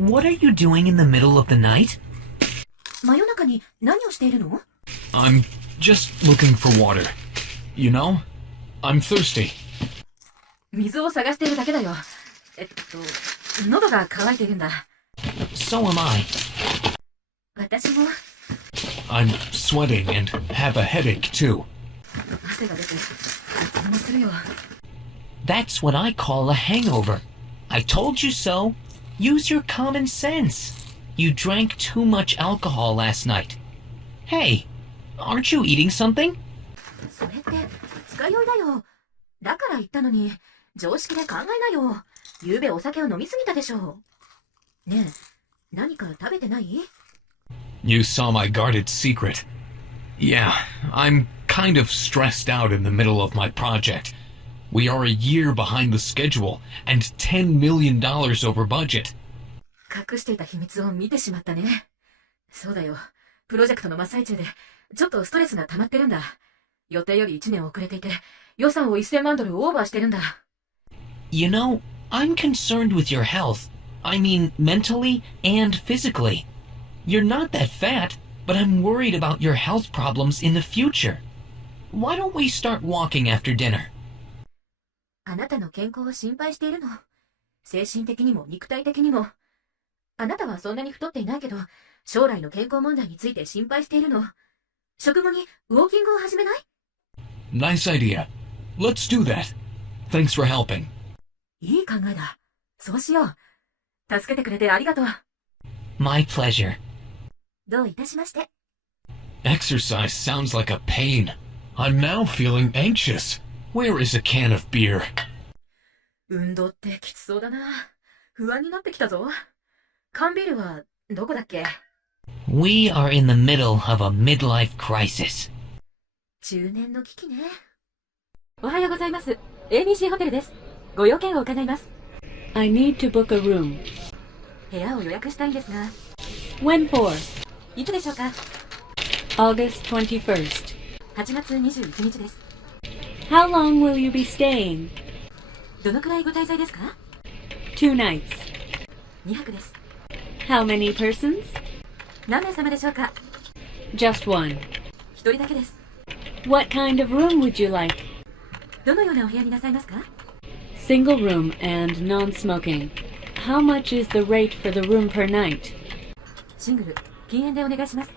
What are you doing in the middle of the night? 真夜中に何をしているの？ I'm just looking for water. You know, I'm thirsty. 水を探しているだけだよ。喉が渇いているんだ。So am I. 私も。I'm sweating and have a headache too. 汗が出て、頭痛もするよ。That's what I call a hangover. I told you so. Use your common sense. You drank too much alcohol last night. Hey, aren't you eating something? それって二日酔いだよ。だから言ったのに、常識で考えなよ。ゆうべお酒を飲みすぎたでしょう。ねえ、何か食べてない？ You saw my guarded secret. Yeah, I'm kind of stressed out in the middle of my project. We are a year behind the schedule and $10 million over budget. 隠していた秘密を見てしまったね。そうだよ。プロジェクトの真っ最中で、ちょっとストレスが溜まってるんだ。予定より1年遅れていて、予算を1000万ドルオーバーしてるんだ。You know, I'm concerned with your health. I mean, mentally and physically. You're not that fat, but I'm worried about your health problems in the future. Why don't we start walking after dinner? あなたの健康を心配しているの。精神的にも肉体的にも。あなたはそんなに太っていないけど、将来の健康問題について心配しているの。食後にウォーキングを始めない？ Nice idea. Let's do that. Thanks for helping. いい考えだ。そうしよう。助けてくれてありがとう。My pleasure. どういたしまして。Exercise sounds like a pain. I'm now feeling anxious. Where is a can of beer? 運動ってきつそうだな。不安になってきたぞ。缶ビールはどこだっけ？ We are in the middle of a midlife crisis. 中年の危機ね。おはようございます。ABC ホテルです。ご用件を伺います。I need to book a room. 部屋を予約したいんですが。When for? いつでしょうか？ August 21st. 8月21日です。How long will you be staying? どのくらいご滞在ですか？ 2 nights. 2泊です。How many persons? 何名様でしょうか？ Just one. 一人だけです。What kind of room would you like? どのようなお部屋になさいますか？ Single room and non-smoking. How much is the rate for the room per night? シングル、禁煙でお願いします。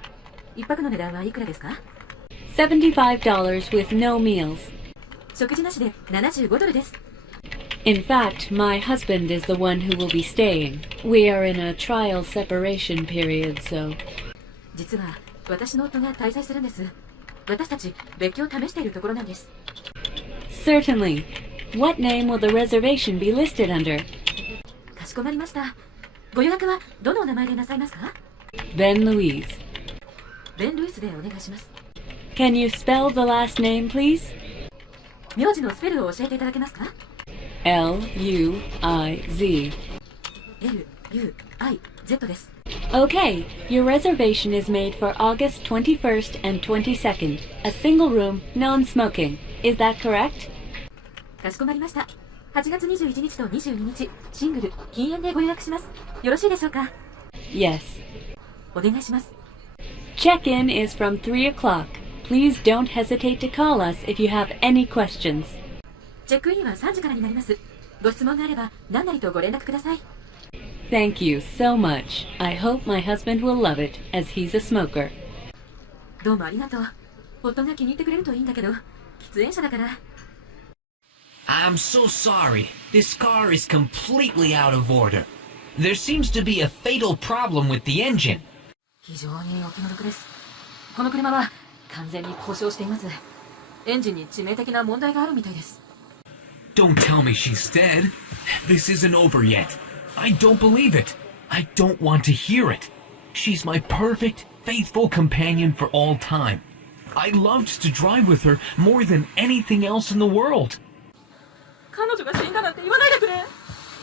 一泊の値段はいくらですか？ $75 with no meals. 食事なしで75ドルです。In fact, my husband is the one who will be staying. We are in a trial separation period, so... 実は私の夫が滞在するんです。私たち別居を試しているところなんです。Certainly. What name will the reservation be listed under? かしこまりました。ご予約はどのお名前でなさいますか？ Ben Louise. ベン・ルイスでお願いします。Can you spell the last name, please? 名字のスペルを教えていただけますか？ L-U-I-Z. L-U-I-Z です。Okay, your reservation is made for August 21st and 22nd. A single room, non-smoking. Is that correct? かしこまりました。8月21日と22日、シングル、禁煙でご予約します。よろしいでしょうか？ Yes. お願いします。Check-in is from 3 o'clock. Please don't hesitate to call us if you have any questions. チェックインは3時からになります。ご質問があれば何なりとご連絡ください。Thank you so much. I hope my husband will love it, as he's a smoker. どうもありがとう。夫が気に入ってくれるといいんだけど、喫煙者だから。I'm so sorry. This car is completely out of order. There seems to be a fatal problem with the engine. 非常にお気の毒です。この車は完全に故障しています。エンジンに致命的な問題があるみたいです。Don't tell me she's dead. This isn't over yet. I don't believe it. I don't want to hear it. She's my perfect, faithful companion for all time. I loved to drive with her more than anything else in the world. 彼女が死んだなんて言わないでくれ。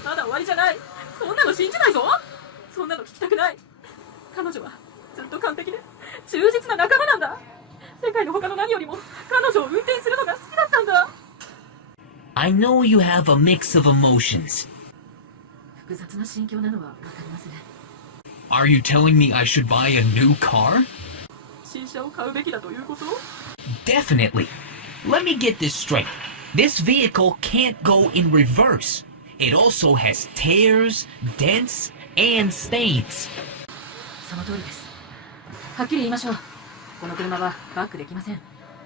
まだ終わりじゃない。そんなの信じないぞ。そんなの聞きたくない。彼女はずっと完璧で忠実な仲間なんだ。世界の他の何よりも彼女を運転するのが好きだったんだ。I know you have a mix of emotions. 複雑な心境なのはわかります。 Are you telling me I should buy a new car? 新車を買うべきだということ？ Definitely. Let me get this straight. This vehicle can't go in reverse. It also has tears, dents, and stains. その通りです。はっきり言いましょう。この車はバックできません。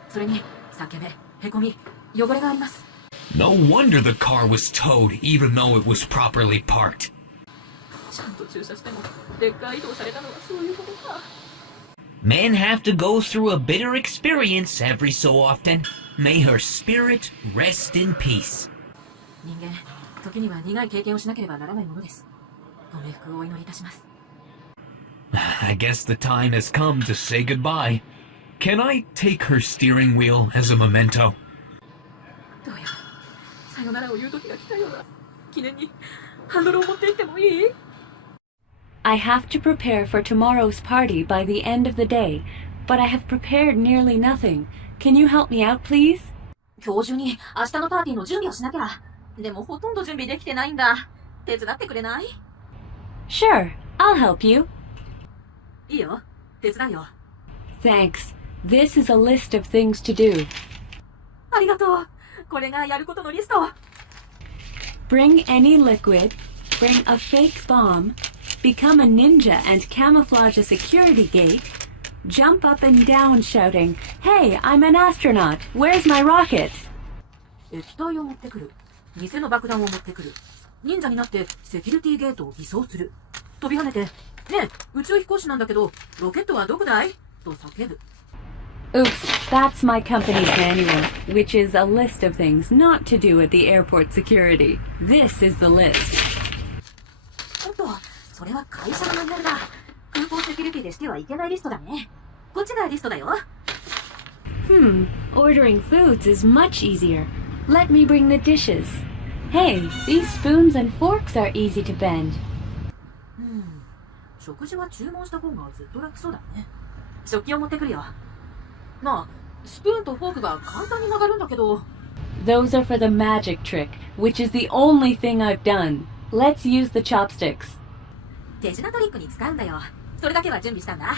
それに裂け目、へこみ、汚れがあります。 No wonder the car was towed even though it was properly parked. ちゃんと駐車してもレッカー移動されたのはそういうことか。 Men have to go through a bitter experience every so often. May her spirit rest in peace. 人間、時には苦い経験をしなければならないものです。ご冥福をお祈りいたします。 I guess the time has come to say goodbye. Can I take her steering wheel as a memento? どうや、さよならを言う時が来たようだ。記念にハンドルを持って行ってもいい？ I have to prepare for tomorrow's party by the end of the day, but I have prepared nearly nothing. Can you help me out, please? 今日中に明日のパーティーの準備をしなきゃ。でもほとんど準備できてないんだ。手伝ってくれない？ Sure, I'll help you. いいよ、手伝うよ。 Thanks. This is a list of things to do. ありがとう。これがやることのリスト。 Bring any liquid, bring a fake bomb, become a ninja and camouflage a security gate, jump up and down shouting, "Hey, I'm an astronaut! Where's my rocket?" 液体を持ってくる。偽の爆弾を持ってくる。忍者になってセキュリティゲートを偽装する。飛び跳ねて、ねえ、宇宙飛行士なんだけど、ロケットはどこだい？と叫ぶ。 Oops, that's my company's manual, which is a list of things not to do at the airport security. This is the list. ちょっと、それは会社のマニュアルだ。空港セキュリティでしてはいけないリストだね。こっちがリストだよ。Ordering foods is much easier. Let me bring the dishes. Hey, these spoons and forks are easy to bend. 食事は注文した方がずっと楽そうだね。食器を持ってくるよ。なあ、スプーンとフォークが簡単に曲がるんだけど。 Those are for the magic trick, which is the only thing I've done. Let's use the chopsticks. 手品トリックに使うんだよ。それだけは準備したんだ。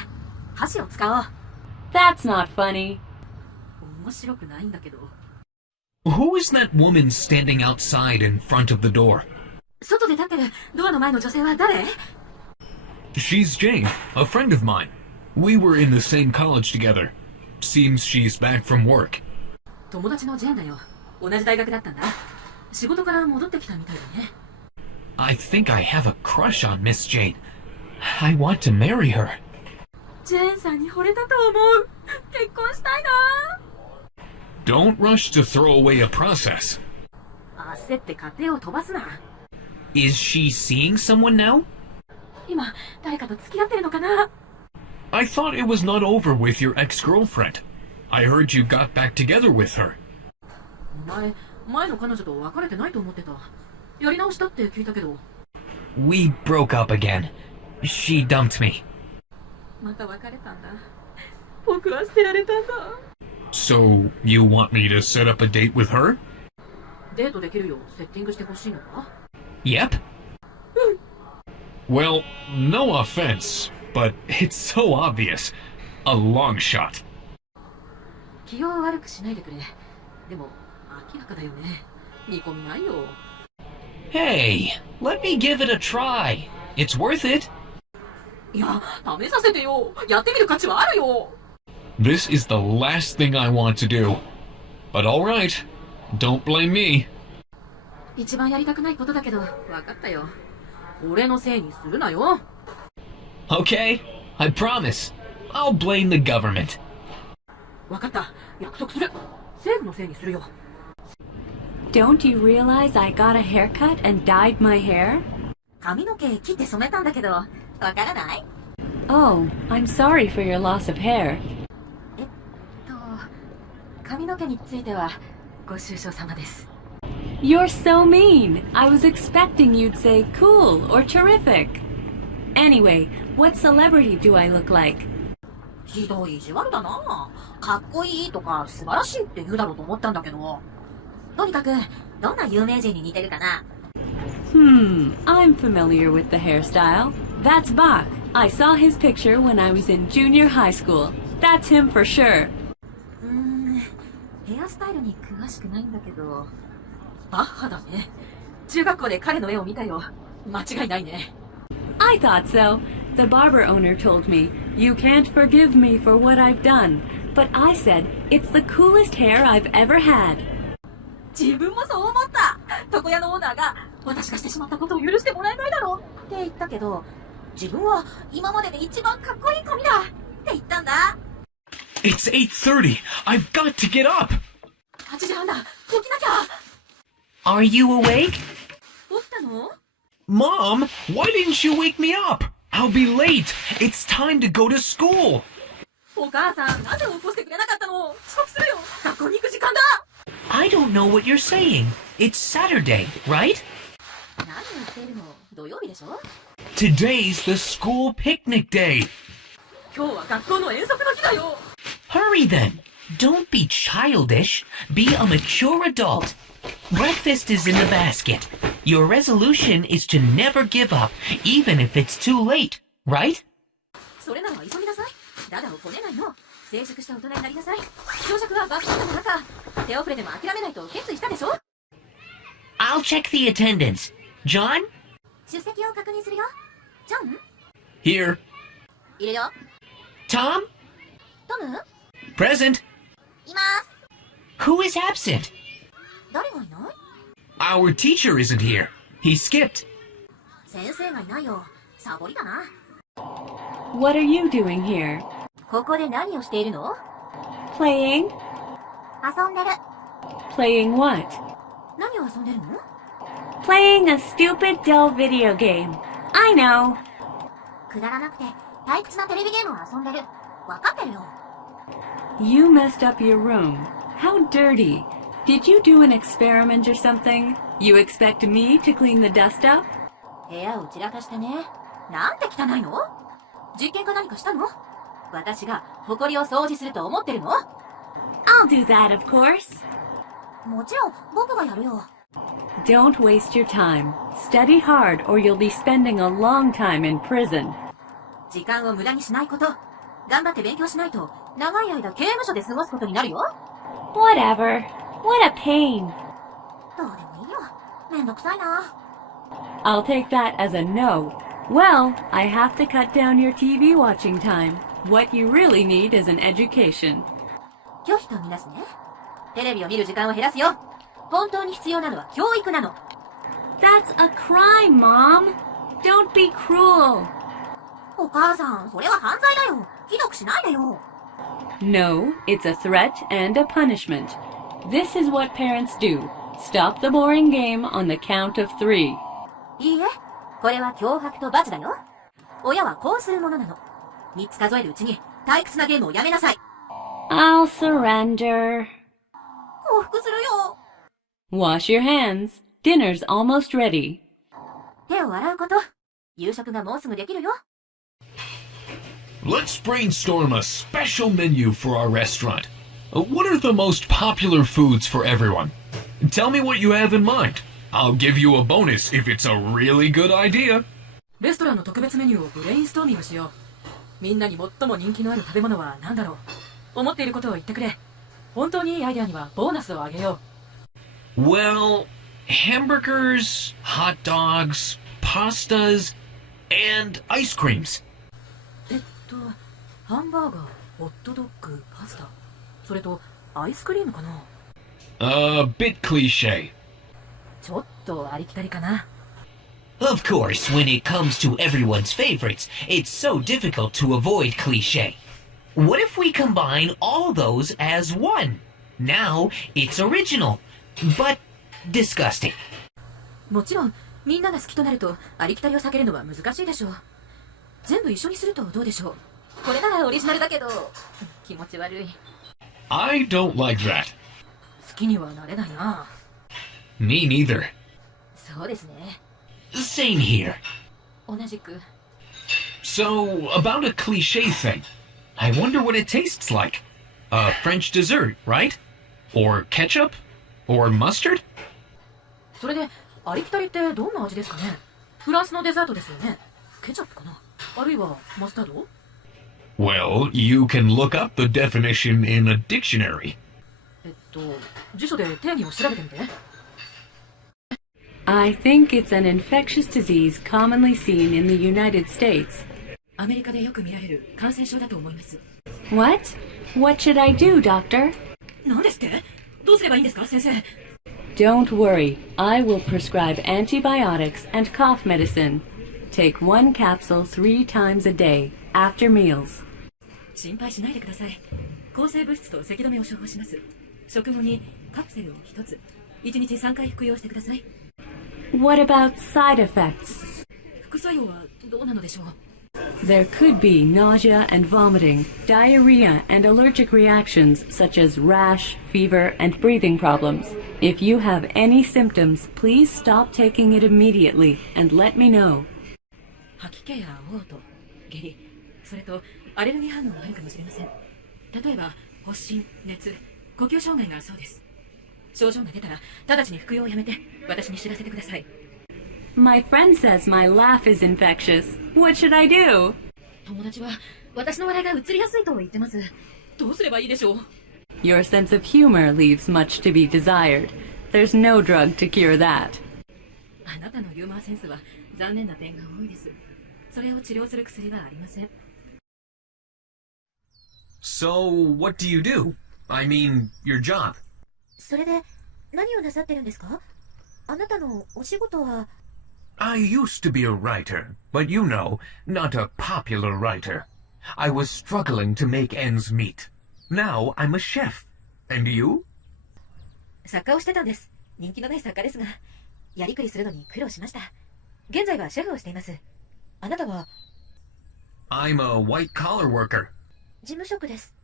箸を使おう。 That's not funny. 面白くないんだけど。 Who is that woman standing outside in front of the door? 外で立ってるドアの前の女性は誰？ She's Jane, a friend of mine. We were in the same college together. Seems she's back from work. 友達のジェーンだよ。同じ大学だったんだ。仕事から戻ってきたみたいだね。 I think I have a crush on Miss Jane. I want to marry her. ジェーンさんに惚れたと思う。結婚したいな。 Don't rush to throw away a process. 焦って家庭を飛ばすな。 Is she seeing someone now? 今、誰かと付き合ってるのかな？ I thought it was not over with your ex-girlfriend. I heard you got back together with her. 前の彼女と別れてないと思ってた。やり直したって聞いたけど。 We broke up again. She dumped me. また別れたんだ。僕は捨てられたんだ。 So, you want me to set up a date with her? デートできるようセッティングしてほしいのか？ Yep. Well, no offense, but it's so obvious. A long shot. 気を悪くしないでくれ。でも、明らかだよね。見込みないよ。 Hey, let me give it a try. It's worth it. いや、試させてよ。やってみる価値はあるよ。 This is the last thing I want to do. But alright, don't blame me. 一番やりたくないことだけど、わかったよ。俺のせいにするなよ。 Okay, I promise. I'll blame the government. わかった。約束する。政府のせいにするよ。 Don't you realize I got a haircut and dyed my hair? 髪の毛切って染めたんだけど、わからない？ Oh, I'm sorry for your loss of hair. 髪の毛については、ご愁傷様です。 You're so mean. I was expecting you'd say cool or terrific. Anyway, what celebrity do I look like? ひどい意地悪だな。かっこいいとか素晴らしいって言うだろうと思ったんだけど。とにかく、どんな有名人に似てるかな？ I'm familiar with the hairstyle. That's Bach. I saw his picture when I was in junior high school. That's him for sure. ヘアスタイルに詳しくないんだけど、バッハだね。中学校で彼の絵を見たよ。間違いないね。I thought so. The barber owner told me, "You can't forgive me for what I've done." But I said, "It's the coolest hair I've ever had." 自分もそう思った。床屋のオーナーが私がしてしまったことを許してもらえないだろうって言ったけど、自分は今までで一番かっこいい髪だって言ったんだ。It's 8:30. I've got to get up. 8時半だ。起きなきゃ。Are you awake? 起きたの？ Mom, why didn't you wake me up? I'll be late. It's time to go to school. お母さん、なぜ起こしてくれなかったの？遅刻するよ。学校に行く時間だ。I don't know what you're saying. It's Saturday, right? 何を言っているの？土曜日でしょ？ Today's the school picnic day. 今日は学校の遠足の日だよ。Hurry then. Don't be childish. Be a mature adult. Breakfast is in the basket. Your resolution is to never give up, even if it's too late, right? それなら急ぎなさい。だだをこねないの。成熟した大人になりなさい。朝食はバスケットの中。手遅れでも諦めないと決意したでしょ？ I'll check the attendance. John? 出席を確認するよ。ジョン？ Here. いるよ。 Tom? トム？ Present. います。 Who is absent? 誰がいない？ Our teacher isn't here. He skipped. 先生がいないよ。サボりだな。What are you doing here? ここで何をしているの？ Playing? 遊んでる。 Playing what? 何を遊んでるの？ Playing a stupid dull video game. I know. くだらなくて退屈なテレビゲームを遊んでる。わかってるよ。You messed up your room. How dirty. Did you do an experiment or something? You expect me to clean the dust up? 部屋を散らかしてね。なんて汚いの？実験か何かしたの？私が埃を掃除すると思ってるの？ I'll do that, of course. もちろん僕がやるよ。Don't waste your time. Study hard or you'll be spending a long time in prison. 時間を無駄にしないこと。頑張って勉強しないと長い間刑務所で過ごすことになるよ。Whatever. What a pain. どうでもいいよ。めんどくさいな。I'll take that as a no. Well, I have to cut down your TV watching time. What you really need is an education. 拒否とみなすね。テレビを見る時間を減らすよ。本当に必要なのは教育なの。That's a crime, Mom. Don't be cruel. お母さん、それは犯罪だよ。ひどくしないでよ。No, it's a threat and a punishment. This is what parents do. Stop the boring game on the count of 3. いいえ、これは脅迫と罰だよ。親はこうするものなの。3つ数えるうちに退屈なゲームをやめなさい。I'll surrender. 降伏するよ。Wash your hands. Dinner's almost ready. 手を洗うこと。夕食がもうすぐできるよ。Let's brainstorm a special menu for our restaurant. What are the most popular foods for everyone? Tell me what you have in mind. I'll give you a bonus if it's a really good idea. レストランの特別メニューをブレインストーミングしよう。みんなに最も人気のある食べ物は何だろう。思っていることを言ってくれ。本当にいいアイデアにはボーナスをあげよう。Well, hamburgers, hot dogs, pastas, and ice creams. ハンバーガー、ホットドッグ、パスタ。それとアイスクリームかな。A bit cliche. ちょっとありきたりかな。Of course, when it comes to everyone's favorites, it's so difficult to avoid cliché. What if we combine all those as one? Now it's original, but disgusting. もちろん、みんなが好きとなるとありきたりを避けるのは難しいでしょう。全部一緒にするとどうでしょう。これならオリジナルだけど、気持ち悪い。I don't like that. 好きにはなれないな。Me neither. そうですね。Same here. 同じく。So, about a cliche thing. I wonder what it tastes like. A French dessert, right? Or ketchup? Or mustard? それで、ありきたりってどんな味ですかね。フランスのデザートですよね。ケチャップかな、あるいはマスタード。 Well, you can look up the definition in a dictionary. 辞書で定義を調べてみて。I think it's an infectious disease commonly seen in the United States. アメリカでよく見られる感染症だと思います。 What? What should I do, doctor? 何ですって？どうすればいいんですか、先生。 Don't worry. I will prescribe antibiotics and cough medicine. Take 1 capsule 3 times a day, after meals. 心配しないでください。抗生物質と咳止めを処方します。食後にカプセルを1つ、1日3回服用してください。 What about side effects? 副作用はどうなのでしょう。 There could be nausea and vomiting, diarrhea and allergic reactions such as rash, fever, and breathing problems. If you have any symptoms, please stop taking it immediately and let me know. 吐き気や嘔吐、下痢、それとアレルギー反応があるかもしれません。例えば発疹、熱、呼吸障害がそうです。症状が出たら直ちに服用をやめて私に知らせてください。 My friend says my laugh is infectious. What should I do? 友達は私の笑いが移りやすいと言ってます。どうすればいいでしょう。 Your sense of humor leaves much to be desired. There's no drug to cure that. あなたのユーモアセンスは残念な点が多いです。それを治療する薬はありません。 So, what do you do? I mean, your job. それで何をなさってるんですか？あなたのお仕事は。 I used to be a writer, but you know, not a popular writer. I was struggling to make ends meet. Now I'm a chef. And you? 作家をしてたんです。人気のない作家ですが、やりくりするのに苦労しました。現在はシェフをしています。あなたは？ I'm a white-collar worker. 事務職です。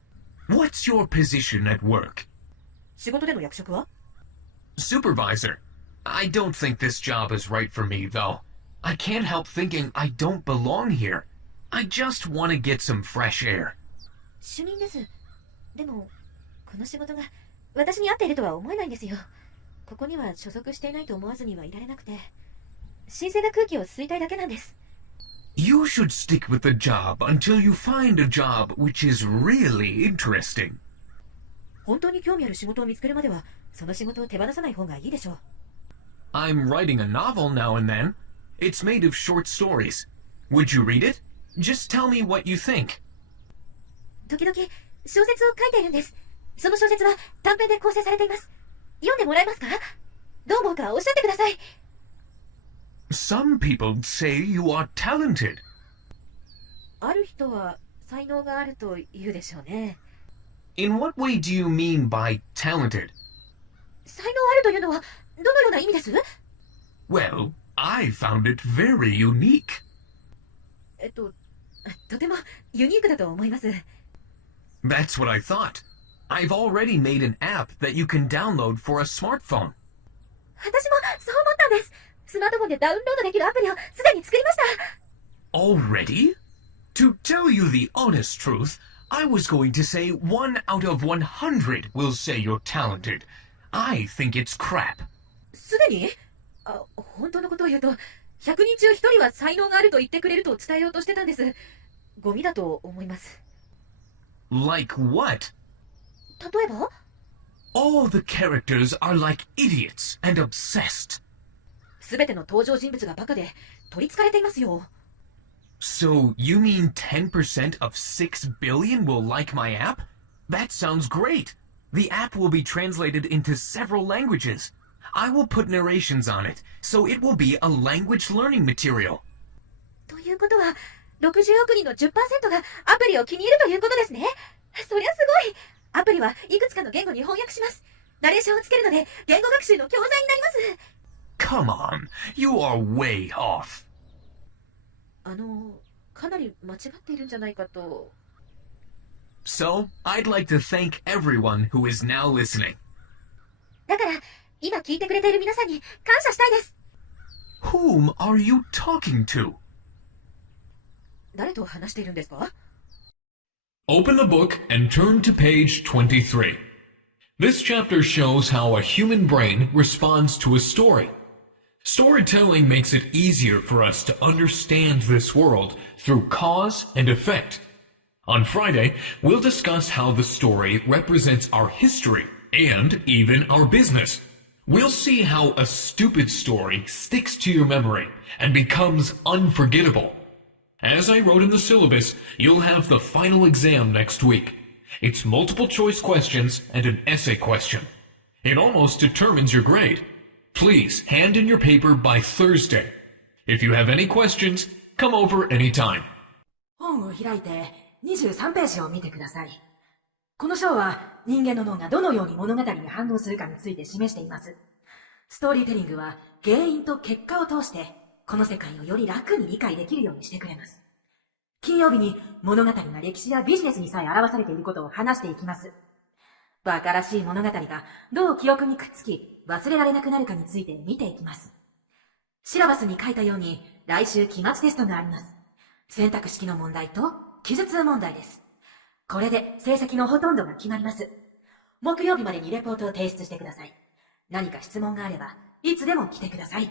What's your position at work? 仕事での役職は？ Supervisor. I don't think this job is right for me, though. I can't help thinking I don't belong here. I just want to get some fresh air. 主任です。でも、この仕事が私に合っているとは思えないんですよ。ここには所属していないと思わずにはいられなくて、新鮮な空気を吸いたいだけなんです。 You should stick with the job until you find a job which is really interesting. 本当に興味ある仕事を見つけるまでは、その仕事を手放さない方がいいでしょう。 I'm writing a novel now and then. It's made of short stories. Would you read it? Just tell me what you think. 時々、小説を書いているんです。その小説は短編で構成されています。読んでもらえますか？どう思うかおっしゃってください。 Some people say you are talented. ある人は才能があると言うでしょうね。 In what way do you mean by talented? 才能あるというのはどのような意味です？ Well, I found it very unique. とてもユニークだと思います。 That's what I thought. I've already made an app that you can download for a smartphone. 私もそう思ったんです。スマートフォンでダウンロードできるアプリをすでに作りました。 Already? To tell you the honest truth, I was going to say 1 out of 100 will say you're talented. I think it's crap. すでに？本当のことを言うと、100人中1人は才能があると言ってくれると伝えようとしてたんです。ゴミだと思います。 Like what? 例えば？ All the characters are like idiots and obsessed. すべての登場人物がバカで取り憑かれていますよ。 So you mean 10% of 6 billion will like my app? That sounds great. The app will be translated into several languages. I will put narrations on it, so it will be a language learning material. ということは、60億人の 10% がアプリを気に入るということですね。そりゃすごい。アプリはいくつかの言語に翻訳します。ナレーションをつけるので言語学習の教材になります。 Come on, you are way off. かなり間違っているんじゃないかと。 So, I'd like to thank everyone who is now listening. だから、今聞いてくれている皆さんに感謝したいです。 Whom are you talking to? 誰と話しているんですか？ Open the book and turn to page 23. This chapter shows how a human brain responds to a story. Storytelling makes it easier for us to understand this world through cause and effect. On Friday, we'll discuss how the story represents our history and even our business. We'll see how a stupid story sticks to your memory and becomes unforgettable. As I wrote in the syllabus, you'll have the final exam next week. It's multiple choice questions and an essay question. It almost determines your grade. Please hand in your paper by Thursday. If you have any questions, come over anytime. 本を開いて23ページを見てください。この章は人間の脳がどのように物語に反応するかについて示しています。ストーリーテリングは原因と結果を通してこの世界をより楽に理解できるようにしてくれます。金曜日に物語が歴史やビジネスにさえ表されていることを話していきます。馬鹿らしい物語がどう記憶にくっつき忘れられなくなるかについて見ていきます。シラバスに書いたように来週期末テストがあります。選択式の問題と記述問題です。これで成績のほとんどが決まります。木曜日までにレポートを提出してください。何か質問があればいつでも来てください。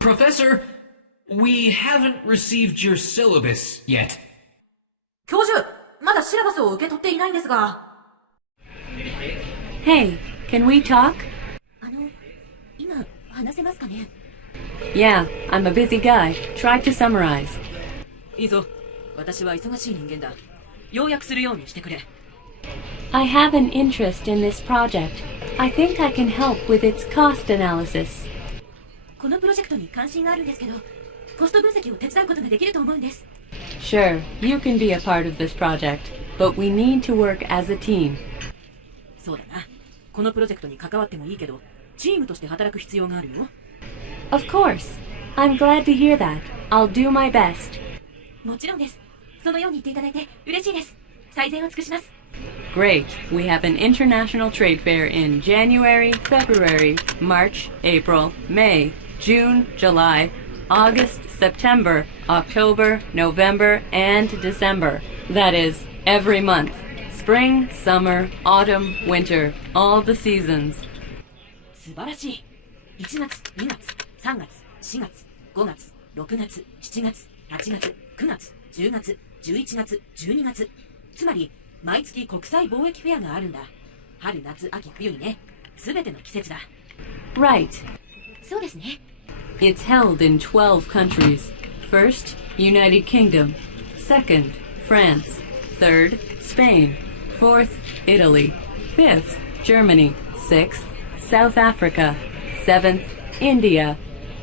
Professor, we haven't received your syllabus yet. 教授、まだシラバスを受け取っていないんですが。Hey, can we talk? 今、話せますかね？ Yeah, I'm a busy guy. Try to summarize. いいぞ。私は忙しい人間だ。要約するようにしてくれ。I have an interest in this project. I think I can help with its cost analysis. このプロジェクトに関心があるんですけど、コスト分析を手伝うことができると思うんです。Sure, you can be a part of this project, but we need to work as a team. そうだな。このプロジェクトに関わってもいいけど、チームとして働く必要があるよ。Of course. I'm glad to hear that. I'll do my best. もちろんです。そのように言っていただいて嬉しいです。最善を尽くします。Great. We have an international trade fair in January, February, March, April, May, June, July, August, September, October, November, and December. That is, every month. Spring, summer, autumn, winter, all the seasons. 素晴らしい。1月、2月、3月、4月、5月、6月、7月、8月、9月、10月、11月、12月。つまり、毎月国際貿易フェアがあるんだ。春、夏、秋、冬にね。すべての季節だ。Right. そうですね。It's held in 12 countries. First, United Kingdom. Second, France. Third, Spain. Fourth, Italy. Fifth, Germany. Sixth, South Africa. Seventh, India.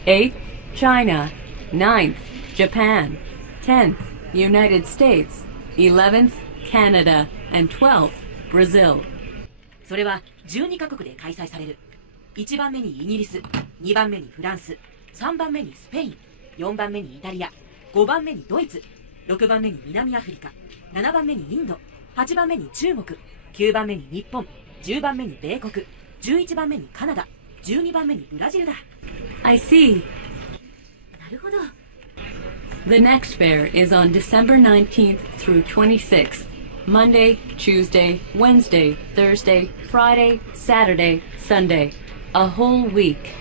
Eighth, China. Ninth, Japan. 10th, United States. 11th, Canada. And 12th, Brazil. それは12カ国で開催される。1番目にイギリス、2番目にフランス、3番目にスペイン、4番目にイタリア、5番目にドイツ、6番目に南アフリカ、7番目にインド、8番目に中国、9番目に日本、10番目に米国、11番目にカナダ、12番目にブラジルだ。I see. なるほど。The next fair is on December 19th through 26th. Monday, Tuesday, Wednesday, Thursday, Friday, Saturday, Sunday. A whole week.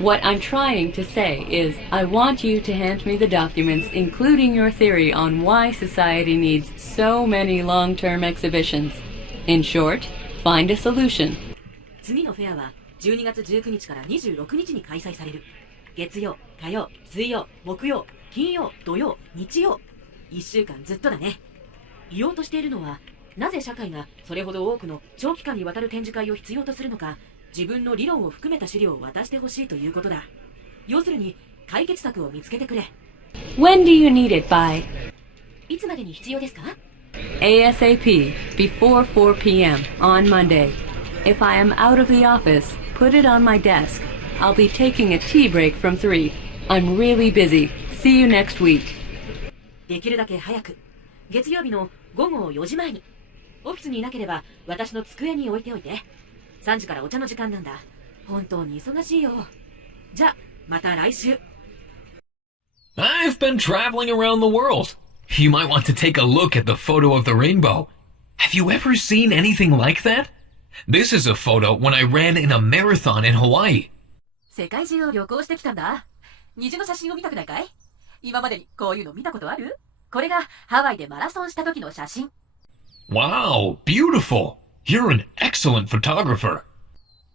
What I'm trying to say is I want you to hand me the documents including your theory on why society needs so many long-term exhibitions. In short, find a solution. 次のフェアは12月19日から26日に開催される。月曜、火曜、水曜、木曜、金曜、土曜、日曜。1週間ずっとだね。言おうとしているのは、なぜ社会がそれほど多くの長期間にわたる展示会を必要とするのか、自分の理論を含めた資料を渡してほしいということだ。要するに、解決策を見つけてくれ。When do you need it by? いつまでに必要ですか？ ASAP, before 4 p.m. on Monday. If I am out of the office, put it on my desk. I'll be taking a tea break from 3. I'm really busy. See you next week. できるだけ早く。月曜日の午後4時前に。オフィスにいなければ私の机に置いておいて。3時からお茶の時間なんだ。本当に忙しいよ。じゃ、また来週。I've been traveling around the world. You might want to take a look at the photo of the rainbow. Have you ever seen anything like that? This is a photo when I ran in a marathon in Hawaii. 世界中を旅行してきたんだ。虹の写真を見たくないかい？今までにこういうの見たことある？これがハワイでマラソンした時の写真。Wow, beautiful. You're an excellent photographer.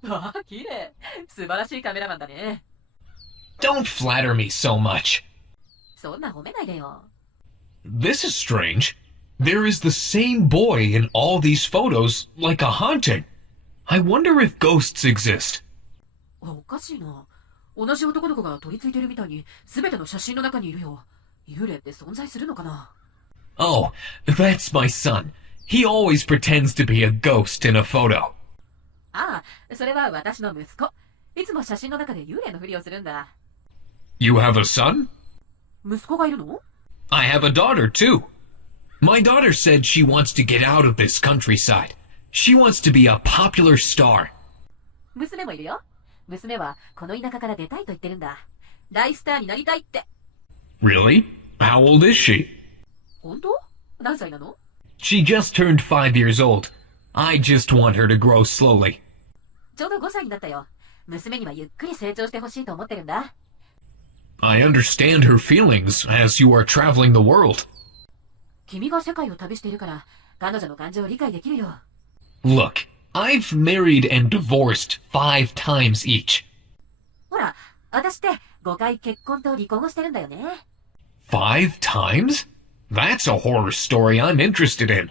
わあ、綺麗。素晴らしいカメラマンだね。Don't flatter me so much. そんな褒めないでよ。This is strange. There is the same boy in all these photos, like a haunting. I wonder if ghosts exist. おかしいな。同じ男の子が取り付いてるみたいに全ての写真の中にいるよ。幽霊って存在するのかな？ Oh, that's my son. He always pretends to be a ghost in a photo. ああ、それは私の息子。いつも写真の中で幽霊のふりをするんだ。You have a son? 息子がいるの？ I have a daughter, too. My daughter said she wants to get out of this countryside. She wants to be a popular star. 娘もいるよ。娘はこの田舎から出たいと言ってるんだ。大スターになりたいって。Really? How old is she? 本当？何歳なの？ She just turned 5 years old. I just want her to grow slowly. ちょうど5歳になったよ。娘にはゆっくり成長してほしいと思ってるんだ。I understand her feelings as you are traveling the world. 君が世界を旅しているから、彼女の感情を理解できるよ。Look, I've married and divorced 5 times each. ほら、私って5回結婚と離婚をしてるんだよね。5 times? That's a horror story I'm interested in.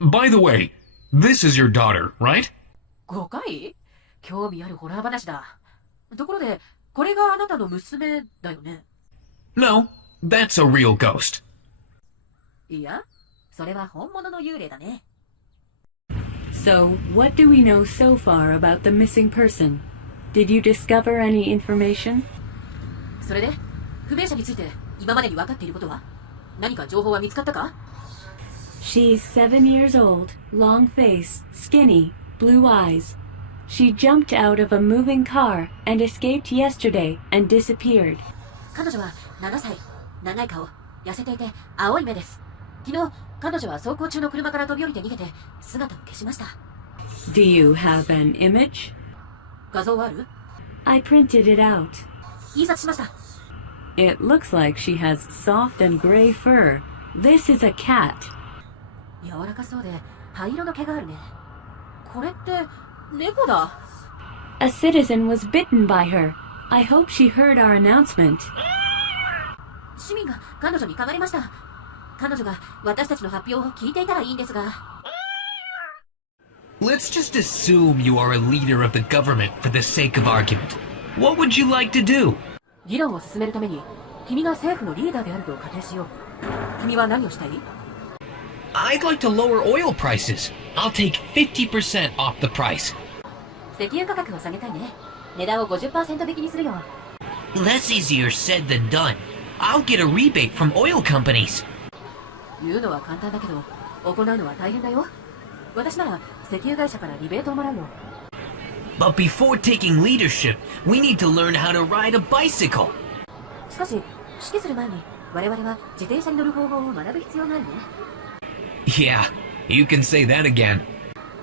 By the way, this is your daughter, right? 5回？興味あるホラー話だ。ところで、これがあなたの娘だよね。No, that's a real ghost. いや、それは本物の幽霊だね。So, what do we know so far about the missing person? Did you discover any information? それで、不明者について今までに分かっていることは？何か情報は見つかったか？ She's 7 years old, long face, skinny, blue eyes. She jumped out of a moving car and escaped yesterday and disappeared. 彼女は7歳、長い顔、痩せていて青い目です。昨日、彼女は走行中の車から飛び降りて逃げて姿を消しました。Do you have an image? 画像はある？ I printed it out. 印刷しました。It looks like she has soft and gray fur. This is a cat. 柔らかそうで灰色の毛があるね。これって猫だ。A citizen was bitten by her. I hope she heard our announcement. 市民が彼女に噛まれました。彼女が私たちの発表を聞いていたらいいんですが。Let's just assume you are a leader of the government for the sake of argument. What would you like to do? 議論を進めるために、君が政府のリーダーであると仮定しよう。君は何をしたい？ I'd like to lower oil prices. I'll take 50% off the price. 石油価格を下げたいね。値段を 50% 引きにするよ。That's easier said than done. I'll get a rebate from oil companies. 言うのは簡単だけど、行うのは大変だよ。私なら石油会社からリベートをもらうよ。But before taking leadership, we need to learn how to ride a bicycle. しかし、指揮する前に我々は自転車に乗る方法を学ぶ必要があるね。Yeah, you can say that again.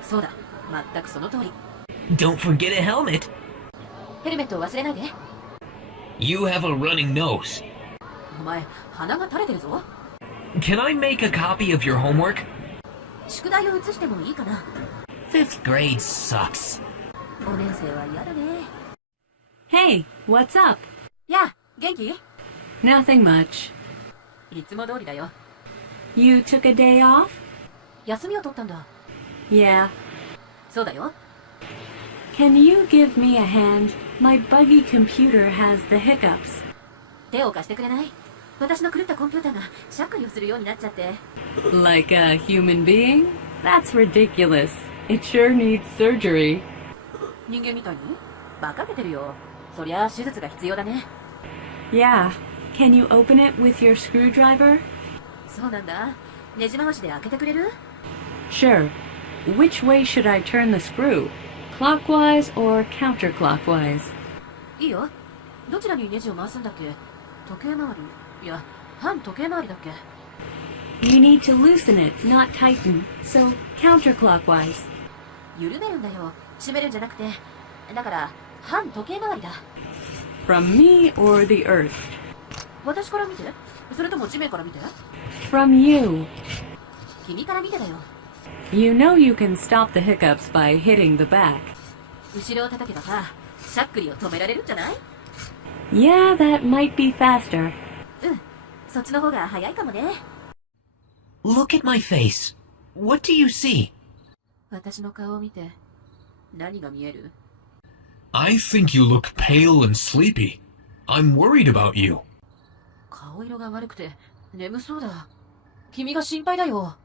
そうだ、全くその通り。Don't forget a helmet. ヘルメットを忘れないで。You have a running nose. お前、鼻が垂れてるぞ。Can I make a copy of your homework? 宿題を写してもいいかな。 5th grade sucks. 5年生は嫌だね。Hey, what's up? やあ、元気？ Nothing much. いつも通りだよ。You took a day off? 休みを取ったんだ。Yeah. そうだよ。Can you give me a hand? My buggy computer has the hiccups. 手を貸してくれない？私の狂ったコンピューターがしゃっくりをするようになっちゃって。Like a human being? That's ridiculous. It sure needs surgery. 人間みたいに？馬鹿げてるよ。そりゃ手術が必要だね。Yeah. Can you open it with your screwdriver? そうなんだ。ねじ回しで開けてくれる？ Sure. Which way should I turn the screw? Clockwise or counterclockwise? いいよ。どちらにネジを回すんだっけ？時計回り？いや、反時計回りだっけ？ You need to loosen it, not tighten. So, counterclockwise. 緩めるんだよ。締めるんじゃなくて。だから、反時計回りだ。From me or the earth? 私から見て？それとも地面から見て？ From you. 君から見てだよ。You know you can stop the hiccups by hitting the back. 後ろを叩けばさ、しゃっくりを止められるんじゃない？ Yeah, that might be faster. そっちの方が早いかもね。Look at my face. What do you see? 私の顔を見て、何が見える？ I think you look pale and sleepy. I'm worried about you. 顔色が悪くて、眠そうだ。君が心配だよ。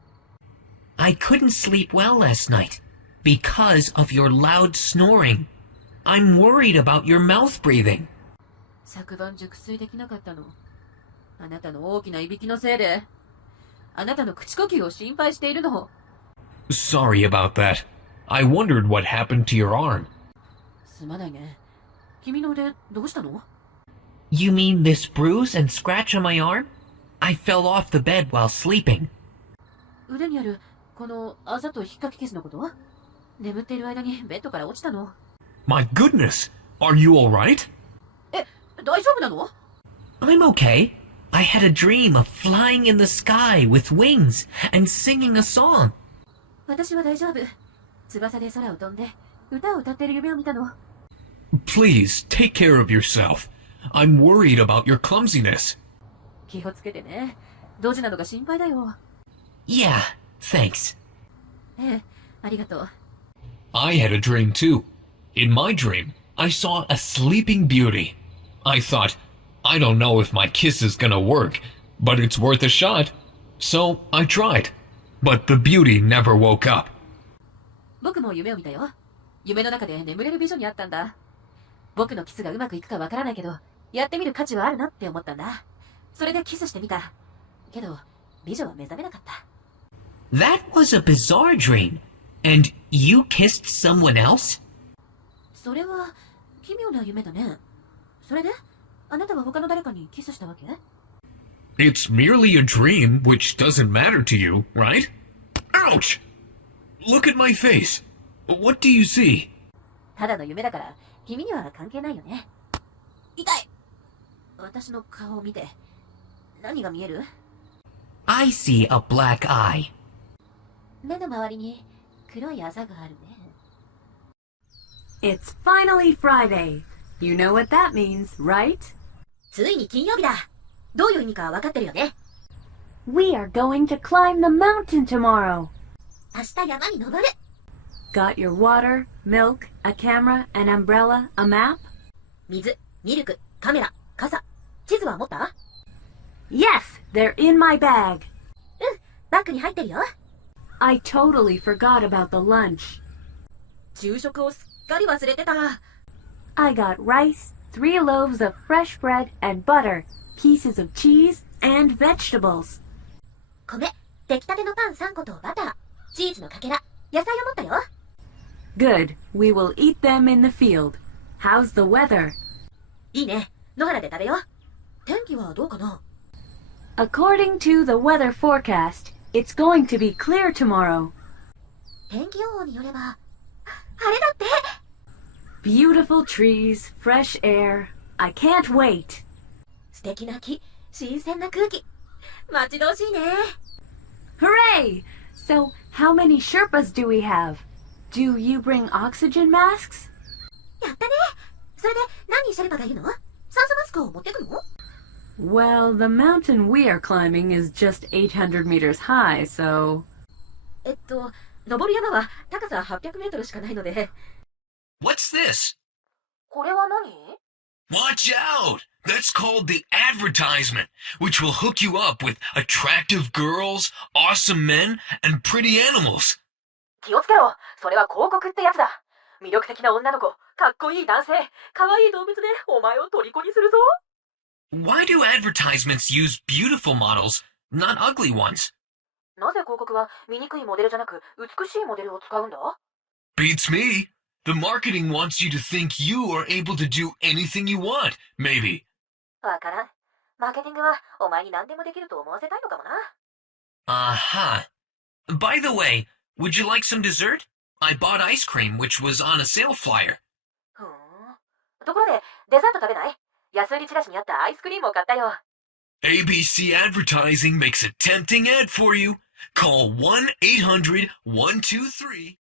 I couldn't sleep well last night because of your loud snoring. I'm worried about your mouth breathing. 昨晩熟睡できなかったの。あなたの大きないびきのせいで、あなたの口呼吸を心配しているの。Sorry about that. I wondered what happened to your arm. すまないね。君の腕、どうしたの？ You mean this bruise and scratch on my arm? I fell off the bed while sleeping. 腕にある、このあざと引っかき傷のこと？眠っている間にベッドから落ちたの。My goodness! Are you alright? 大丈夫なの？ I'm okay. I had a dream of flying in the sky with wings and singing a song. 私は大丈夫。翼で空を飛んで、歌を歌っている夢を見たの。Please, take care of yourself. I'm worried about your clumsiness. 気をつけてね。ドジなのが心配だよ。Yeah, thanks. ええ、ありがとう。I had a dream too. In my dream, I saw a sleeping beauty. I thought, I don't know if my kiss is gonna work, but it's worth a shot. So I tried. But the beauty never woke up. 僕も夢を見たよ。夢の中で眠れる美女に会ったんだ。僕のキスがうまくいくかわからないけど、やってみる価値はあるなって思ったんだ。それでキスしてみた。けど、美女は目覚めなかった。That was a bizarre dream. And you kissed someone else? それは、奇妙な夢だね。それで、あなたは他の誰かにキスしたわけ？ It's merely a dream, which doesn't matter to you, right? Ouch! Look at my face. What do you see? ただの夢だから、君には関係ないよね。痛い！私の顔を見て、何が見える？ I see a black eye. 目の周りに黒いあざがあるね。It's finally Friday. You know what that means, right? ついに金曜日だ。どういう意味か分かってるよね。We are going to climb the mountain tomorrow. 明日山に登る。Got your water, milk, a camera, an umbrella, a map? 水、ミルク、カメラ、傘、地図は持った？ Yes, they're in my bag. バッグに入ってるよ。I totally forgot about the lunch. 昼食をすっかり忘れてた。I got rice, 3 loaves of fresh bread and butter, pieces of cheese, and vegetables. 米、出来たてのパン3個とバター、チーズのかけら、野菜を持ったよ。Good. We will eat them in the field. How's the weather? いいね。野原で食べよう。天気はどうかな？ According to the weather forecast, it's going to be clear tomorrow. 天気予報によれば、晴れだって。Beautiful trees, fresh air. I can't wait. 素敵な木、新鮮な空気。待ち遠しいね。Hooray! So, how many Sherpas do we have? Do you bring oxygen masks? やったね。それで何シェルパがいるの？酸素マスクを持ってくの？ Well, the mountain we are climbing is just 800 meters high, so... 登る山は高さ800メートルしかないので。What's this? これは何？ Watch out! That's called the advertisement, which will hook you up with attractive girls, awesome men, and pretty animals. 気をつけろ。それは広告ってやつだ。魅力的な女の子、かっこいい男性、かわいい動物でお前を虜にするぞ。Why do advertisements use beautiful models, not ugly ones? なぜ広告は醜いモデルじゃなく美しいモデルを使うんだ？ Beats me. The marketing wants you to think you are able to do anything you want, maybe. わからん。マーケティングはお前に何でもできると思わせたいのかもな。Uh-huh. By the way, would you like some dessert? I bought ice cream, which was on a sale flyer. ところで、デザート食べない？安売りチラシにあったアイスクリームを買ったよ。ABC Advertising makes a tempting ad for you. Call 1-800-123.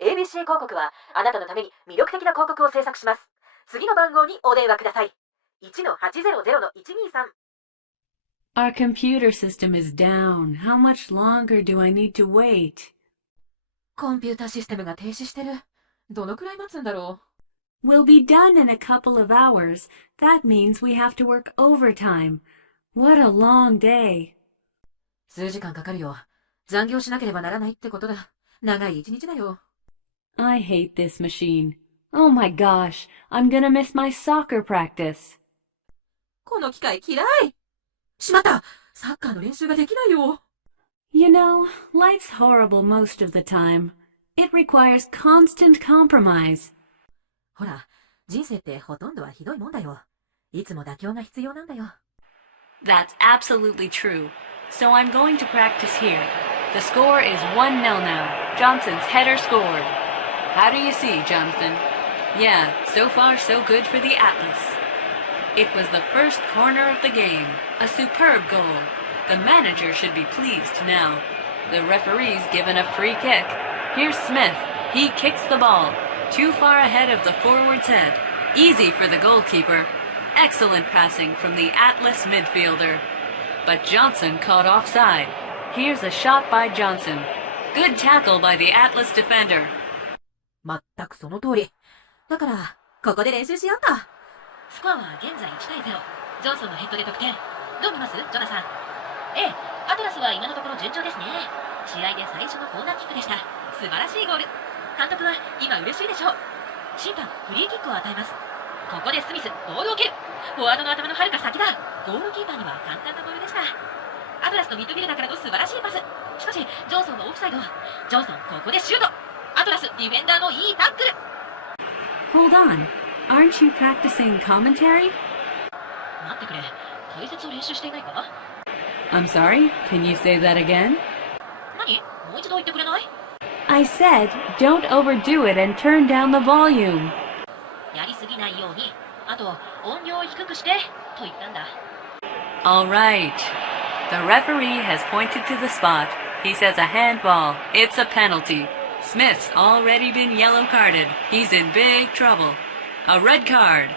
ABC 広告はあなたのために魅力的な広告を制作します。次の番号にお電話ください。1-800-123。Our computer system is down. How much longer do I need to wait? コンピュータシステムが停止してる。どのくらい待つんだろう。We'll be done in a couple of hours. That means we have to work overtime. What a long day. 数時間かかるよ。残業しなければならないってことだ。長い一日だよ。I hate this machine. Oh my gosh, I'm gonna miss my soccer practice. この機械嫌い。しまった。サッカーの練習ができないよ。You know, life's horrible most of the time. It requires constant compromise. ほら、人生ってほとんどはひどいもんだよ。いつも妥協が必要なんだよ。That's absolutely true. So I'm going to practice here. The score is 1-0 now. Johnson's header scored. How do you see, Jonathan? Yeah, so far so good for the Atlas. It was the first corner of the game. A superb goal. The manager should be pleased now. The referee's given a free kick. Here's Smith. He kicks the ball. Too far ahead of the forward's head. Easy for the goalkeeper. Excellent passing from the Atlas midfielder. But Johnson caught offside. Here's a shot by Johnson. Good tackle by the Atlas defender. まったくその通り。だから、ここで練習しようと。スコアは現在1対0。ジョンソンのヘッドで得点。どう見ます、ジョナサン？ええ、アトラスは今のところ順調ですね。試合で最初のコーナーキックでした。素晴らしいゴール。監督は今嬉しいでしょう。審判、フリーキックを与えます。ここでスミス、ボールを蹴る。フォワードの頭のはるか先だ。ゴールキーパーには簡単なボールでした。アトラスのミッドフィルダーからの素晴らしいパス。しかし、ジョンソンのオフサイド。ジョンソン、ここでシュート。アトラス、ディフェンダーのいいタックル。Hold on. Aren't you practicing commentary? 待ってくれ。解説を練習していないか？ I'm sorry, can you say that again? 何？もう一度言ってくれない？ I said, don't overdo it and turn down the volume. やりすぎないように、あと音量を低くして、と言ったんだ。All right. The referee has pointed to the spot. He says a handball. It's a penalty. Smith's already been yellow carded. He's in big trouble. A red card.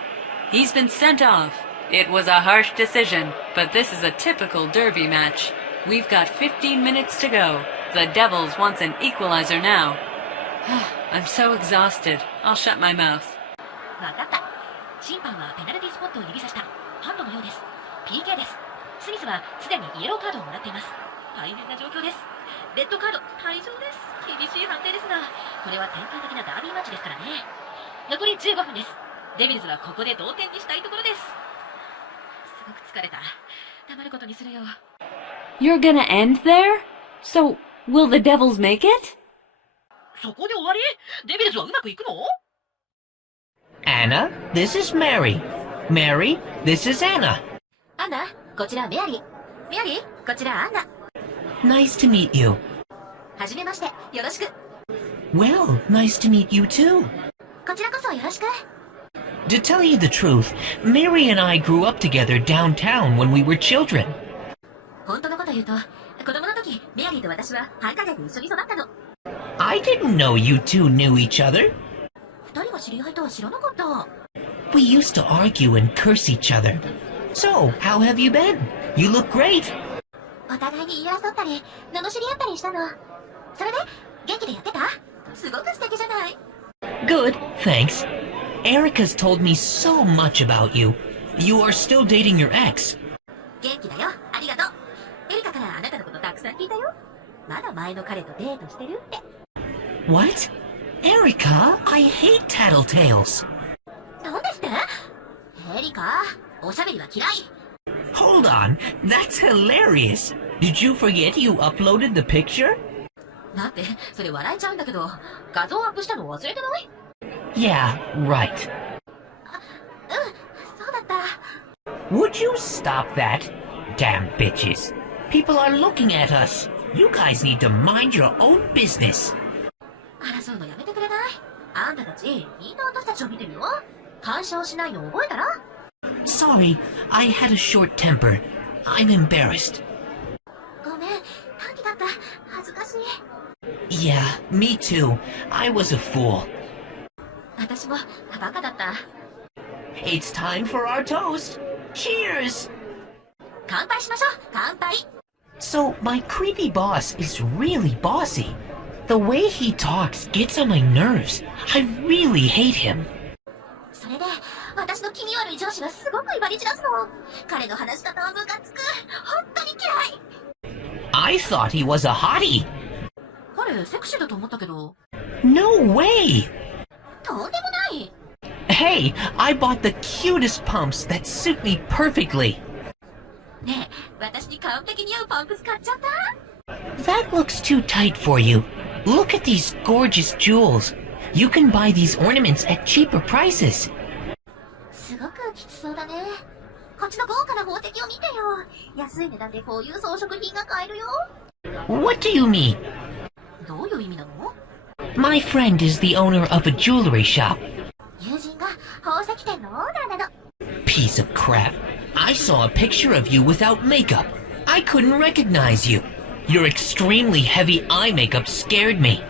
He's been sent off. It was a harsh decision, but this is a typical derby match. We've got 15 minutes to go. The Devils wants an equalizer now. I'm so exhausted. I'll shut my mouth. わかった。審判はペナルティスポットを指さした。ハンドのようです。PK です。スミスはすでにイエローカードをもらっています。大変な状況です。レッドカード、退場です。厳しい判定ですが、これは典型的なダービーマッチですからね。残り15分です。デビルズはここで同点にしたいところです。すごく疲れた。黙ることにするよ。You're gonna end there? So, will the Devils make it? そこで終わり？デビルズはうまくいくの？ Anna, this is Mary. Mary, this is Anna. アンナ、こちらメアリー。メアリー、こちらアンナ。Nice to meet you. はじめまして、よろしく。Well, nice to meet you too. こちらこそよろしく。To tell you the truth, Mary and I grew up together downtown when we were children. 本当のこと言うと、子供の時、メアリーと私は繁華街で一緒に育ったの。I didn't know you two knew each other. 二人が知り合いとは知らなかった。We used to argue and curse each other. So, how have you been? You look great. お互いに言い争ったり、罵り合ったりしたの。それで、元気でやってた？すごく素敵じゃない。Good, thanks. Erica's told me so much about you. You are still dating your ex. 元気だよ、ありがとう。エリカからあなたのことたくさん聞いたよ。まだ前の彼とデートしてるって。What? Erica, I hate tattletales. なんですって？エリカ、おしゃべりは嫌い。Hold on, that's hilarious. Did you forget you uploaded the picture? だって、それ笑えちゃうんだけど、画像アップしたの忘れてない？ Yeah, right. そうだった。Would you stop that? Damn bitches. People are looking at us. You guys need to mind your own business. 争うのやめてくれない？あんたたち、みんな私たちを見てるよ。干渉しないの覚えたら？ sorry. I had a short temper. I'm embarrassed. ごめん、短気だった。恥ずかしい。Yeah, me too. I was a fool. 私もバカだった。It's time for our toast. Cheers! 乾杯しましょう。乾杯。So, my creepy boss is really bossy. The way he talks gets on my nerves. I really hate him. それで、私の気味悪い上司がすごく威張り散らすの。彼の話し方はムカつく。本当に嫌い。I thought he was a hottie. 彼、セクシーだと思ったけど。No way! とんでもない。Hey, I bought the cutest pumps that suit me perfectly. ねえ、私に完璧に合うパンプス買っちゃった？ That looks too tight for you. Look at these gorgeous jewels. You can buy these ornaments at cheaper prices. すごくきつそうだね。こっちの豪華な宝石を見てよ。安い値段でこういう装飾品が買えるよ。What do you mean? どういう意味なの？ My friend is the owner of a jewelry shop. 友人が宝石店のオーナーなの。Piece of crap. I saw a picture of you without makeup. I couldn't recognize you. Your extremely heavy eye makeup scared me.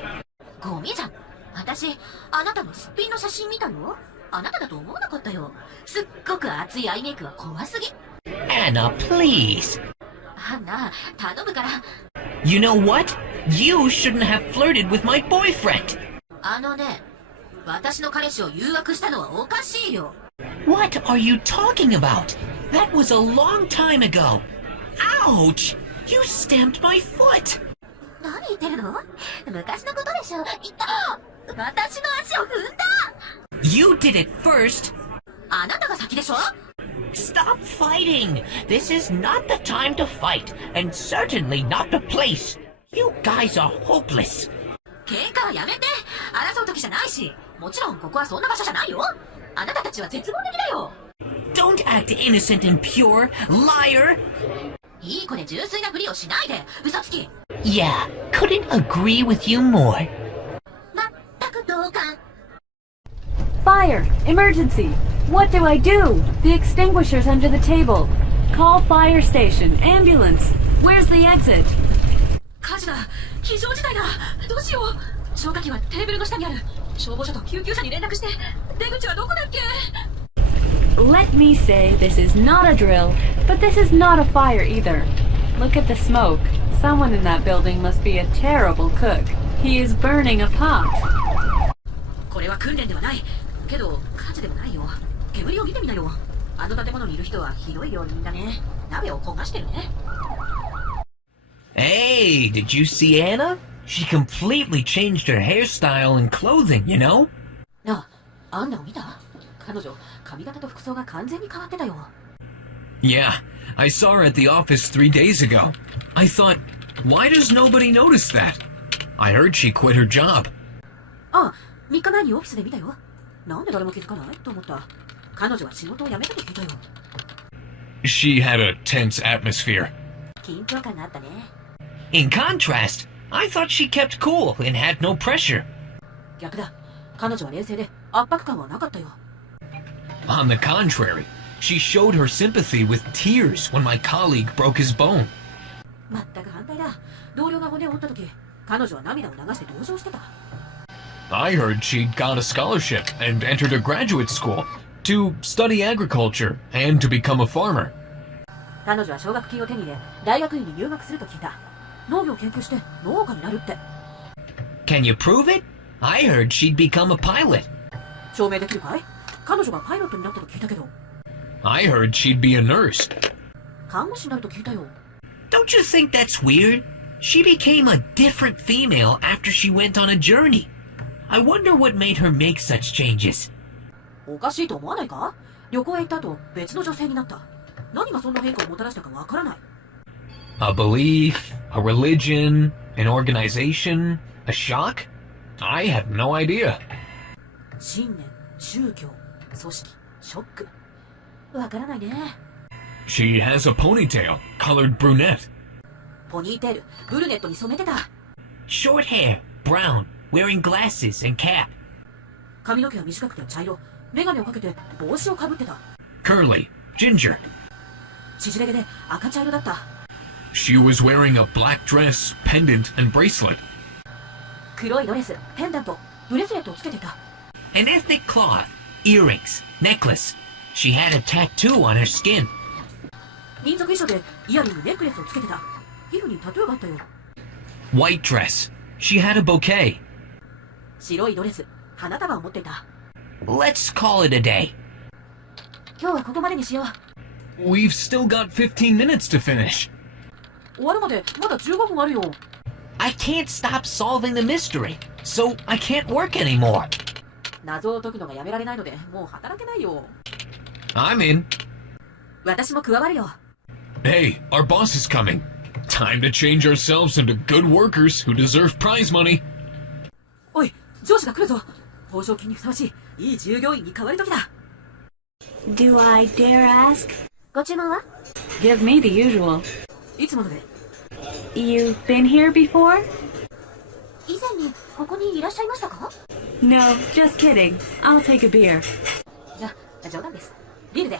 ゴミじゃん。私、あなたのすっぴんの写真見たよ。あなただと思わなかったよ。すっごく熱いアイメイクは怖すぎ。Anna, please. アンナ、頼むから。You know what? You shouldn't have flirted with my boyfriend. あのね、私の彼氏を誘惑したのはおかしいよ。What are you talking about? That was a long time ago. Ouch! You stamped my foot. 何言ってるの？昔のことでしょ。いった私の足を踏んだ。 You did it first. あなたが先でしょ。 Stop fighting. This is not the time to fight, and certainly not the place. You guys are hopeless. 喧嘩はやめて。争う時じゃないし。もちろんここはそんな場所じゃないよ。あなたたちは絶望的だよ。Don't act innocent and pure, liar. いい子で純粋なふりをしないで。嘘つき。 Yeah, couldn't agree with you more. まったく同感。 Fire! Emergency! What do I do? The extinguisher's under the table. Call fire station. Ambulance. Where's the exit? 火事だ。非常事態だ。どうしよう。消火器はテーブルの下にある。消防車と救急車に連絡して。出口はどこだっけ？ Let me say this is not a drill, but this is not a fire either. Look at the smoke. Someone in that building must be a terrible cook. He is burning a pot. これは訓練ではない。けど、火事でもないよ。煙を見てみなよ。あの建物にいる人はひどい料理人だね。鍋を焦がしてるね。Hey, did you see Anna? She completely changed her hairstyle and clothing, you know? なあ、アンナを見た？彼女、髪型と服装が完全に変わってたよ。Yeah, I saw her at the office 3 days ago. I thought, why does nobody notice that? I heard she quit her job. ああ、3日前にオフィスで見たよ。なんで誰も気づかないと思った。彼女は仕事を辞めたと聞いたよ。She had a tense atmosphere. 緊張感があったね。In contrast, I thought she kept cool and had no pressure. 逆だ。彼女は冷静で圧迫感はなかったよ。On the contrary, she showed her sympathy with tears when my colleague broke his bone. まったく反対だ。同僚が骨を折った時、彼女は涙を流して同情してた。I heard she'd got a scholarship and entered a graduate school to study agriculture and to become a farmer. 彼女は奨学金を手に入れ、大学院に入学すると聞いた。農業を研究して農家になるって。Can you prove it? I heard she'd become a pilot. 証明できるかい？彼女がパイロットになったと聞いたけど。I heard she'd be a nurse. 看護師になると聞いたよ。Don't you think that's weird? She became a different female after she went on a journey. I wonder what made her make such changes. おかしいと思わないか？旅行へ行った後、別の女性になった。何がそんな変化をもたらしたかわからない。A belief, a religion, an organization, a shock? I have no idea. 信念、宗教、組織、ショック。わからないね。She has a ponytail, colored brunette. ポニーテール、ブルネットに染めてた。Short hair, brown, wearing glasses and cap. 髪の毛は短くて茶色。メガネをかけて帽子をかぶってた。Curly, Ginger. 縮れ毛で赤茶色だった。She was wearing a black dress, pendant, and bracelet. 黒いドレス、ペンダント、ブレスレットをつけてた。An ethnic cloth, earrings, necklace. She had a tattoo on her skin. 民族衣装でイヤリング、ネックレスをつけてた。皮膚にタトゥーがあったよ。White dress. She had a bouquet. 白いドレス、花束を持っていた。Let's call it a day. 今日はここまでにしよう。We've still got 15 minutes to finish. 終わるまでまだ15分あるよ。I can't stop solving the mystery, so I can't work anymore. 謎を解くのがやめられないので、もう働けないよ。I'm in. 私も加わるよ。Hey, our boss is coming. Time to change ourselves into good workers who deserve prize money. おい、上司が来るぞ。報奨金にふさわしい、いい従業員に変わる時だ。Do I dare ask? ご注文は？ Give me the usual. いつもので。You've been here before? 以前にここにいらっしゃいましたか？ No, just kidding. I'll take a beer. いや、冗談です。ビールで。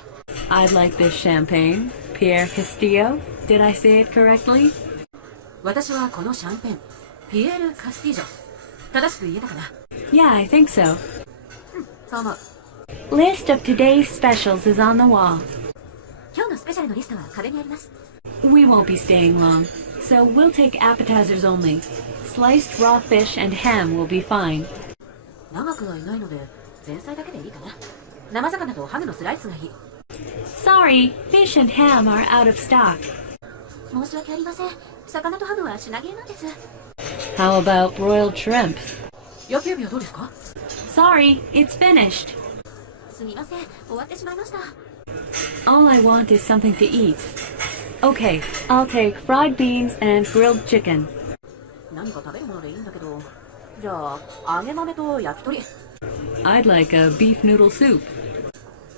I'd like this champagne. Pierre Castillo. Did I say it correctly? 私はこのシャンペン、ピエール・カスティージョ。正しく言えたかな。Yeah, I think so. そう思う。List of today's specials is on the wall. 今日のスペシャルのリストは壁にあります。We won't be staying long, so we'll take appetizers only. Sliced raw fish and ham will be fine. 長くはいないので、前菜だけでいいかな。生魚とハムのスライスがいい。Sorry, fish and ham are out of stock. 申し訳ありません。魚とハムは品切れなんです。How about broiled shrimps? 野球日はどうですか？ Sorry, it's finished. すみません。終わってしまいました。All I want is something to eat. Okay, I'll take fried beans and grilled chicken. 何か食べるものでいいんだけど。じゃあ、揚げ豆と焼き鳥。I'd like a beef noodle soup.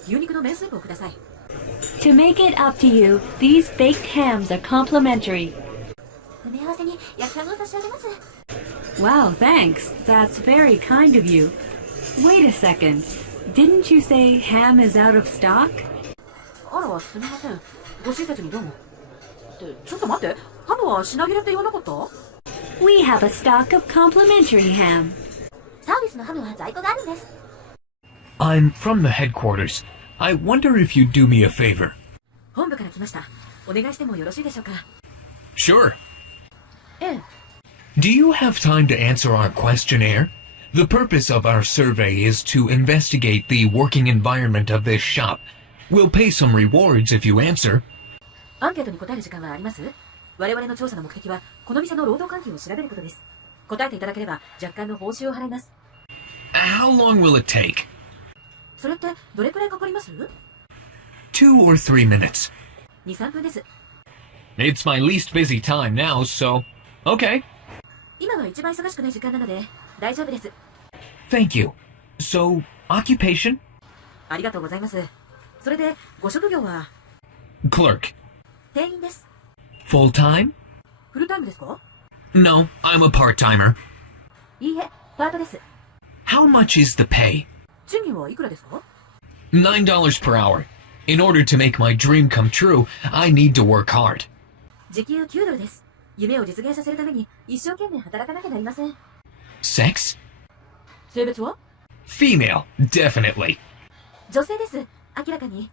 牛肉の麺スープをください。To make it up to you, these baked hams are complimentary. 埋め合わせに焼きハムを差し上げます。Wow, thanks. That's very kind of you. Wait a second. Didn't you say ham is out of stock? あら、すみません。ご親切にどうも。ってちょっと待って。ハムは品切れって言わなかった？ We have a stock of complimentary ham. サービスのハムは在庫があるんです。I'm from the headquarters. I wonder if you'd do me a favor. 本部から来ました。お願いしてもよろしいでしょうか？ Sure. ええ。Do you have time to answer our questionnaire? The purpose of our survey is to investigate the working environment of this shop. We'll pay some rewards if you answer. アンケートに答える時間はあります？我々の調査の目的は、この店の労働環境を調べることです。答えていただければ、若干の報酬を払います。How long will it take? それって、どれくらいかかります？ 2 or 3 minutes. 2、3分です。It's my least busy time now, so... Okay. 今は一番忙しくない時間なので、大丈夫です。Thank you. So, occupation? ありがとうございます。それで、ご職業は、Clerk. 店員です。Full time? フルタイムですか？ No, I'm a part-timer. いいえ、パートです。How much is the pay? 賃金はいくらですか？ $9 per hour. In order to make my dream come true, I need to work hard. 時給9ドルです。夢を実現させるために一生懸命働かなきゃなりません。Sex? 性別は？ Female, definitely. 女性です。明らかに。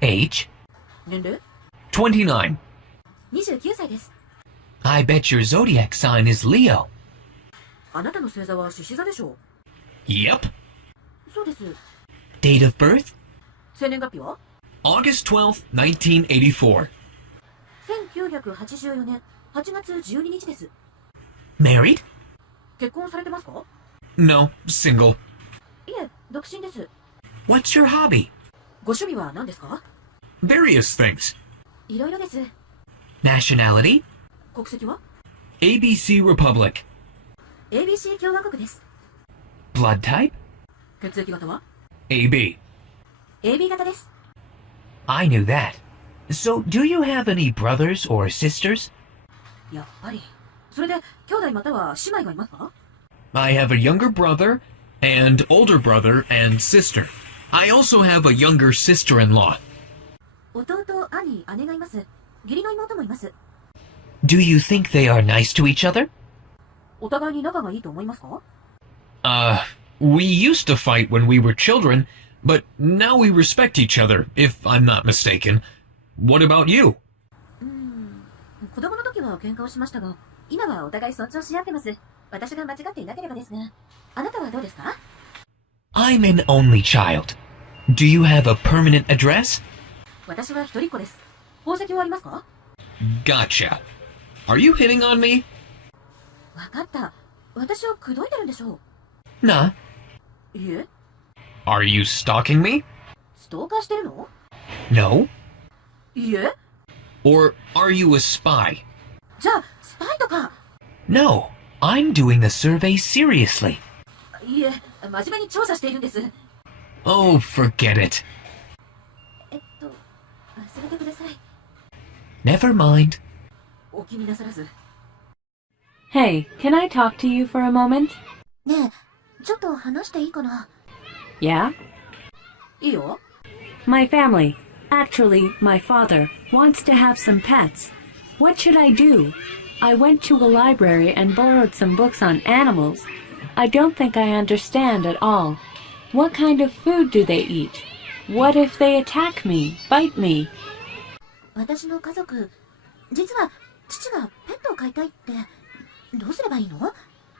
Age? 年齢？ 29. 29歳です。I bet your zodiac sign is Leo. あなたの星座は獅子座でしょう。 Yep. そうです。Date of birth? 生年月日は？ August 12th, 1984. 1984年8月12日です。 Married? 結婚されてますか？ No, single. いえ、独身です。 What's your hobby? ご趣味は何ですか？ Various things. いろいろです。 Nationality? 国籍は？ ABC Republic. ABC 共和国です。 Blood type? 血液型は？ AB. AB 型です。 I knew that. So, do you have any brothers or sisters? やっぱり。それで、兄弟または姉妹がいますか？ I have a younger brother and older brother and sister. I also have a younger sister-in-law. 弟、兄、姉がいます。義理の妹もいます。Do you think they are nice to each other? お互いに仲がいいと思いますか？ We used to fight when we were children, but now we respect each other, if I'm not mistaken. What about you? 子供の時は喧嘩をしましたが、今はお互い尊重し合ってます。私が間違っていなければですが。あなたはどうですか？ I'm an only child. Do you have a permanent address? 私は一人っ子です。宝石はありますか？ Gotcha. Are you hitting on me? わかった。私を口説いてるんでしょう。Nah. いえ、 Are you stalking me? ストーカーしてるの？ No. いえ、 Or are you a spy? じゃあ、スパイとか。No. I'm doing the survey seriously. いえ、真面目に調査しているんです。Oh, forget it. 忘れてください。 Never mind. お気になさらず。Hey, can I talk to you for a moment? ねえ、ちょっと話していいかな？ Yeah? いいよ。My family, actually my father, wants to have some pets. What should I do? I went to a library and borrowed some books on animals. I don't think I understand at all. What kind of food do they eat? What if they attack me, bite me? 私の家族、実は父がペットを飼いたいって、どうすればいいの？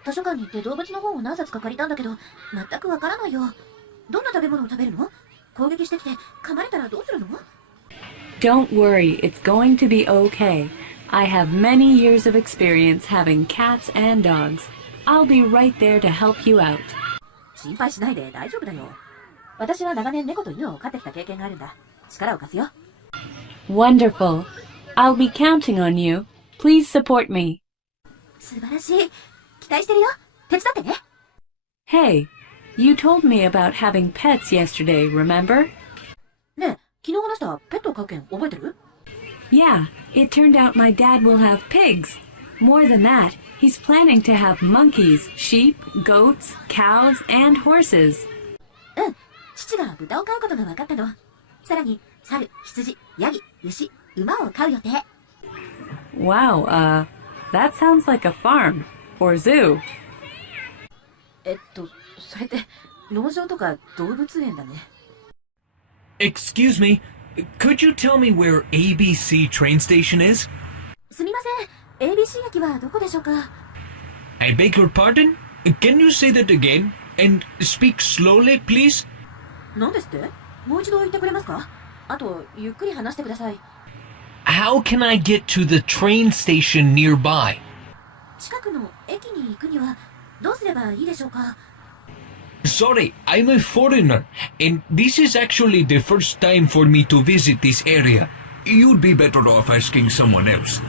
図書館に行って動物の本を何冊か借りたんだけど、全くわからないよ。どんな食べ物を食べるの？攻撃してきて噛まれたらどうするの？ Don't worry, it's going to be okay. I have many years of experience having cats and dogs. I'll be right there to help you out. 心配しないで大丈夫だよ。私は長年猫と犬を飼ってきた経験があるんだ。力を貸すよ。Wonderful. I'll be counting on you. Please support me. 素晴らしい。期待してるよ。手伝ってね。Hey, you told me about having pets yesterday, remember? ねえ、昨日話したペットを飼う件覚えてる？ Yeah, it turned out my dad will have pigs. More than that, he's planning to have monkeys, sheep, goats, cows, and horses. うん。父が豚を飼うことが分かったの。さらに、猿、羊、ヤギ、牛、馬を飼う予定。Wow, that sounds like a farm or zoo. それって農場とか動物園だね。Excuse me. Could you tell me where ABC train station is? すみません。ABC 駅はどこでしょうか？ I beg your pardon? Can you say that again? And speak slowly, please? 何ですって？もう一度言ってくれますか？あと、ゆっくり話してください。How can I get to the train station nearby? 近くの駅に行くにはどうすればいいでしょうか？ Sorry, I'm a foreigner, and this is actually the first time for me to visit this area. You'd be better off asking someone else.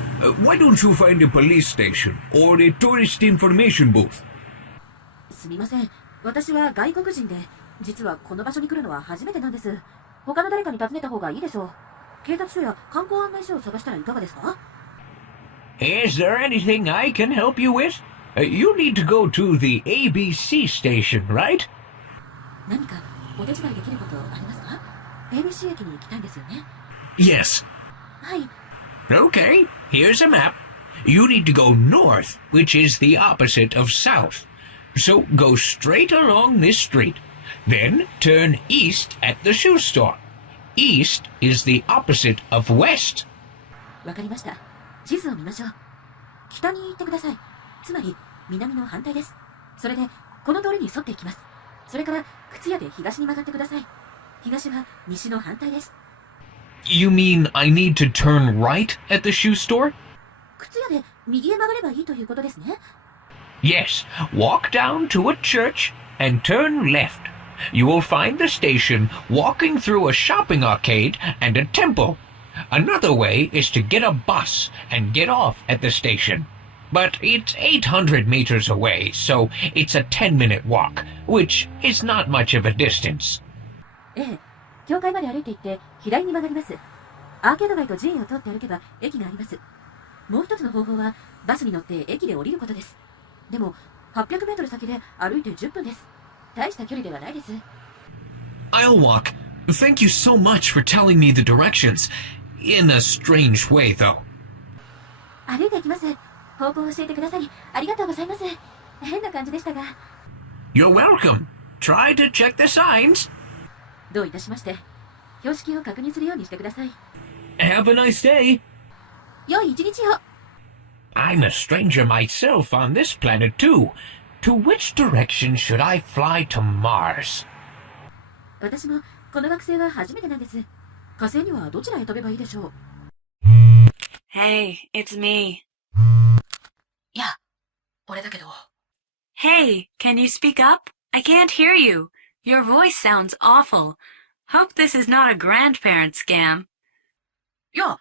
Why don't you find a police station or a tourist information booth? すみません。私は外国人で、実はこの場所に来るのは初めてなんです。他の誰かに尋ねた方がいいでしょう。警察署や観光案内所を探したらいかがですか？ Is there anything I can help you with? You need to go to the ABC station, right? 何かお手伝いできることありますか？ ABC 駅に行きたいんですよね。Yes. はい。 Okay, here's a map. You need to go north, which is the opposite of south. So go straight along this street. Then turn east at the shoe store. East is the opposite of west. わかりました。地図を見ましょう。北に行ってください。つまり、南の反対です。それで、この通りに沿っていきます。それから、靴屋で東に曲がってください。東は西の反対です。You mean I need to turn right at the shoe store? 靴屋で右へ曲がればいいということですね。Yes, walk down to a church and turn left. You will find the station walking through a shopping arcade and a temple. Another way is to get a bus and get off at the station. But it's 800 meters away, so it's a 10-minute walk, which is not much of a distance. ええ、教会まで歩いて行って左に曲がります。アーケード街と寺院を通って歩けば駅があります。もう一つの方法はバスに乗って駅で降りることです。でも800メートル先で歩いて10分です。大した距離ではないです。 I'll walk. Thank you so much for telling me the directions. In a strange way, though. 歩いていきます。方向を教えてくださり、ありがとうございます。変な感じでしたが。You're welcome. Try to check the signs. どういたしまして。標識を確認するようにしてください。Have a nice day. 良い一日を。I'm a stranger myself on this planet, too. To which direction should I fly to Mars? 私もこの惑星は初めてなんです。火星にはどちらへ飛べばいいでしょう。Hey, it's me. いや、俺だけど。Hey, can you speak up? I can't hear you. Your voice sounds awful. Hope this is not a grandparent scam. いや、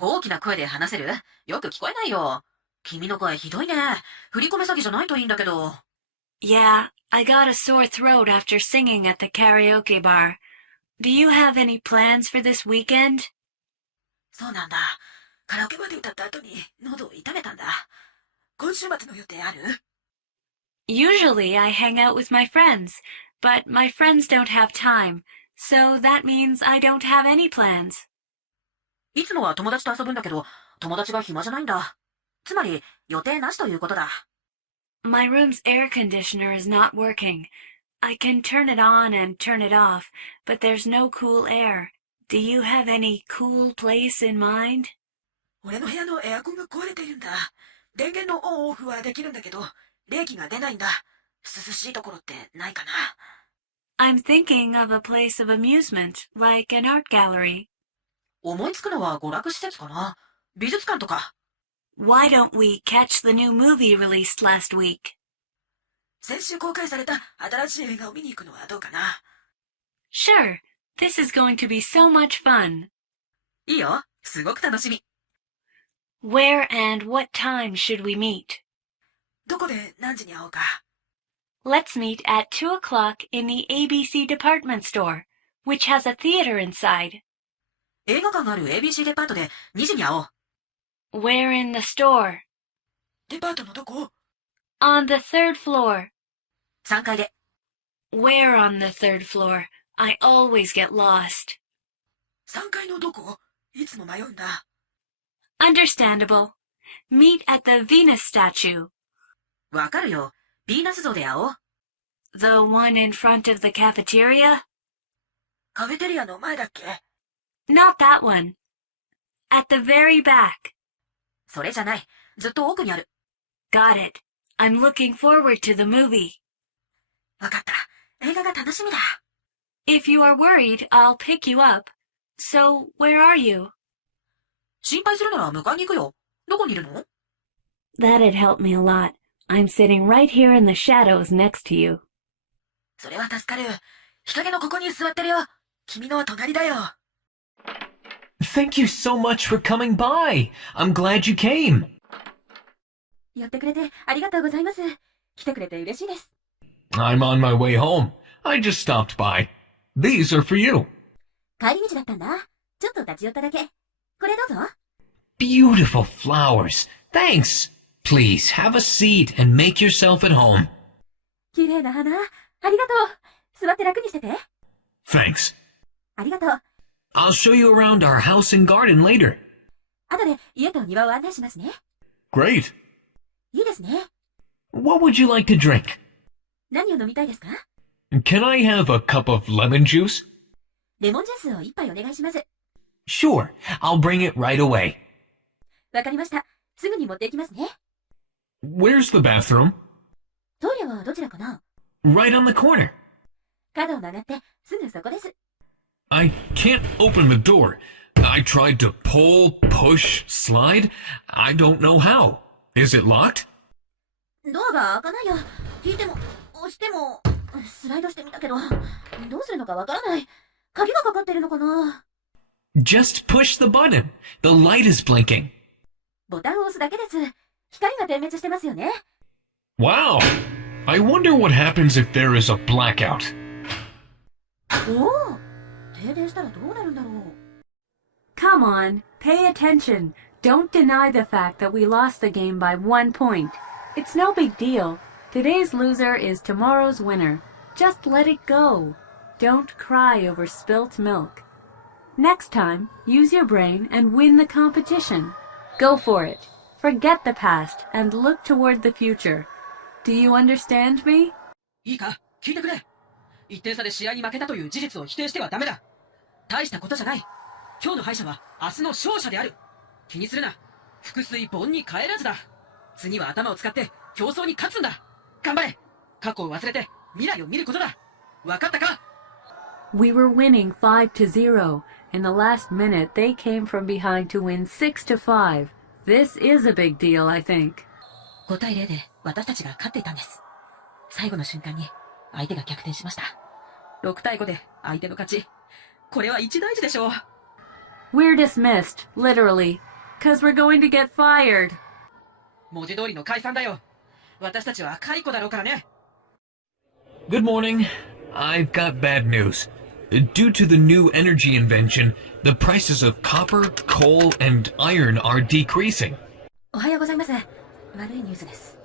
大きな声で話せる？よく聞こえないよ。君の声ひどいね。振り込め詐欺じゃないといいんだけど。Yeah, I got a sore throat after singing at the karaoke bar. Do you have any plans for this weekend? そうなんだ。カラオケまで歌った後に喉を痛めたんだ。今週末の予定ある？ Usually I hang out with my friends, but my friends don't have time, so that means I don't have any plans. いつもは友達と遊ぶんだけど、友達が暇じゃないんだ。つまり、予定なしということだ。My room's air conditioner is not working. I can turn it on and turn it off, but there's no cool air. Do you have any cool place in mind? 俺の部屋のエアコンが壊れているんだ。電源のオンオフはできるんだけど、冷気が出ないんだ。涼しいところってないかな？ I'm thinking of a place of amusement, like an art gallery. 思いつくのは娯楽施設かな？美術館とか。Why don't we catch the new movie released last week? 先週公開された新しい映画を見に行くのはどうかな？ Sure, this is going to be so much fun. いいよ、すごく楽しみ。Where and what time should we meet? どこで何時に会おうか？ Let's meet at 2 o'clock in the ABC department store, which has a theater inside. 映画館がある ABC デパートで2時に会おう。Where in the store? デパートのどこ？ On the third floor. 3階で。Where on the third floor? I always get lost. 3階のどこ？いつも迷うんだ。Understandable. Meet at the Venus statue. わかるよ。ヴィーナス像で会おう。The one in front of the cafeteria? カフェテリアの前だっけ？ Not that one. At the very back. それじゃない。ずっと奥にある。Got it. I'm looking forward to the movie. わかった。映画が楽しみだ。If you are worried, I'll pick you up. So, where are you? 心配するなら迎えに行くよ。どこにいるの？ That'd help me a lot. I'm sitting right here in the shadows next to you. それは助かる。日陰のここに座ってるよ。君の隣だよ。Thank you so much for coming by. I'm glad you came. 寄ってくれてありがとうございます。来てくれて嬉しいです。I'm on my way home. I just stopped by. These are for you. 帰り道だったんだ。ちょっと立ち寄っただけ。これどうぞ。Beautiful flowers. Thanks. Please have a seat and make yourself at home. 綺麗な花。ありがとう。座って楽にしてて。Thanks. ありがとう。I'll show you around our house and garden later. 後で家と庭を案内しますね。Great. いいですね。What would you like to drink? 何を飲みたいですか？ Can I have a cup of lemon juice? レモンジュースを一杯お願いします。Sure. I'll bring it right away. わかりました。すぐに持って行きますね。Where's the bathroom? トイレはどちらかな？ Right on the corner. 角を曲がってすぐそこです。I can't open the door. I tried to pull, push, slide. I don't know how. Is it locked? ドアが開かないよ。引いても、押しても、スライドしてみたけど、どうするのかわからない。鍵がかかってるのかな？ Just push the button. The light is blinking. ボタンを押すだけです。光が点滅してますよね。Wow. I wonder what happens if there is a blackout. おお、停電したらどうなるんだろう。Come on, pay attention. Don't deny the fact that we lost the game by 1 point. It's no big deal. Today's loser is tomorrow's winner. Just let it go. don't cry over spilt milk. Next time, use your brain and win the competition. Go for it. Forget the past and look toward the future. Do you understand me? いいか、聞いてくれ。1点差で試合に負けたという事実を否定してはダメだ。大したことじゃない。今日の敗者は明日の勝者である。気にするな。覆水盆に帰らずだ。次は頭を使って競争に勝つんだ。頑張れ。過去を忘れて未来を見ることだ。わかったか？ We were winning 5-0. In the last minute, they came from behind to win 6-5. This is a big deal, I think. 5対0で私たちが勝っていたんです。最後の瞬間に相手が逆転しました。6対5で相手の勝ち。これは一大事でしょう。We're dismissed, literally, cause we're going to get fired. 文字通りの解散だよ。私たちは解雇だろうからね。Good morning. I've got bad news. Due to the new energy invention, the prices of copper, coal, and iron are decreasing. おはようございます。悪いニュースです。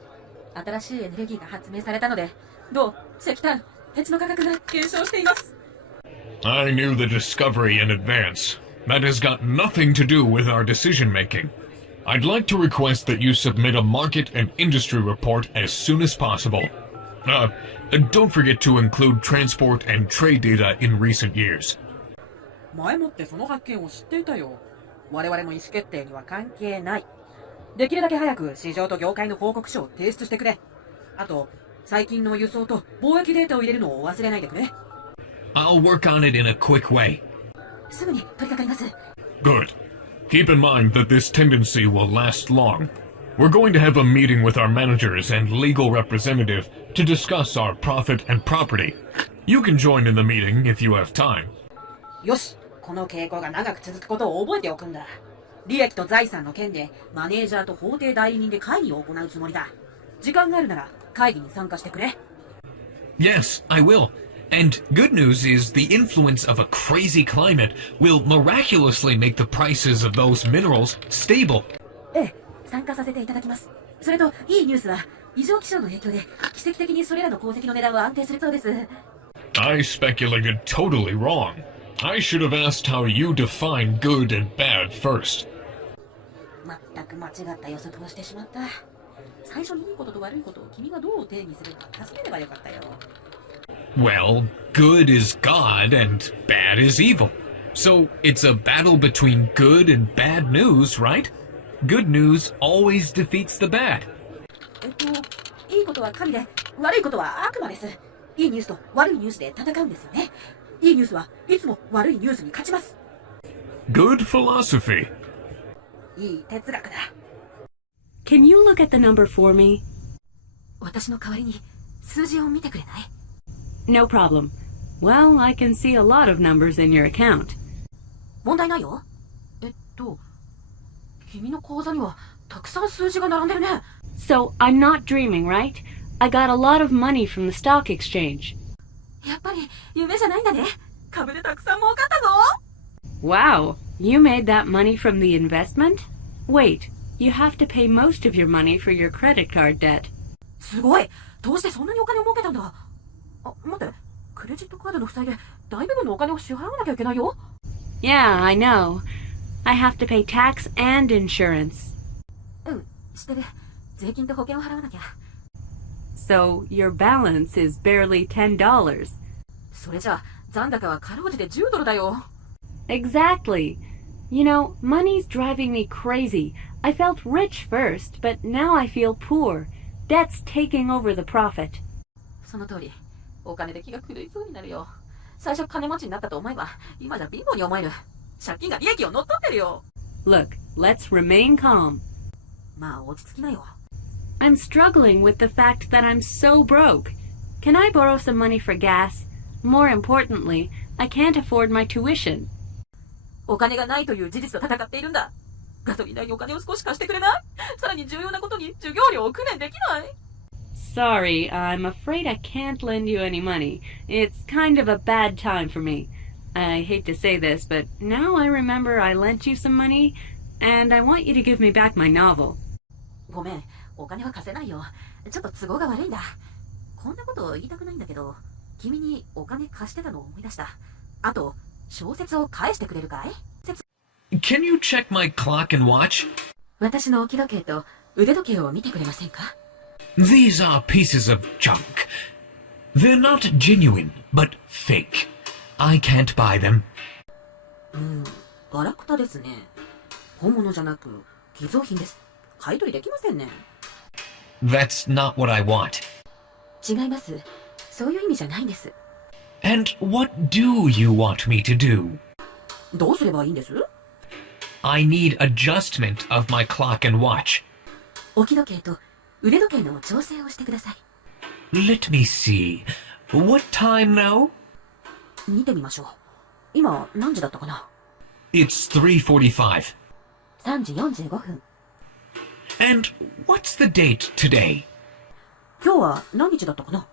新しいエネルギーが発明されたので、銅、石炭、鉄の価格が減少しています。I knew the discovery in advance. That has got nothing to do with our decision making. I'd like to request that you submit a market and industry report as soon as possible. Don't forget to include transport and trade data in recent years. 前もってその発見を知っていたよ。我々の意思決定には関係ない。できるだけ早く市場と業界の報告書を提出してくれ。あと、最近の輸送と貿易データを入れるのを忘れないでくれ。I'll work on it in a quick way. すぐに取り掛かります。Good. Keep in mind that this tendency will last long. We're going to have a meeting with our managers and legal representative to discuss our profit and property. You can join in the meeting if you have time. よし、この傾向が長く続くことを覚えておくんだ。利益と財産の件でマネージャーと法定代理人で会議を行うつもりだ。時間があるなら会議に参加してくれ。Yes, I will. And good news is the influence of a crazy climate will miraculously make the prices of those minerals stable. ええ、参加させていただきます。それと、いいニュースは、異常気象の影響で、奇跡的にそれらの鉱石の値段は安定するそうです。I speculated totally wrong. I should have asked how you define good and bad first. 全く間違った予測をしてしまった。最初にいいことと悪いことを君がどう定義するか尋ねればよかったよ。Well, good is God and bad is evil. So it's a battle between good and bad news, right? Good news always defeats the bad. いいことは神で、悪いことは悪魔です。いいニュースと悪いニュースで戦うんですよね。いいニュースはいつも悪いニュースに勝ちます。Good philosophy. いい哲学だ。Can you look at the number for me? 私の代わりに数字を見てくれない？ No problem. Well, I can see a lot of numbers in your account. 問題ないよ。君の口座にはたくさん数字が並んでるね。So, I'm not dreaming, right? I got a lot of money from the stock exchange. やっぱり夢じゃないんだね。株でたくさん儲かったぞ。Wow, you made that money from the investment? Wait, you have to pay most of your money for your credit card debt. すごい。どうしてそんなにお金を儲けたんだ。あ、待って。クレジットカードの負債で大部分のお金を支払わなきゃいけないよ。Yeah, I know. I have to pay tax and insurance. うん、知ってる。税金と保険を払わなきゃ。So, your balance is barely $10. それじゃあ、残高はかろうじて$10だよ。Exactly. You know, money's driving me crazy. I felt rich first, but now I feel poor. Debt's taking over the profit. その通り。お金で気が狂いそうになるよ。最初金持ちになったと思えば、今じゃ貧乏に思える。借金が利益を乗っ取ってるよ。Look, let's remain calm. まあ、落ち着きなよ。I'm struggling with the fact that I'm so broke. Can I borrow some money for gas? More importantly, I can't afford my tuition. お金がないという事実と戦っているんだ。ガソリン代にお金を少し貸してくれない？さらに重要なことに授業料を工面できない？ Sorry, I'm afraid I can't lend you any money. It's kind of a bad time for me. I hate to say this, but now I remember I lent you some money, and I want you to give me back my novel. ごめん、お金は貸せないよ。ちょっと都合が悪いんだ。こんなことを言いたくないんだけど、君にお金貸してたのを思い出した。あと、小説を返してくれるかい？ Can you check my clock and watch? 私の置き時計と腕時計を見てくれませんか？ These are pieces of junk. They're not genuine, but fake. I can't buy them. ガラクタですね。本物じゃなく、偽造品です。買い取りできませんね。That's not what I want. 違います。そういう意味じゃないんです。And what do you want me to do? どうすればいいんです？ I need adjustment of my clock and watch. 置き時計と腕時計の調整をしてください。Let me see. What time now? 見てみましょう。今、何時だったかな？ It's 3:45. 3時45分。And what's the date today? 今日は何日だったかな？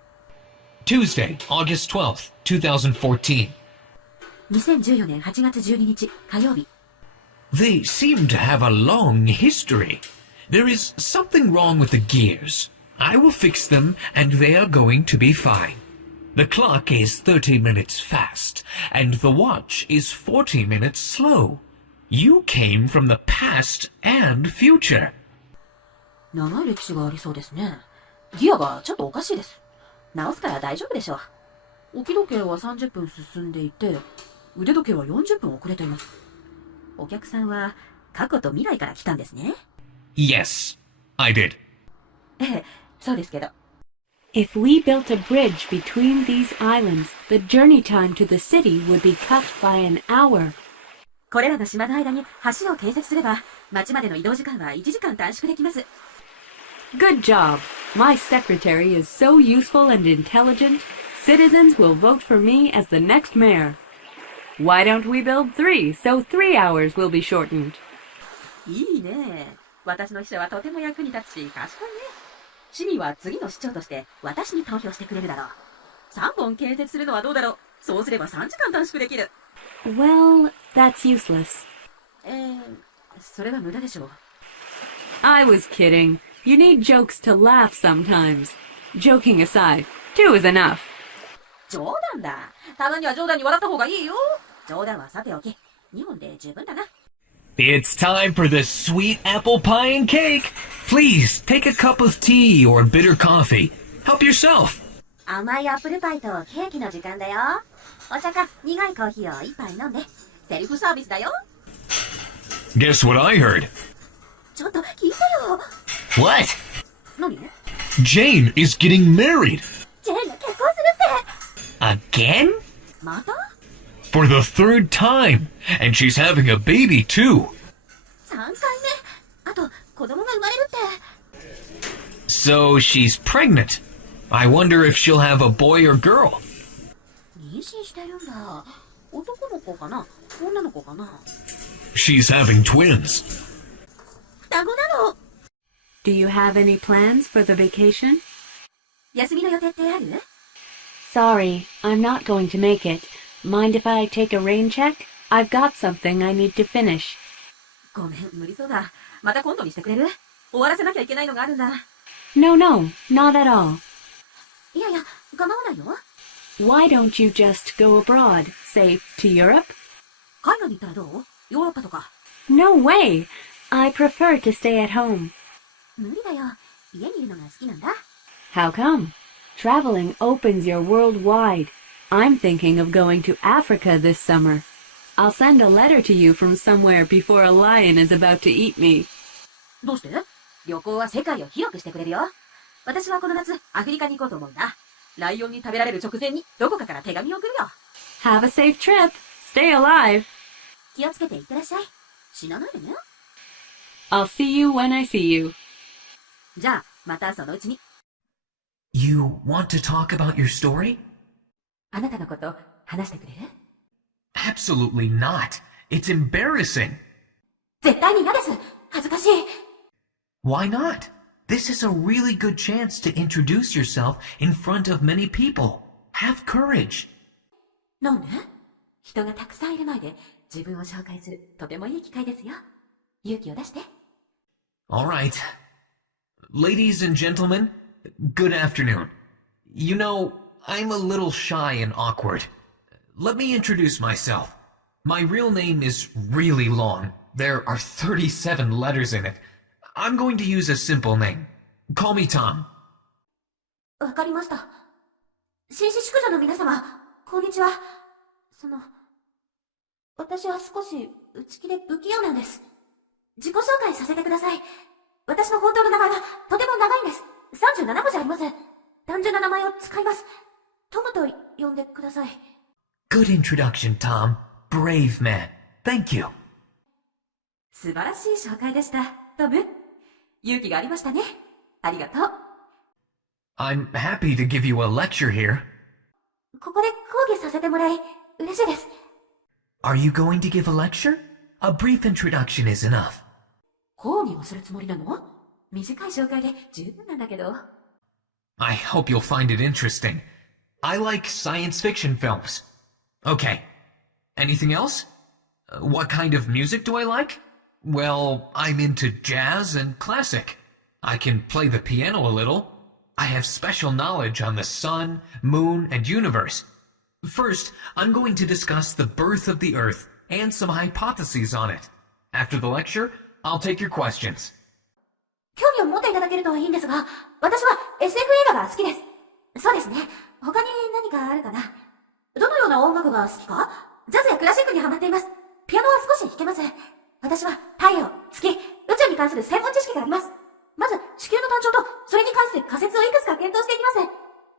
Tuesday, August 12th, 2014. 2014年8月12日火曜日。 They seem to have a long history. There is something wrong with the gears. I will fix them and they are going to be fine. The clock is 30 minutes fast and the watch is 40 minutes slow. You came from the past and future. 長い歴史がありそうですね。ギアがちょっとおかしいです。直すから大丈夫でしょう。置き時計は30分進んでいて、腕時計は40分遅れています。お客さんは過去と未来から来たんですね。Yes, I did. ええ、そうですけど。If we built a bridge between these islands, the journey time to the city would be cut by an hour. これらの島の間に橋を建設すれば、町までの移動時間は1時間短縮できます。Good job. My secretary is so useful and intelligent. Citizens will vote for me as the next mayor. Why don't we build 3 so 3 hours will be shortened? いいね。私の秘書はとても役に立つし、賢いね。市民は次の市長として私に投票してくれるだろう。3本建設するのはどうだろう。そうすれば3時間短縮できる。Well, that's useless. それは無駄でしょう。I was kidding. You need jokes to laugh sometimes. Joking aside, 2 is enough. 冗談だ。たまには冗談に笑った方がいいよ。冗談はさておき、2本で十分だな。It's time for the sweet apple pie and cake. Please take a cup of tea or bitter coffee. Help yourself. 甘いアップルパイとケーキの時間だよ。お茶か苦いコーヒーを一杯飲んで。セルフサービスだよ。Guess what I heard? ちょっと聞いてよ。What? 何？ Jane is getting married. ジェーンが結婚するって。 Again? また？ For the 3rd time. And she's having a baby too. 3回目。あと、子供が生まれるって。So she's pregnant. I wonder if she'll have a boy or girl. 妊娠してるんだ。男の子かな？女の子かな？ She's having twins. 双子なの。Do you have any plans for the vacation? 休みの予定ってある？ Sorry, I'm not going to make it. Mind if I take a rain check? I've got something I need to finish. ごめん、無理そうだ。また今度にしてくれる？終わらせなきゃいけないのがあるんだ。No, no, not at all. いやいや、構わないよ。Why don't you just go abroad, say, to Europe? 海外に行ったらどう？ヨーロッパとか。No way! I prefer to stay at home. 無理だよ。家にいるのが好きなんだ。How come? Traveling opens your world wide. I'm thinking of going to Africa this summer. I'll send a letter to you from somewhere before a lion is about to eat me. どうして？旅行は世界を広くしてくれるよ。私はこの夏、アフリカに行こうと思うんだ。ライオンに食べられる直前にどこかから手紙を送るよ。Have a safe trip. Stay alive. 気をつけていってらっしゃい。死なないでね。I'll see you when I see you. じゃあ、またそのうちに。You want to talk about your story? あなたのこと話してくれる？ Absolutely not. It's embarrassing. 絶対に嫌です。恥ずかしい。Why not? This is a really good chance to introduce yourself in front of many people. Have courage. なんで？人がたくさんいる前で自分を紹介するとてもいい機会ですよ。勇気を出して。All right. Ladies and gentlemen, good afternoon. You know, I'm a little shy and awkward. Let me introduce myself. My real name is really long. There are 37 letters in it. I'm going to use a simple name. Call me Tom. わかりました。紳士淑女の皆様、こんにちは。私は少し内気で不器用なんです。自己紹介させてください。私の本当の名前はとても長いんです。37文字あります。単純な名前を使います。トムと呼んでください。Good introduction, Tom. Brave man. Thank you. 素晴らしい紹介でした、トム。勇気がありましたね。ありがとう。I'm happy to give you a lecture here. ここで講義させてもらい、嬉しいです。Are you going to give a lecture? A brief introduction is enough. 講義をするつもりなの？短い紹介で十分なんだけど。I hope you'll find it interesting. I like science fiction films. Okay. Anything else? What kind of music do I like? Well, I'm into jazz and classic. I can play the piano a little. I have special knowledge on the sun, moon, and universe. First, I'm going to discuss the birth of the Earth and some hypotheses on it. After the lecture, I'll take your questions. 興味を持っていただけるといいんですが、私は SF 映画が好きです。そうですね。他に何かあるかな。どのような音楽が好きか？ジャズやクラシックにハマっています。ピアノは少し弾けます。私は太陽、月、宇宙に関する専門知識があります。まず、地球の誕生と、それに関する仮説をいくつか検討していきます。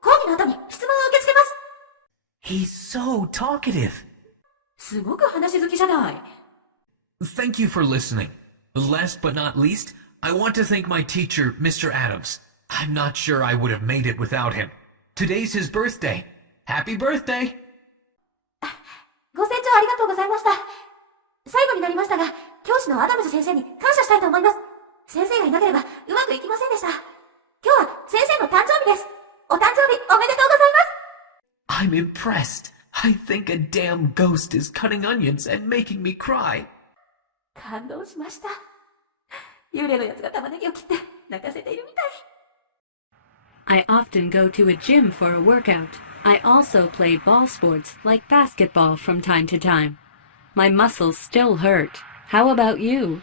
講義の後に質問を受け付けます。He's so talkative. すごく話好きじゃない。Thank you for listening. Last but not least, I want to thank my teacher, Mr. Adams. I'm not sure I would have made it without him. Today's his birthday. Happy birthday! ご清聴ありがとうございました。最後になりましたが、教師のアダムズ先生に感謝したいと思います。先生がいなければうまくいきませんでした。今日は先生の誕生日です。お誕生日おめでとうございます。I'm impressed. I think a damn ghost is cutting onions and making me cry. 感動しました。幽霊のやつが玉ねぎを切って泣かせているみたい。I often go to a gym for a workout. I also play ball sports like basketball from time to time. My muscles still hurt. How about you?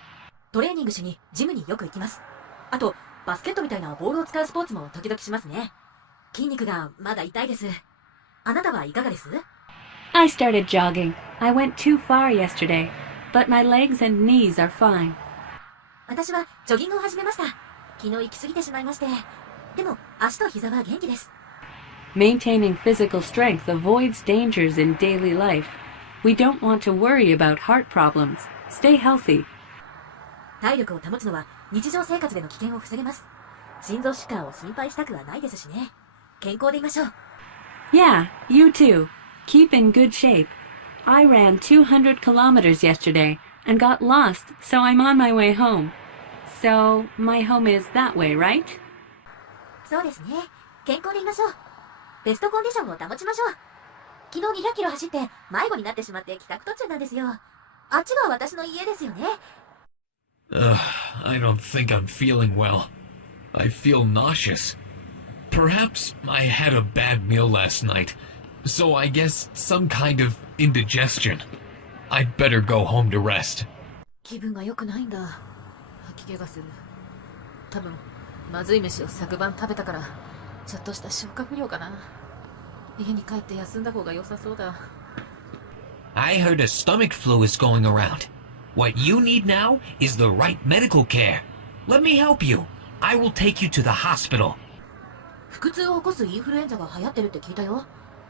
トレーニングしにジムによく行きます。あと、バスケットみたいなボールを使うスポーツも時々しますね。筋肉がまだ痛いです。あなたはいかがです？ I started jogging. I went too far yesterday, but my legs and knees are fine. 私はジョギングを始めました。昨日行き過ぎてしまいまして。でも、足と膝は元気です。Maintaining physical strength avoids dangers in daily life. We don't want to worry about heart problems. Stay healthy. 体力を保つのは日常生活での危険を防げます。心臓疾患を心配したくはないですしね。健康でいましょう。Yeah, you too. Keep in good shape. I ran 200 kilometers yesterday and got lost, so I'm on my way home. So, my home is that way, right? そうですね。健康でいましょう。ベストコンディションを保ちましょう。昨日200キロ走って迷子になってしまって帰宅途中なんですよ。あっちが私の家ですよね。I don't think I'm feeling well. I feel nauseous. Perhaps I had a bad meal last night, so I guess some kind of indigestion. I'd better go home to rest. 気分が良くないんだ。吐き気がする。多分、まずい飯を昨晩食べたから、ちょっとした消化不良かな。家に帰って休んだ方が良さそうだ。I heard a stomach flu is going around. What you need now is the right medical care. Let me help you. I will take you to the hospital. 腹痛を起こすインフルエンザが流行ってるって聞いたよ。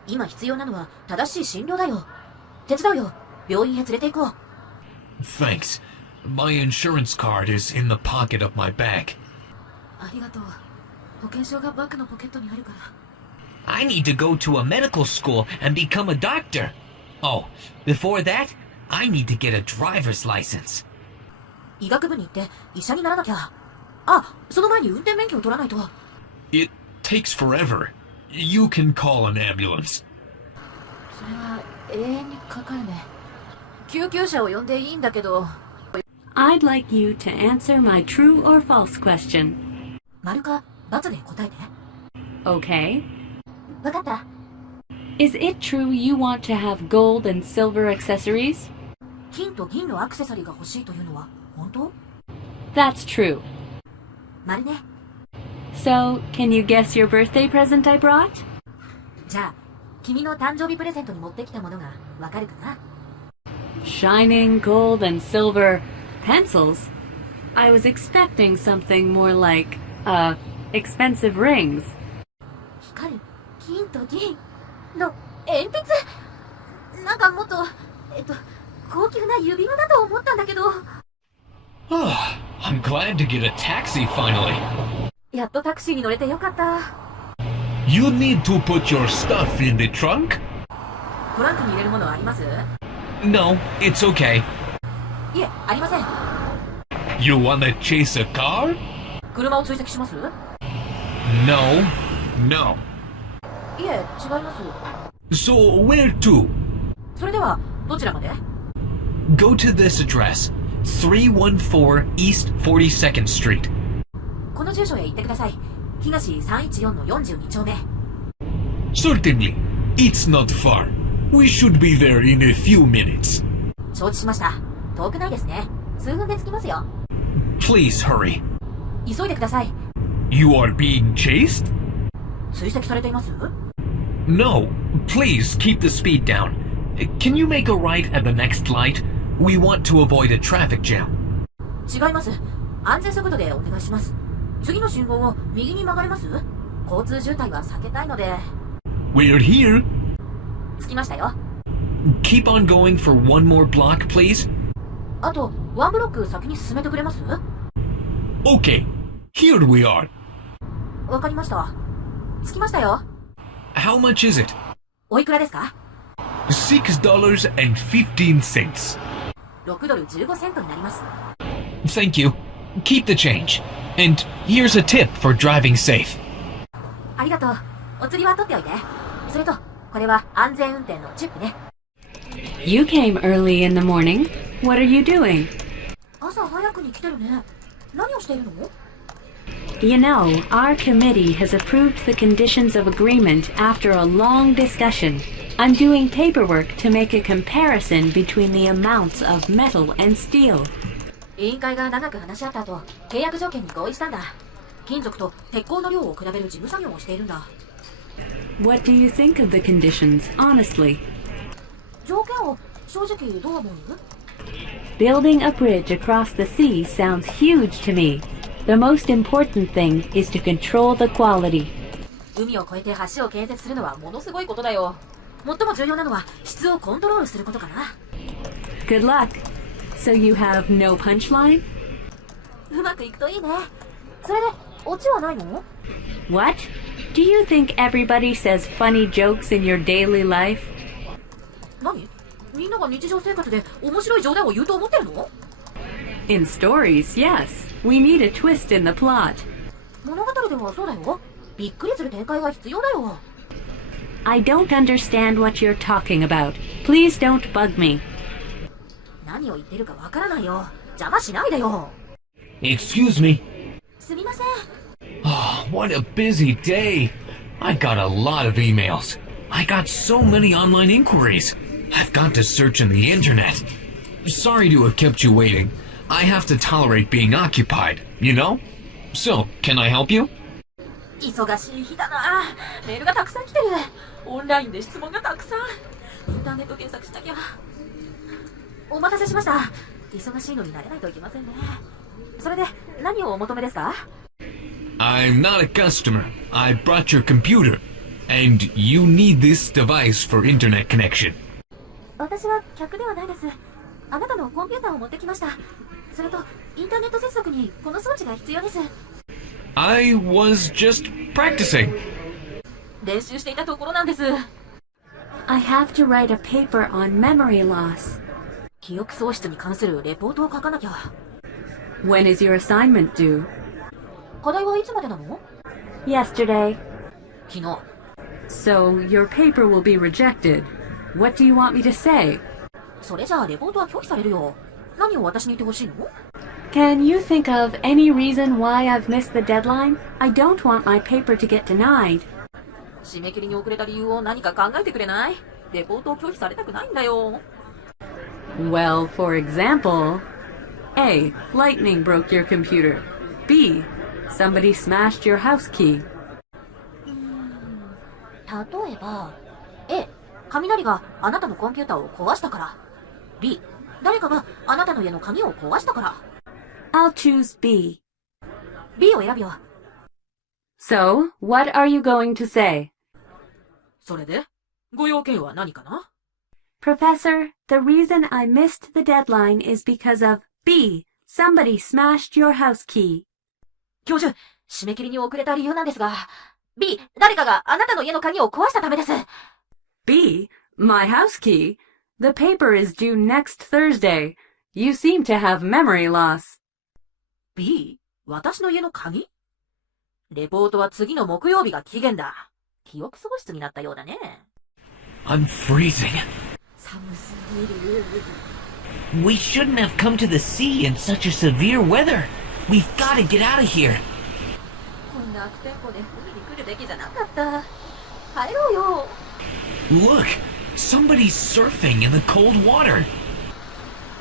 今必要なのは正しい診療だよ。手伝うよ。病院へ連れて行こう。Thanks. My insurance card is in the pocket of my bag. ありがとう。保険証がバッグのポケットにあるから。I need to go to a medical school and become a doctor. Oh, before that, I need to get a driver's license. 医学部に行って医者にならなきゃ。あ、その前に運転免許を取らないと。It takes forever. You can call an ambulance. それは永遠にかかるね。救急車を呼んでいいんだけど。I'd like you to answer my true or false question. 丸か×で答えて。Okay? わかった。Is it true you want to have gold and silver accessories? 金と銀のアクセサリーが欲しいというのは本当？ That's true. 丸ね。So, can you guess your birthday present I brought? じゃあ、君の誕生日プレゼントに持ってきたものがわかるかな？ Shining gold and silver pencils? I was expecting something more like, expensive rings. 光る金と銀の鉛筆なんかもっと、高級な指輪だと思ったんだけど。I'm glad to get a taxi finally. やっとタクシーに乗れてよかった。You need to put your stuff in the trunk? トランクに入れるものあります？ No, it's okay. いえ、ありません。You wanna chase a car? 車を追跡します？ No. No. いえ、違います。So, where to? それでは、どちらまで？ Go to this address, 314 East 42nd Street. この住所へ行ってください。東314の42丁目。Certainly. It's not far. We should be there in a few minutes. 承知しました。遠くないですね。数分で着きますよ。Please hurry. 急いでください。You are being chased? 追跡されています？ No. Please keep the speed down. Can you make a right at the next light? We want to avoid a traffic jam. 違います。安全速度でお願いします。次の信号を右に曲がれます？交通渋滞は避けたいので。We're here. 着きましたよ。Keep on going for one more block, please. あと、ワンブロック先に進めてくれます？ Okay. Here we are. わかりました。着きましたよ。How much is it? おいくらですか？ $6.15. 6ドル15セントになります。Thank you. Keep the change. And here's a tip for driving safe. ありがとう。お釣りは取っておいて。それと、これは安全運転のチップね。You came early in the morning. What are you doing? 朝早くに来てるね。何をしているの？ You know, our committee has approved the conditions of agreement after a long discussion. I'm doing paperwork to make a comparison between the amounts of metal and steel. 委員会が長く話し合った後、契約条件に合意したんだ。金属と鉄鋼の量を比べる事務作業をしているんだ。What do you think of the conditions, honestly? 条件を正直どう思う？ Building a bridge across the sea sounds huge to me. The most important thing is to control the quality. 海を越えて橋を建設するのはものすごいことだよ。最も重要なのは質をコントロールすることかな。Good luck. So you have no punchline? うまくいくといいね。それで、オチはないの？ What? Do you think everybody says funny jokes in your daily life? 何？みんなが日常生活で面白い冗談を言うと思ってるの？ In stories, yes. We need a twist in the plot. 物語ではそうだよ。びっくりする展開が必要だよ。I don't understand what you're talking about. Please don't bug me. 何を言ってるかわからないよ。邪魔しないでよ。Excuse me. すみません。Oh, what a busy day. I got a lot of emails. I got so many online inquiries. I've got to search in the internet. Sorry to have kept you waiting. I have to tolerate being occupied, you know? So, can I help you? 忙しい日だな。メールがたくさん来てる。オンラインで質問がたくさん。インターネット検索しなきゃ。お待たせしました。忙しいのに慣れないといけませんね。それで、何をお求めですか？ I'm not a customer. I brought your computer. And you need this device for internet connection. 私は客ではないです。あなたのコンピューターを持ってきました。それと、インターネット接続にこの装置が必要です。I was just practicing. 練習していたところなんです。I have to write a paper on memory loss. 記憶喪失に関するレポートを書かなきゃ。When is your assignment due? 課題はいつまでなの？ Yesterday. 昨日。So your paper will be rejected. What do you want me to say? それじゃあレポートは拒否されるよ。何を私に言ってほしいの？ Can you think of any reason why I've missed the deadline? I don't want my paper to get denied. 締め切りに遅れた理由を何か考えてくれない？レポートを拒否されたくないんだよ。Well, for example, A. Lightning broke your computer. B. Somebody smashed your house key. 例えば、A、雷があなたのコンピューターを壊したから。B、誰かがあなたの家の鍵を壊したから。I'll choose B. B を選ぶよ。So, what are you going to say? それで、ご用件は何かな？ Professor, the reason I missed the deadline is because of B. Somebody smashed your house key. 教授、締め切りに遅れた理由なんですが、B、誰かがあなたの家の鍵を壊したためです。B. My house key? The paper is due next Thursday. You seem to have memory loss. B、私の家の鍵？レポートは次の木曜日が期限だ。記憶喪失になったようだね。I'm freezing. 寒すぎる。We shouldn't have come to the sea in such a severe weather. We've got to get out of here. こんな悪天候で海に来るべきじゃなかった。帰ろうよ。Look, somebobody's surfing in the cold water.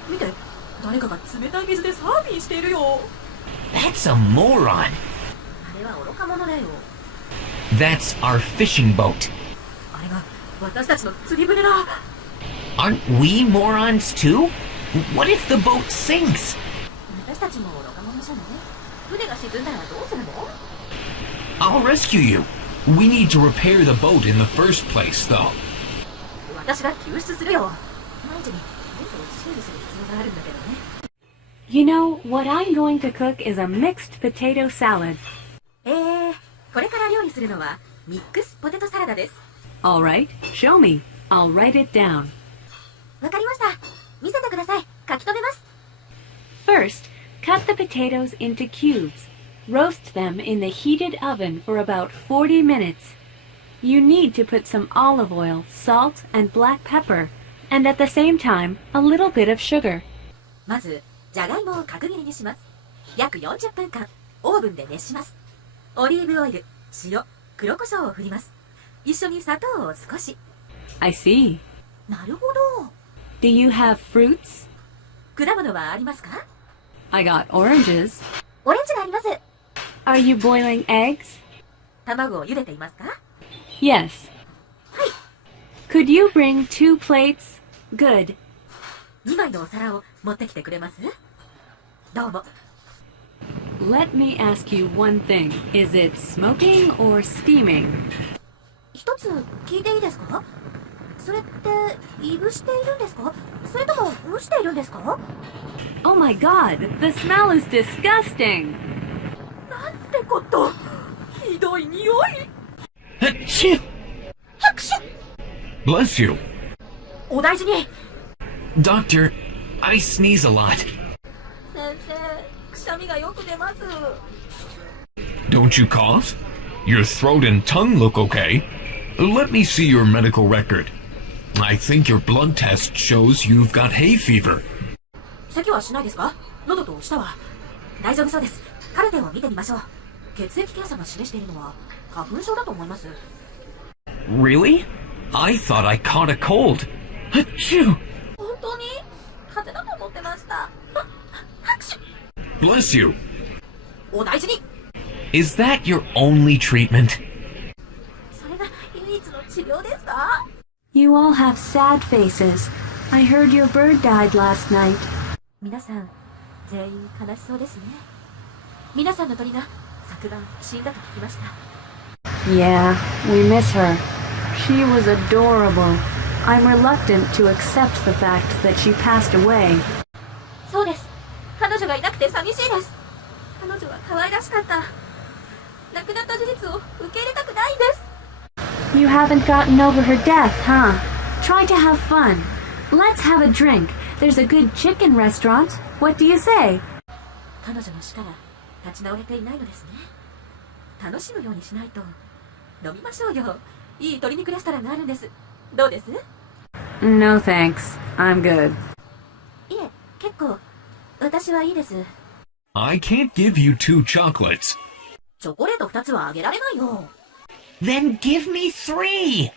見て、誰かが冷たい水でサーフィンしているよ。That's a moron. あれは愚か者だよ。That's our fishing boat. あれが私たちの釣り船だ。Aren't we morons too? What if the boat sinks? 私たちも愚か者じゃない？船が沈んだらどうするの？ I'll rescue you. We need to repair the boat in the first place, though. 私が救出するよ。毎日にボートを修理する必要があるんだけどね。You know, what I'm going to cook is a mixed potato salad. これから料理するのはミックスポテトサラダです。All right, show me. I'll write it down. わかりました。見せてください。書き留めます。First, cut the potatoes into cubes. Roast them in the heated oven for about 40 minutes. You need to put some olive oil, salt, and black pepper, and at the same time, a little bit of sugar. まず、じゃがいもを角切りにします。約40分間、オーブンで熱します。オリーブオイル、塩、黒胡椒を振ります。一緒に砂糖を少し。I see. なるほど。Do you have fruits? 果物はありますか？ I got oranges. オレンジがあります。Are you boiling eggs? 卵を茹でていますか？ Yes. はい。 Could you bring 2 plates? Good. 2枚のお皿を持ってきてくれます？どうも。Let me ask you one thing. Is it smoking or steaming? 一つ聞いていいですか？それっていぶしているんですか？それとも蒸しているんですか？ Oh my god, the smell is disgusting. なんてこと。ひどい匂い。Achoo! 拍手。 Bless you. お大事に。Doctor, I sneeze a lot. 先生、くしゃみがよく出ます。Don't you cough? Your throat and tongue look okay. Let me see your medical record. I think your blood test shows you've got hay fever. 咳はしないですか？喉と舌は。大丈夫そうです。カルテを見てみましょう。血液検査が示しているのは花粉症だと思います。Really? I thought I caught a cold. Achoo! 本当に？風邪だと思ってました。拍手。 Bless you. お大事に。Is that your only treatment? それが唯一の治療ですか？ You all have sad faces. I heard your bird died last night. 皆さん、全員悲しそうですね。皆さんの鳥が昨晩死んだと聞きました。Yeah, we miss her. She was adorable. I'm reluctant to accept the fact that she passed away. そうです。彼女がいなくて寂しいです。彼女は可愛らしかった。亡くなった事実を受け入れたくないんです。You haven't gotten over her death, huh? Try to have fun. Let's have a drink. There's a good chicken restaurant. What do you say? 彼女の死から立ち直れていないのですね。楽しむようにしないと。飲みましょうよ。いい鶏肉レストランがあるんです。どうです？ No thanks. I'm good. いえ、結構。私はいいです。I can't give you 2 chocolates. チョコレート2つはあげられないよ。Then give me 3!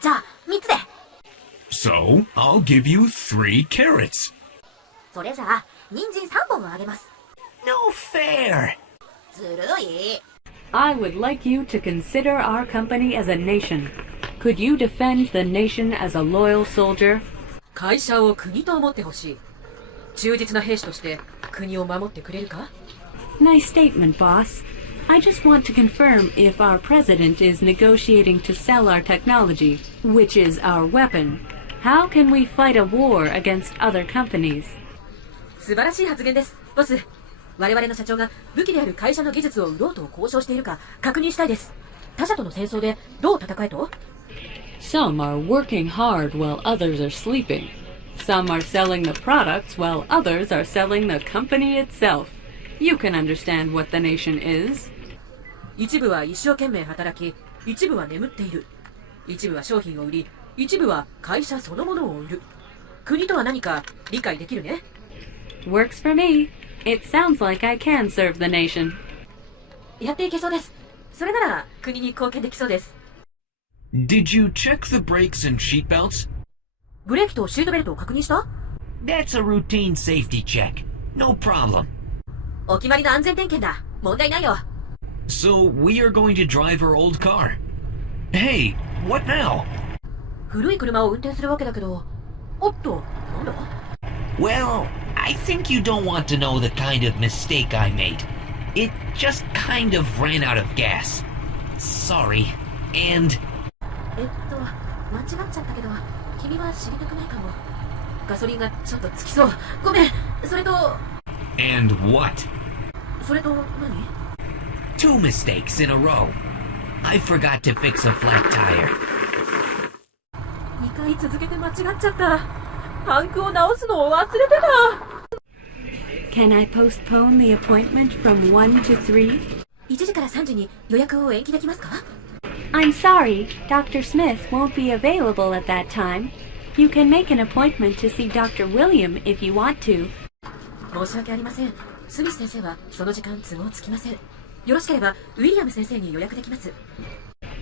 じゃあ、3つで。So, I'll give you 3 carrots. それじゃあ、人参3本をあげます。No fair! ずるい。I would like you to consider our company as a nation. Could you defend the nation as a loyal soldier? 会社を国と思ってほしい。忠実な兵士として国を守ってくれるか？ Nice statement, boss. I just want to confirm if our president is negotiating to sell our technology, which is our weapon. How can we fight a war against other companies? 素晴らしい発言です、ボス。我々の社長が武器である会社の技術を売ろうと交渉しているか確認したいです。他社との戦争でどう戦えと？ Some are working hard while others are sleeping. Some are selling the products while others are selling the company itself. You can understand what the nation is. 一部は一生懸命働き、一部は眠っている。一部は商品を売り、一部は会社そのものを売る。国とは何か理解できるね？ Works for me. It sounds like I can serve the nation. やっていけそうです。それなら国に貢献できそうです。Did you check the brakes and seat belts? ブレーキとシートベルトを確認した？ That's a routine safety check. No problem. お決まりの安全点検だ。問題ないよ。So, we are going to drive her old car. Hey, what now? 古い車を運転するわけだけど、おっと、なんだ？ Well, I think you don't want to know the kind of mistake I made. It just kind of ran out of gas. Sorry. And... 間違っちゃったけど、君は知りたくないかも。ガソリンがちょっとつきそう。ごめん。それと、 And what? それと何2 mistakes in a row. I forgot to fix a flat tire. 2回続けて間違っちゃった。パンクを直すのを忘れてた。Can I postpone the appointment from 1 to 3? 1時から3時に予約を延期できますか？ I'm sorry, Dr. Smith won't be available at that time. You can make an appointment to see Dr. William if you want to. 申し訳ありません。スミス先生はその時間都合つきません。よろしければウィリアム先生に予約できます。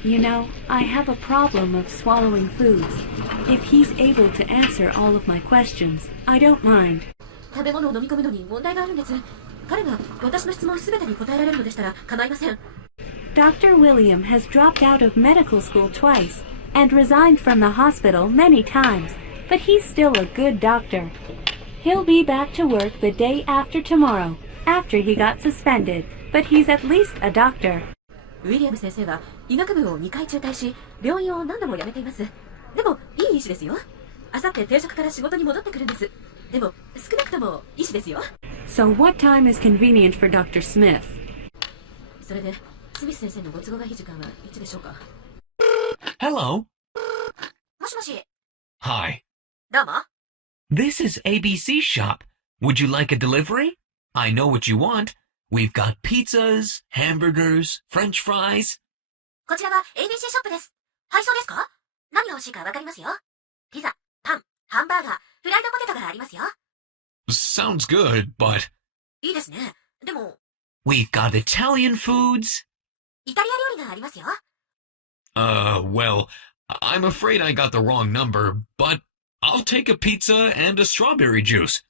You know, I have a problem of swallowing foods. If he's able to answer all of my questions, I don't mind. 食べ物を飲み込むのに問題があるんです。彼が私の質問すべてに答えられるのでしたら構いません。Dr. William has dropped out of medical school twice and resigned from the hospital many times, but he's still a good doctor. He'll be back to work the day after tomorrow, after he got suspended, but he's at least a doctor. ウィリアム先生は医学部を2回中退し、病院を何度も辞めています。でも、いい医師ですよ。あさって定職から仕事に戻ってくるんです。でも、少なくとも医師ですよ。So what time is convenient for Dr. Smith? それで、スミス先生のご都合がいい時間はいつでしょうか？ Hello. もしもし。 Hi. どうも。This is ABC Shop. Would you like a delivery? I know what you want. We've got pizzas, hamburgers, French fries. こちらは ABC ショップです。配送ですか？何が欲しいかわかりますよ。ピザ、パン、ハンバーガー、フライドポテトがありますよ。Sounds good, but... いいですね。でも、 We've got Italian foods. イタリア料理がありますよ。Well, I'm afraid I got the wrong number, but I'll take a pizza and a strawberry juice.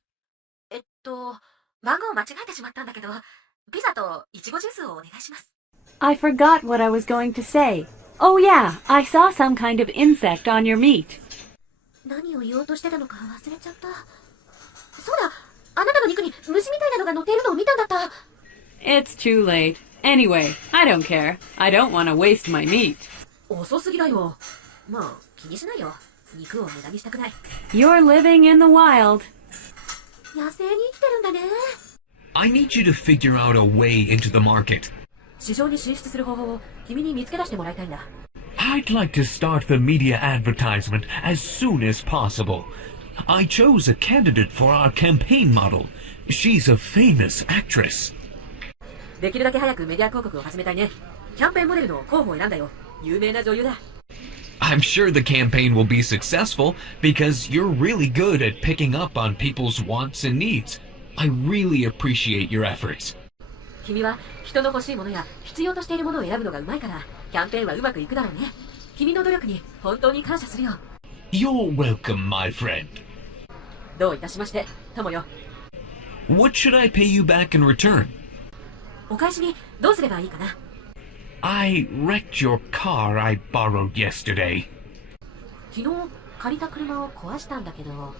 番号を間違えてしまったんだけど、ピザとイチゴジュースをお願いします。I forgot what I was going to say. Oh yeah, I saw some kind of insect on your meat. 何を言おうとしてたのか忘れちゃった。そうだ、あなたの肉に虫みたいなのが乗っているのを見たんだった。It's too late. Anyway, I don't care. I don't want to waste my meat. 遅すぎだよ。もう気にしないよ。肉を無駄にしたくない。You're living in the wild. 野生に生きてるんだね。I need you to figure out a way into the market. 市場に進出する方法を君に見つけ出してもらいたいんだ。I'd like to start the media advertisement as soon as possible. I chose a candidate for our campaign model. She's a famous actress. できるだけ早くメディア広告を始めたいね。キャンペーンモデルの候補を選んだよ。有名な女優だ。I'm sure the campaign will be successful because you're really good at picking up on people's wants and needs. I really appreciate your efforts. 君は人の欲しいものや必要としているものを選ぶのがうまいからキャンペーンはうまくいくだろうね。君の努力に本当に感謝するよ。You're welcome, my friend. どういたしまして、友よ。What should I pay you back in return? お返しにどうすればいいかな。I wrecked your car I borrowed yesterday. 昨日借りた車を壊したんだけど。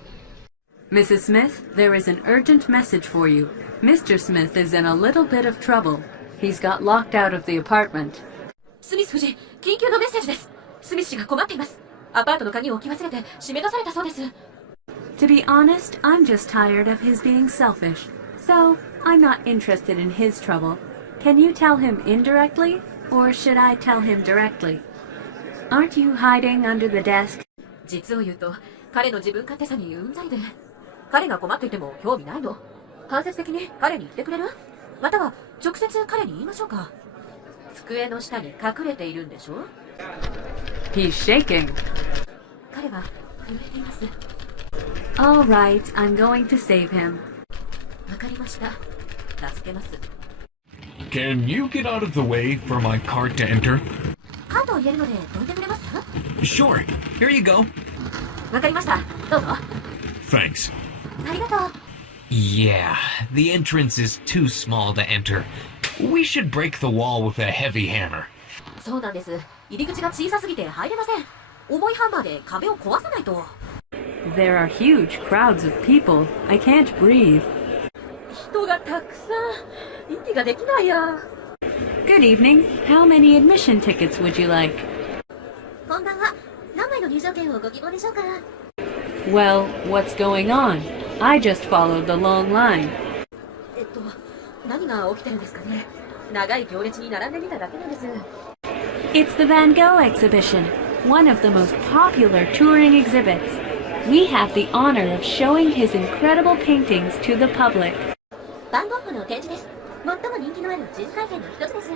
Mrs. Smith, there is an urgent message for you. Mr. Smith is in a little bit of trouble. He's got locked out of the apartment. スミス夫人、緊急のメッセージです。スミス氏が困っています。アパートの鍵を置き忘れて締め出されたそうです。To be honest, I'm just tired of his being selfish. So, I'm not interested in his trouble. Can you tell him indirectly? Or should I tell him directly? Aren't you hiding under the desk? 実を言うと、彼の自分勝手さにうんざりで。彼が困っていても興味ないの。間接的に彼に言ってくれる？または直接彼に言いましょうか。机の下に隠れているんでしょ？ He's shaking. 彼は震えています。All right, I'm going to save him. わかりました。助けます。Can you get out of the way for my cart to enter? カートを入れるのでどいてくれます？ Sure. Here you go. わかりました。どうぞ。Thanks. ありがとう。Yeah, the entrance is too small to enter. We should break the wall with a heavy hammer. そうなんです。入り口が小さすぎて入れません。重いハンマーで壁を壊さないと。There are huge crowds of people. I can't breathe. 人がたくさん。息ができないや。Good evening. How many admission tickets would you like? こんばんは。何枚の入場券をご希望でしょうか？ Well, what's going on? I just followed the long line. 何が起きてるんですかね。長い行列に並んでみただけなんです。It's the Van Gogh exhibition, one of the most popular touring exhibits. We have the honor of showing his incredible paintings to the public. バンゴッホの展示です。最も人気のある巡回展の一つです。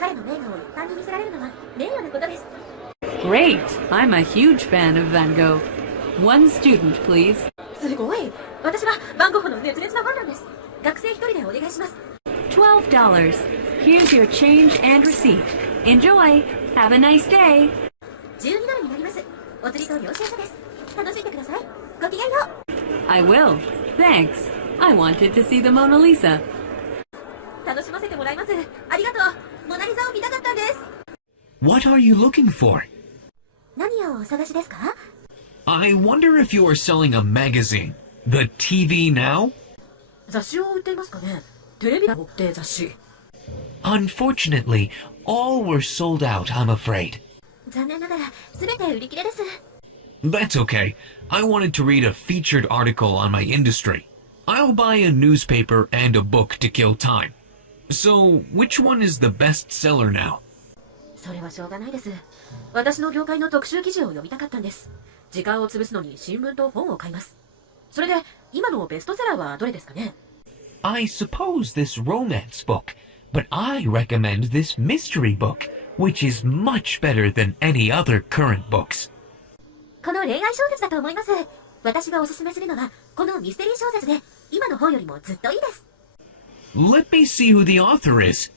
彼の名画を一般に見せられるのは名誉なことです。Great! I'm a huge fan of Van Gogh. One student, please. すごい。私はバンゴッホの熱烈なファンなんです。学生一人でお願いします。$12. Here's your change and receipt. Enjoy. Have a nice day. $12になります。お釣りと領収書です。楽しんでください。ごきげんよう。I will. Thanks. I wanted to see the Mona Lisa. 楽しませてもらいます。ありがとう。モナリザを見たかったんです。What are you looking for? 何をお探しですか？ I wonder if you are selling a magazine. The TV Now? 雑誌を売っていますかね。テレビって雑誌。Unfortunately, all were sold out, I'm afraid. 残念ながら全て売り切れです。That's okay. I wanted to read a featured article on my industry. I'll buy a newspaper and a book to kill time. So, which one is the best seller now? それはしょうがないです。私の業界の特集記事を読みたかったんです。時間を潰すのに新聞と本を買います。それで、今のベストセラーはどれですかね？ I suppose this romance book, but I recommend this mystery book, which is much better than any other current books. この恋愛小説だと思います。私がおすすめするのはこのミステリー小説で、今の本よりもずっといいです。Let me see who the author is.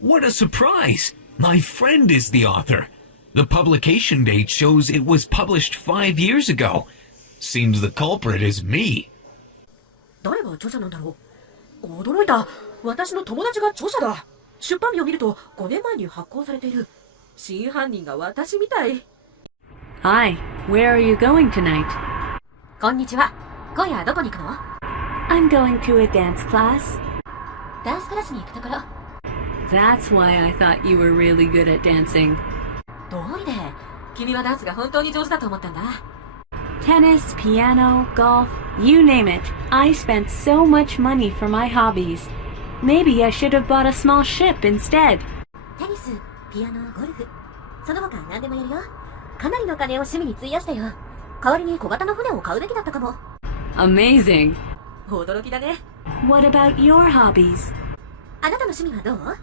What a surprise! My friend is the author. The publication date shows it was published 5 years ago. Seems the culprit is me. 誰が著者なんだろう。驚いた。私の友達が著者だ。出版日を見ると5年前に発行されている。真犯人が私みたい。Hi, where are you going tonight? こんにちは。今夜どこに行くの？ I'm going to a dance class. ダンスクラスに行くところ。That's why I thought you were really good at dancing. どうりで、君はダンスが本当に上手だと思ったんだ。Tennis, piano, golf, you name it. I spent so much money for my hobbies. Maybe I should have bought a small ship instead. テニス、ピアノ、ゴルフ。その他何でもやるよ。かなりの金を趣味に費やしたよ。代わりに小型の船を買うべきだったかも。Amazing. 驚きだね。What about your hobbies? あなたの趣味はどう？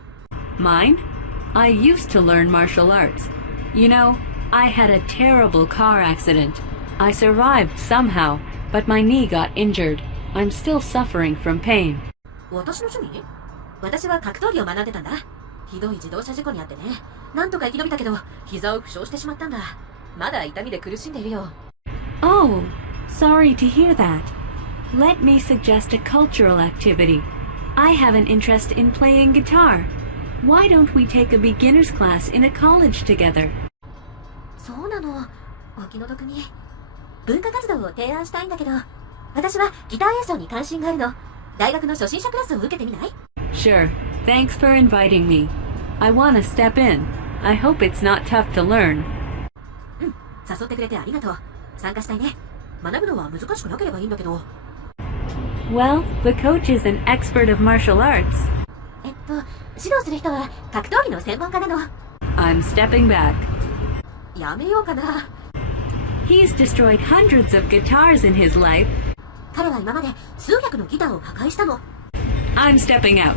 Mine? I used to learn martial arts. You know, I had a terrible car accident. I survived somehow, but my knee got injured. I'm still suffering from pain. 私の趣味？私は格闘技を学んでたんだ。ひどい自動車事故にあってね。なんとか生き延びたけど、膝を負傷してしまったんだ。まだ痛みで苦しんでいるよ。Oh, sorry to hear that. Let me suggest a cultural activity. I have an interest in playing guitar. Why don't we take a beginner's class in a college together? そうなの。お気の毒に。文化活動を提案したいんだけど、私はギター演奏に関心があるの。大学の初心者クラスを受けてみない？ Sure. Thanks for inviting me. I want to step in. I hope it's not tough to learn. うん、誘ってくれてありがとう。参加したいね。学ぶのは難しくなければいいんだけど。Well, the coach is an expert of martial arts. 指導する人は格闘技の専門家なの。I'm stepping back. やめようかな。He's destroyed hundreds of guitars in his life. 彼は今まで数百のギターを破壊したの。I'm stepping out.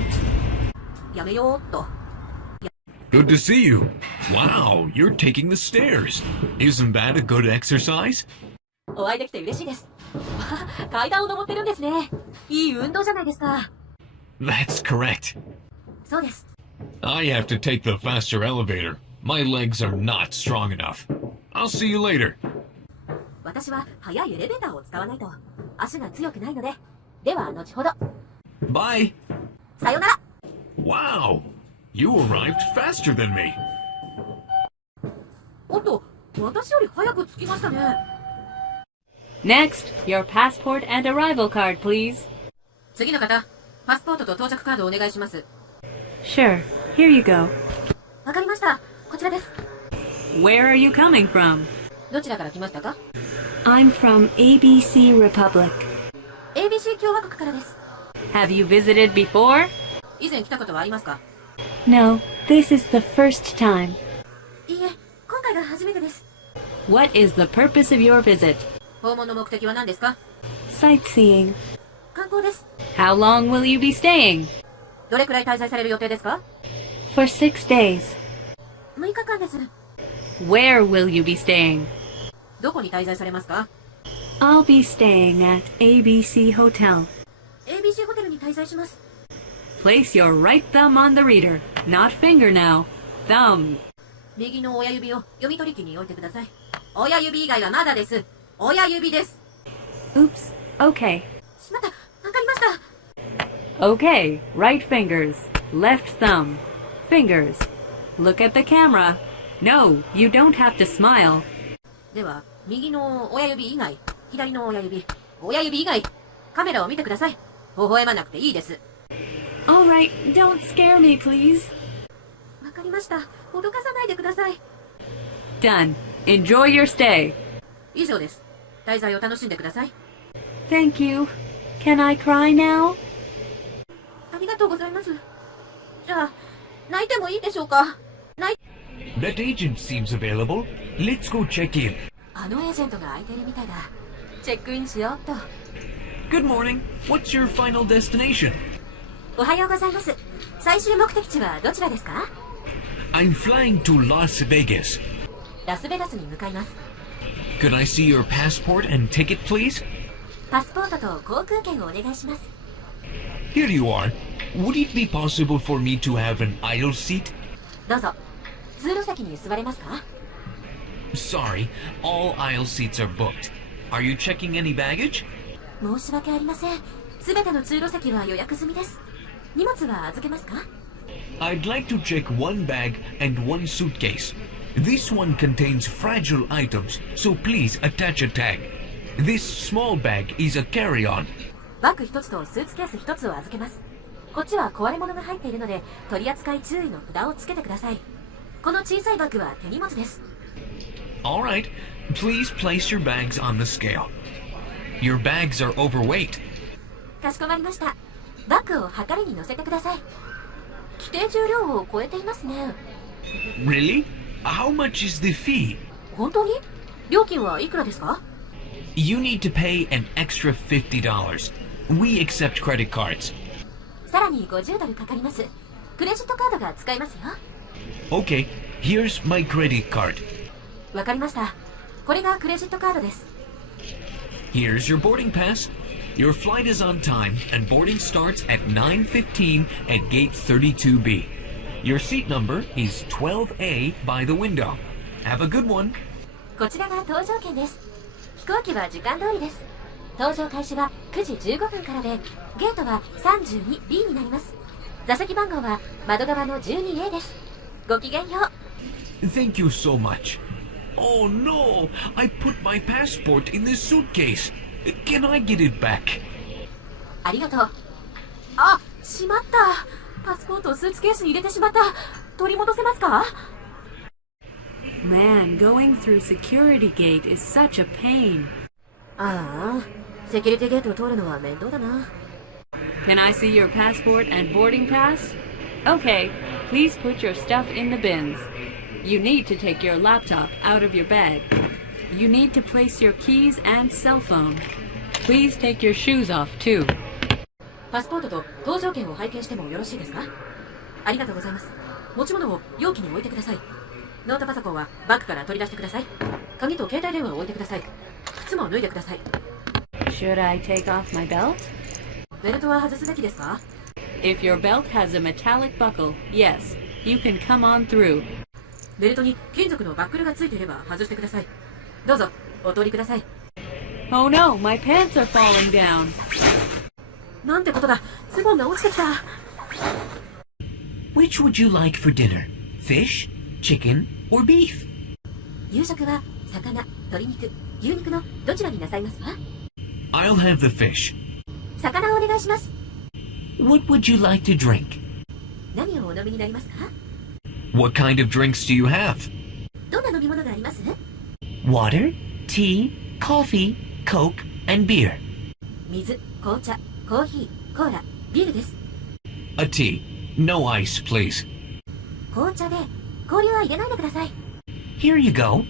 やめようっと。Good to see you. Wow, you're taking the stairs. Isn't that a good exercise? お会いできて嬉しいです。階段を登ってるんですね。いい運動じゃないですか。That's correct. そうです。I have to take the faster elevator. My legs are not strong enough. I'll see you later. 私は速いエレベーターを使わないと足が強くないので。では後ほど。Bye. さよなら。Wow, you arrived faster than me. おっと、私より早く着きましたね。Next, your passport and arrival card, please. 次の方、パスポートと到着カードをお願いします。Sure. Here you go. わかりました。こちらです。Where are you coming from? どちらから来ましたか？ I'm from ABC Republic. ABC 共和国からです。Have you visited before? 以前来たことはありますか？ No, this is the first time. いいえ、今回が初めてです。What is the purpose of your visit? 訪問の目的は何ですか？ Sightseeing. 観光です。 How long will you be staying? どれくらい滞在される予定ですか？ For 6 days. 6日間です。 Where will you be staying? どこに滞在されますか？ I'll be staying at ABC Hotel. ABC ホテルに滞在します。Place your right thumb on the reader. Not finger now. Thumb. 右の親指を読み取り機に置いてください。親指以外はまだです。親指です。 Oops. Okay. しまった。わかりました。Okay. Right fingers. Left thumb. Fingers. Look at the camera. No, you don't have to smile. では、右の親指以外、左の親指以外、カメラを見てください。微笑まなくていいです。Alright, don't scare me, please. わかりました。脅かさないでください。Done. Enjoy your stay. 以上です。滞在を楽しんでください。Thank you. Can I cry now? ありがとうございます。じゃあ、泣いてもいいでしょうか？ That agent seems available. Let's go check in. あのエージェントが空いてるみたいだ。チェックインしようっと。Good morning. What's your final destination? おはようございます。最終目的地はどちらですか？ I'm flying to Las Vegas. ラスベガスに向かいます。Could I see your passport and ticket, please? パスポートと航空券をお願いします。Here you are. Would it be possible for me to have an aisle seat? どうぞ。通路席に座れますか？ Sorry, all aisle seats are booked. Are you checking any baggage? 申し訳ありません。すべての通路席は予約済みです。荷物は預けますか？ I'd like to check one bag and one suitcase. This one contains fragile items, so please attach a tag. This small bag is a carry-on. バッグ一つとスーツケース一つを預けます。こっちは壊れ物が入っているので、取り扱い注意の札をつけてください。この小さいバッグは手荷物です。All right, please place your bags on the scale. Your bags are overweight. かしこまりました。バッグを測りに乗せてください。規定重量を超えていますね。Really? How much is the fee? 本当に？料金はいくらですか？ You need to pay an extra $50. We accept credit cards. さらに50ドルかかります。クレジットカードが使えますよ。Okay, here's my credit card. わかりました。これがクレジットカードです。Here's your boarding pass. Your flight is on time and boarding starts at 9:15 at gate 32B. Your seat number is 12A by the window. Have a good one. こちらが搭乗券です。飛行機は時間通りです。搭乗開始は9時15分からで、ゲートは 32B になります。座席番号は窓側の 12A です。ごきげんよう。Thank you so much. Oh no! I put my passport in this suitcase. Can I get it back? ありがとう。あ、しまった。パスポートをスーツケースに入れてしまった。取り戻せますか？ Man, going through security gate is such a pain. ああ、セキュリティゲートを通るのは面倒だな。Can I see your passport and boarding pass? Okay, please put your stuff in the bins. You need to take your laptop out of your bag. You need to place your keys and cell phone. Please take your shoes off too. パスポートと搭乗券を拝見してもよろしいですか？ありがとうございます。持ち物を容器に置いてください。ノートパソコンはバッグから取り出してください。鍵と携帯電話を置いてください。靴も脱いでください。Should I take off my belt? ベルトは外すべきですか？ If your belt has a metallic buckle, yes, you can come on through. ベルトに金属のバックルがついていれば外してください。どうぞ、お通りください。Oh no, my pants are falling down. なんてことだ、ズボンが落ちてきた。Which would you like for dinner? Fish, chicken, or beef? 夕食は魚、鶏肉、牛肉のどちらになさいますか？ I'll have the fish. 魚をお願いします。What would you like to drink? 何をお飲みになりますか？ What kind of drinks do you have? どんな飲み物があります？ Water, tea, coffee, Coke, and beer. 水、紅茶、コーヒー、コーラ、ビールです。A tea. No ice, please. 紅茶で氷は入れないでください。Here you go.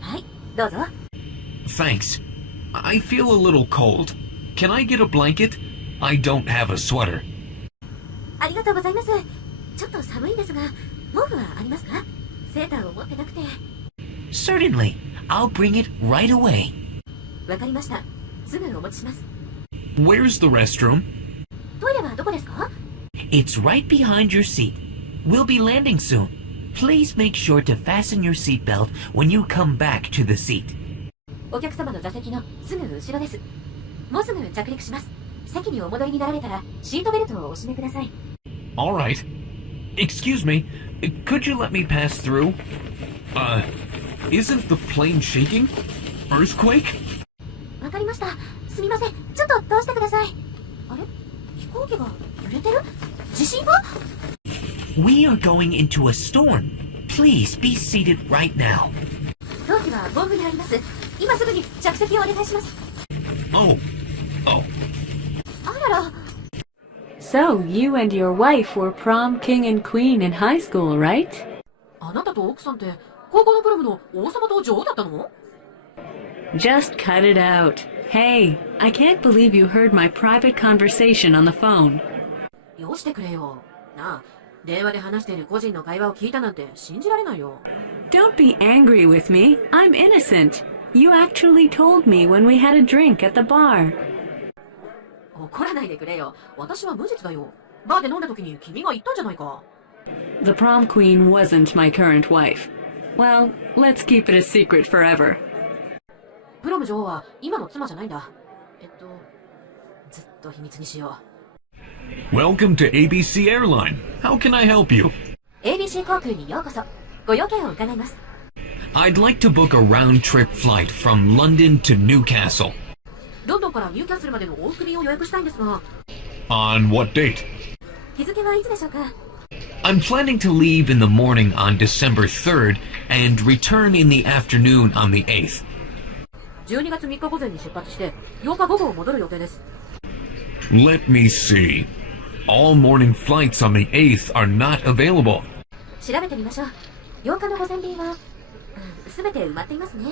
はい、どうぞ。Thanks. I feel a little cold. Can I get a blanket? I don't have a sweater. ありがとうございます。ちょっと寒いんですが、毛布はありますか？セーターを持ってなくて。Certainly. I'll bring it right away. わかりました。すぐお持ちします。Where's the restroom? トイレはどこですか？ It's right behind your seat. We'll be landing soon. Please make sure to fasten your seatbelt when you come back to the seat. お客様の座席のすぐ後ろです。もうすぐ着陸します。席にお戻りになられたらシートベルトをお締めください。All right. Excuse me. Could you let me pass through? Isn't the plane shaking? Earthquake? わかりました。すみません。ちょっと通してください。あれ？飛行機が揺れてる？地震が？ We are going into a storm. Please be seated right now. 飛行機は暴風にあります。今すぐに着席をお願いします。Oh. あらら。So, you and your wife were prom king and queen in high school, right? あなたと奥さんって高校のプロムの王様と女王だったの？ Just cut it out. Hey, I can't believe you heard my private conversation on the phone. よしてくれよ。なあ、電話で話している個人の会話を聞いたなんて信じられないよ。Don't be angry with me. I'm innocent. You actually told me when we had a drink at the bar. 怒らないでくれよ。私は無実だよ。バーで飲んだ時に君が言ったんじゃないか。The prom queen wasn't my current wife. Well, let's keep it a secret forever. プロム女王は今の妻じゃないんだ。ずっと秘密にしよう。Welcome to ABC Airline. How can I help you? ABC 航空にようこそ。ご用件を伺います。I'd like to book a round-trip flight from London to Newcastle. ロンドンからニューキャッスルまでの往復便を予約したいんですが。On what date? 日付はいつでしょうか？ I'm planning to leave in the morning on December 3rd and return in the afternoon on the 8th. 12月3日午前に出発して8日午後戻る予定です。Let me see. All morning flights on the 8th are not available. 調べてみましょう。8日の午前便は、すべて埋まっていますね。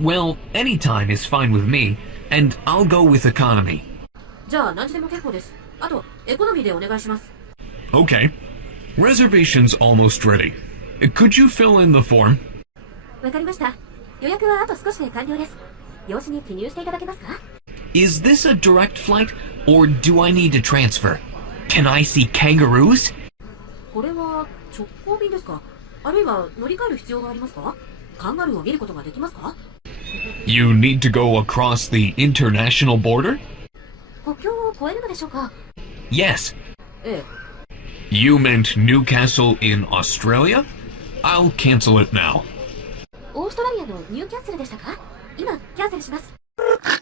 Well, any time is fine with me, and I'll go with economy. じゃあ何時でも結構です。あと、エコノミーでお願いします。Okay. Reservation's almost ready. Could you fill in the form? わかりました。予約はあと少しで完了です。用紙に記入していただけますか？ Is this a direct flight, or do I need to transfer? Can I see kangaroos? これは直行便ですか？あるいは乗り換える必要がありますか？カンガルーを見ることができますか？ You need to go across the international border? 国境を越えるのでしょうか？ Yes. ええ。 You meant Newcastle in Australia? I'll cancel it now. オーストラリアのニューキャッスルでしたか？今、キャンセルします。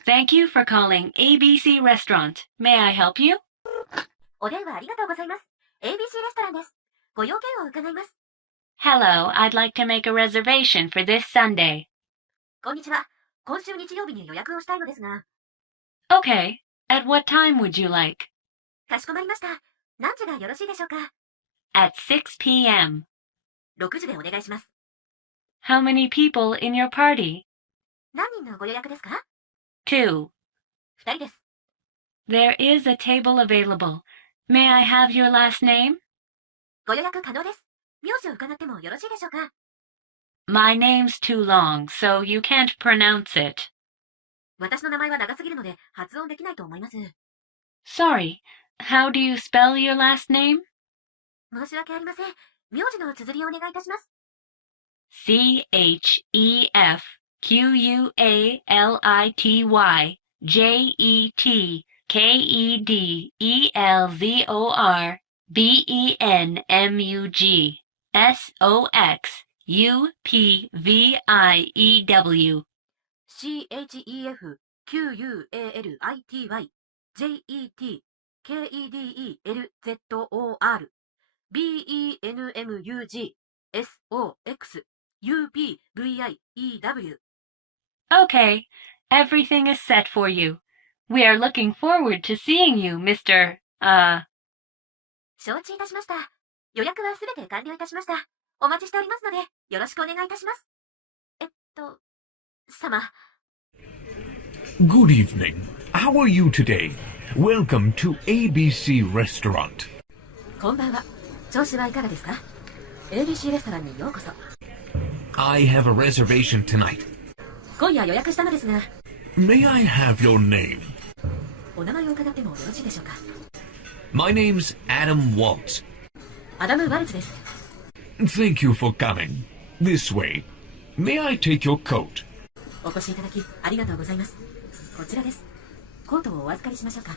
Thank you for calling ABC Restaurant. May I help you? お電話ありがとうございます。ABC レストランです。ご用件を伺います。Hello, I'd like to make a reservation for this Sunday. こんにちは。今週日曜日に予約をしたいのですが。Okay, at what time would you like? かしこまりました。何時がよろしいでしょうか？ At 6 p.m. 6時でお願いします。How many people in your party? 何人のご予約ですか？ 2. 2人です。There is a table available. May I have your last name? ご予約可能です。名字を伺ってもよろしいでしょうか？ My name's too long, so you can't pronounce it. 私の名前は長すぎるので発音できないと思います。Sorry, how do you spell your last name? 申し訳ありません。名字の綴りをお願いいたします。CHEFQUALITY-JETKEDERZOR-BENMUG CHEFQUALITY-JETKEDERZOR-BENMUGSOX-UPVIEW Okay, everything is set for you. We are looking forward to seeing you, Mr. 承知いたしました。予約はすべて完了いたしました。お待ちしておりますので、よろしくお願いいたします。様。Good evening. How are you today? Welcome to ABC Restaurant. こんばんは。調子はいかがですか？ ABC レストランにようこそ。I have a reservation tonight. 今夜予約したのですが。May I have your name? お名前を伺ってもよろしいでしょうか？ My name's Adam Waltz. アダム・ワルツです。Thank you for coming. This way. May I take your coat? お越しいただきありがとうございます。こちらです。コートをお預かりしましょうか？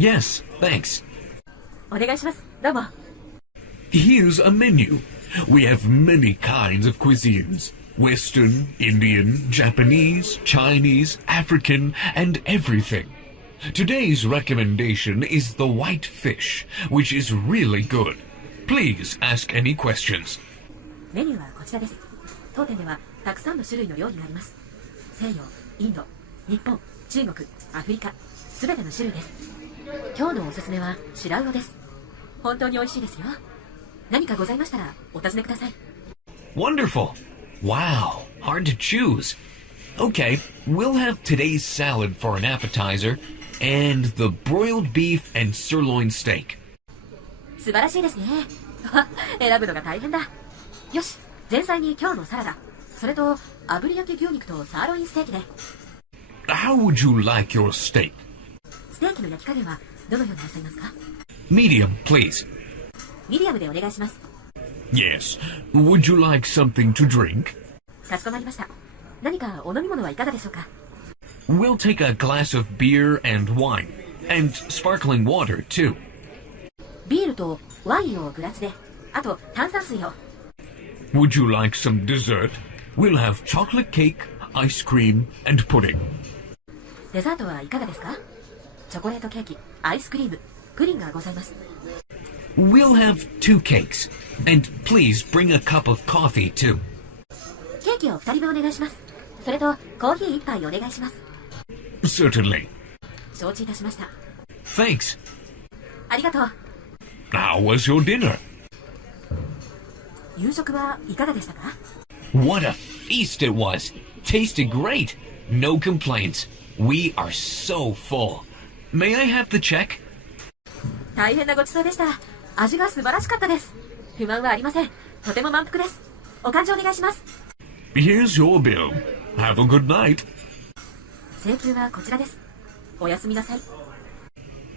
Yes, thanks. お願いします。どうも。Here's a menu. We have many kinds of cuisines. Western, Indian, Japanese, Chinese, African, and everything. Today's recommendation is the white fish, which is really good. Please ask any questions. メニューはこちらです。当店ではたくさんの種類の料理があります。西洋、インド、日本、中国、アフリカ、すべての種類です。今日のおすすめは白魚です。本当に美味しいですよ。何かございましたらお尋ねください。 Wonderful. Wow, hard to choose. Okay, we'll have today's salad for an appetizer and the broiled beef and sirloin steak. 素晴らしいですね。選ぶのが大変だ。よし、前菜に今日のサラダ、それと炙り焼き牛肉とサーロインステーキで。 How would you like your steak? ステーキの焼き加減はどのようになさいますか？ Medium, please. ミディアムでお願いします。 Yes. Would you like something to drink? かしこまりました。何かお飲み物はいかがでしょうか？ We'll take a glass of beer and wine. And sparkling water, too. ビールとワインをグラスで、あと炭酸水を。 Would you like some dessert? We'll have chocolate cake, ice cream, and pudding. デザートはいかがですか？チョコレートケーキ、アイスクリーム、プリンがございます。 We'll have 2 cakes. And please bring a cup of coffee, too. ケーキを2人分お願いします。それとコーヒー1杯お願いします。 Certainly. 承知いたしました。 Thanks. ありがとう。 How was your dinner? 夕食はいかがでしたか？ What a feast it was. Tasted great. No complaints. We are so full. May I have the check? 大変なごちそうでした。味が素晴らしかったです。不満はありません。とても満腹です。お勘定お願いします。 Here's your bill. Have a good night. 請求はこちらです。おやすみなさい。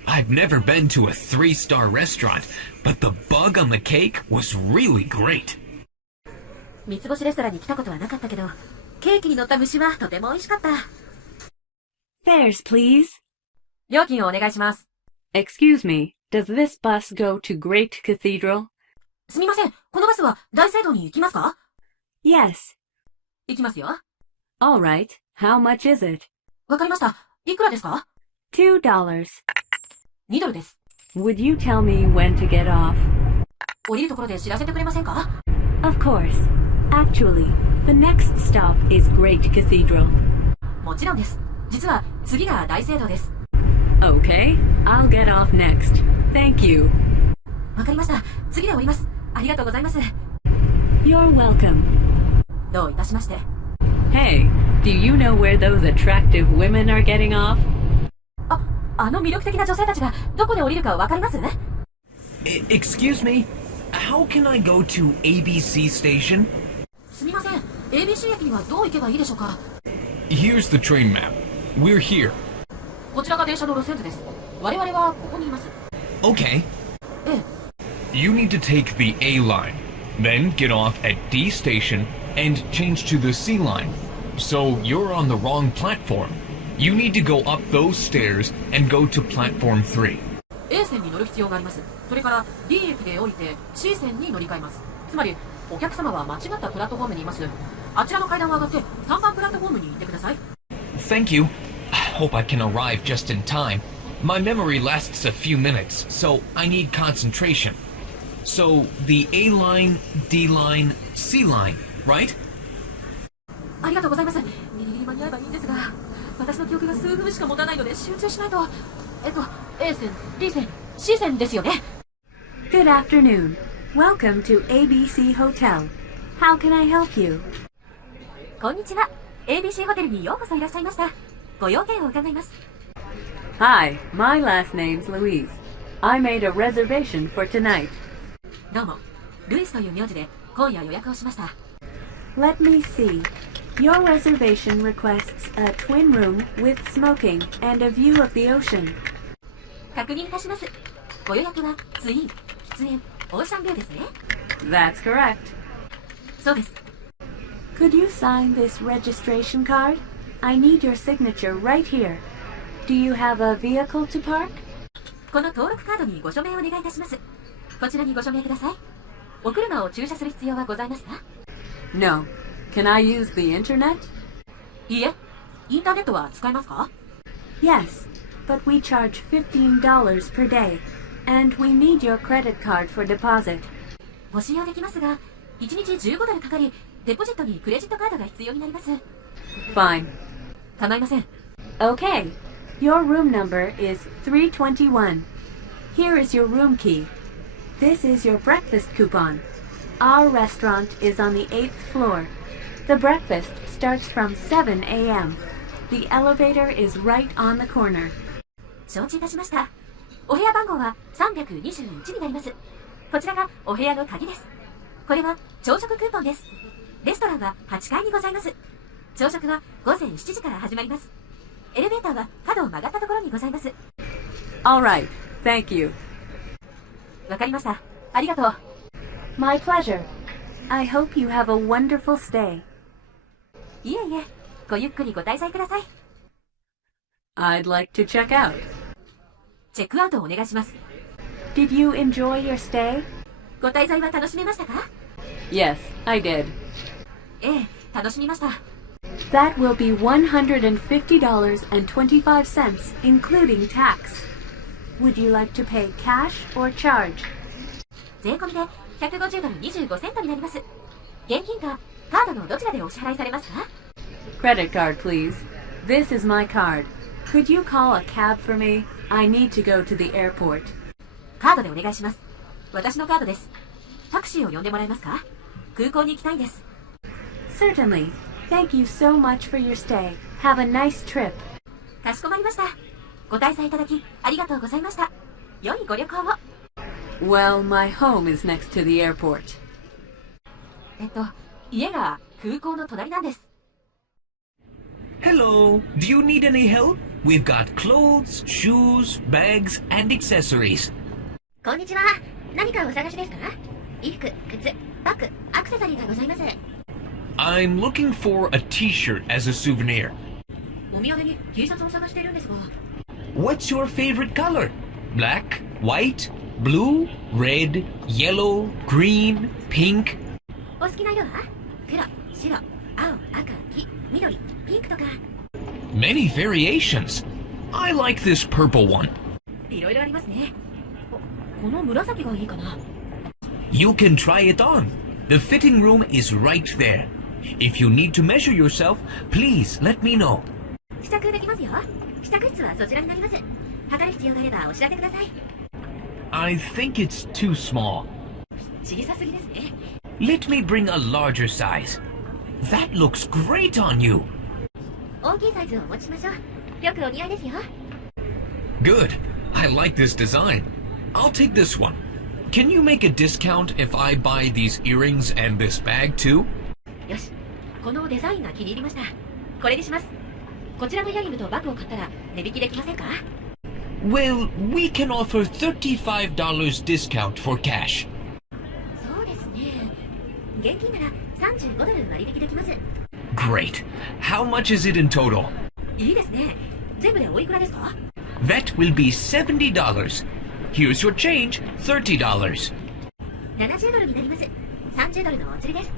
I've never been to a 3-star restaurant, but the bug on the cake was really great. 三つ星レストランに来たことはなかったけど、ケーキに乗った虫はとても美味しかった。Fares, please. 料金をお願いします。Excuse me, does this bus go to Great Cathedral? すみません、このバスは大聖堂に行きますか？ Yes. 行きますよ。All right. How much is it? わかりました。いくらですか？ $2. 2ドルです。Would you tell me when to get off? 降りるところで知らせてくれませんか？ Of course. Actually, the next stop is Great Cathedral. もちろんです。実は次が大聖堂です。Okay, I'll get off next. Thank you. わかりました。次で降ります。ありがとうございます。You're welcome. どういたしまして。Hey, do you know where those attractive women are getting off? あの魅力的な女性たちがどこで降りるかわかります？ Excuse me? How can I go to ABC station? すみません。ABC 駅にはどう行けばいいでしょうか？ Here's the train map. We're here. こちらが電車の路線図です。我々はここにいます。Okay. ええ。You need to take the A line, then get off at D station and change to the C line. So you're on the wrong platform. You need to go up those stairs and go to platform 3. A 線に乗る必要があります。それから D 駅で降りて C 線に乗り換えます。つまり、お客様は間違ったプラットフォームにいます。あちらの階段を上がって3番プラットフォームに行ってください。Thank you. Hope I can arrive just in time. My memory lasts a few minutes, so I need concentration. So, the A line, D line, C line, right? ありがとうございます。ギリギリ間に合えばいいんですが、私の記憶が数分しか持たないので集中しないと。A 線、D 線、C 線ですよね。Good afternoon. Welcome to ABC Hotel. How can I help you? こんにちは。ABC ホテルにようこそいらっしゃいました。ご用件を伺います。Hi, my last name's Louise. I made a reservation for tonight. どうも、ルイスという名字で今夜予約をしました。Let me see. Your reservation requests a twin room with smoking and a view of the ocean. 確認いたします。ご予約はツイン、喫煙、オーシャンビューですね。That's correct. そうです。Could you sign this registration card? I need your signature right here. Do you have a vehicle to park? この登録カードにご署名をお願いいたします。こちらにご署名ください。お車を駐車する必要はございますか？ No. Can I use the internet? いいえ、インターネットは使えますか？ Yes, but we charge $15 per day, and we need your credit card for deposit. ご使用できますが、1日15ドルかかり、デポジットにクレジットカードが必要になります。Fine. 構いません。Okay. Your room number is 321. Here is your room key. This is your breakfast coupon. Our restaurant is on the 8th floor. The breakfast starts from 7 a.m. The elevator is right on the corner. 承知いたしました。お部屋番号は321になります。こちらがお部屋の鍵です。これは朝食クーポンです。レストランは8階にございます。朝食は午前7時から始まります。エレベーターは角を曲がったところにございます。All right. Thank you. わかりました。ありがとう。My pleasure. I hope you have a wonderful stay. いえいえ、ごゆっくりご滞在ください。I'd like to check out. チェックアウトをお願いします。Did you enjoy your stay? ご滞在は楽しめましたか？ Yes, I did. ええ、楽しみました。That will be $150.25, including tax. Would you like to pay cash or charge? 税込みで150ドル25セントになります。現金かカードのどちらでお支払いされますか？ Credit card, please. This is my card. Could you call a cab for me? I need to go to the airport. カードでお願いします。私のカードです。タクシーを呼んでもらえますか？空港に行きたいんです。Certainly. Thank you so much for your stay. Have a nice trip. かしこまりました。ご滞在いただきありがとうございました。良いご旅行を。Well, my home is next to the airport. 家が空港の隣なんです。Hello, do you need any help? We've got clothes, shoes, bags, and accessories. こんにちは。何かお探しですか？衣服、靴、バッグ、アクセサリーがございます。I'm looking for a t-shirt as a souvenir. お土産に T シャツを探しているんですが。What's your favorite color? Black, white, blue, red, yellow, green, pink? お好きな色は黒、白、青、赤、黄、緑、ピンクとか。Many variations. I like this purple one. いろいろありますね。この紫がいいかな。You can try it on. The fitting room is right there. If you need to measure yourself, please let me know. 試着できますよ。試着室はそちらになります。測る必要があればお知らせください。I think it's too small. 小さすぎですね。Let me bring a larger size. That looks great on you. 大きいサイズをお持ちしましょう。よくお似合いですよ。Good. I like this design. I'll take this one. Can you make a discount if I buy these earrings and this bag too? よし。このデザインが気に入りました。これにします。こちらのイヤリングとバッグを買ったら値引きできませんか？ Well, we can offer $35 discount for cash. そうですね。現金なら$35割引できます。Great. How much is it in total? いいですね。全部でおいくらですか？ That will be $70. Here's your change, $30. $70になります。$30のお釣りです。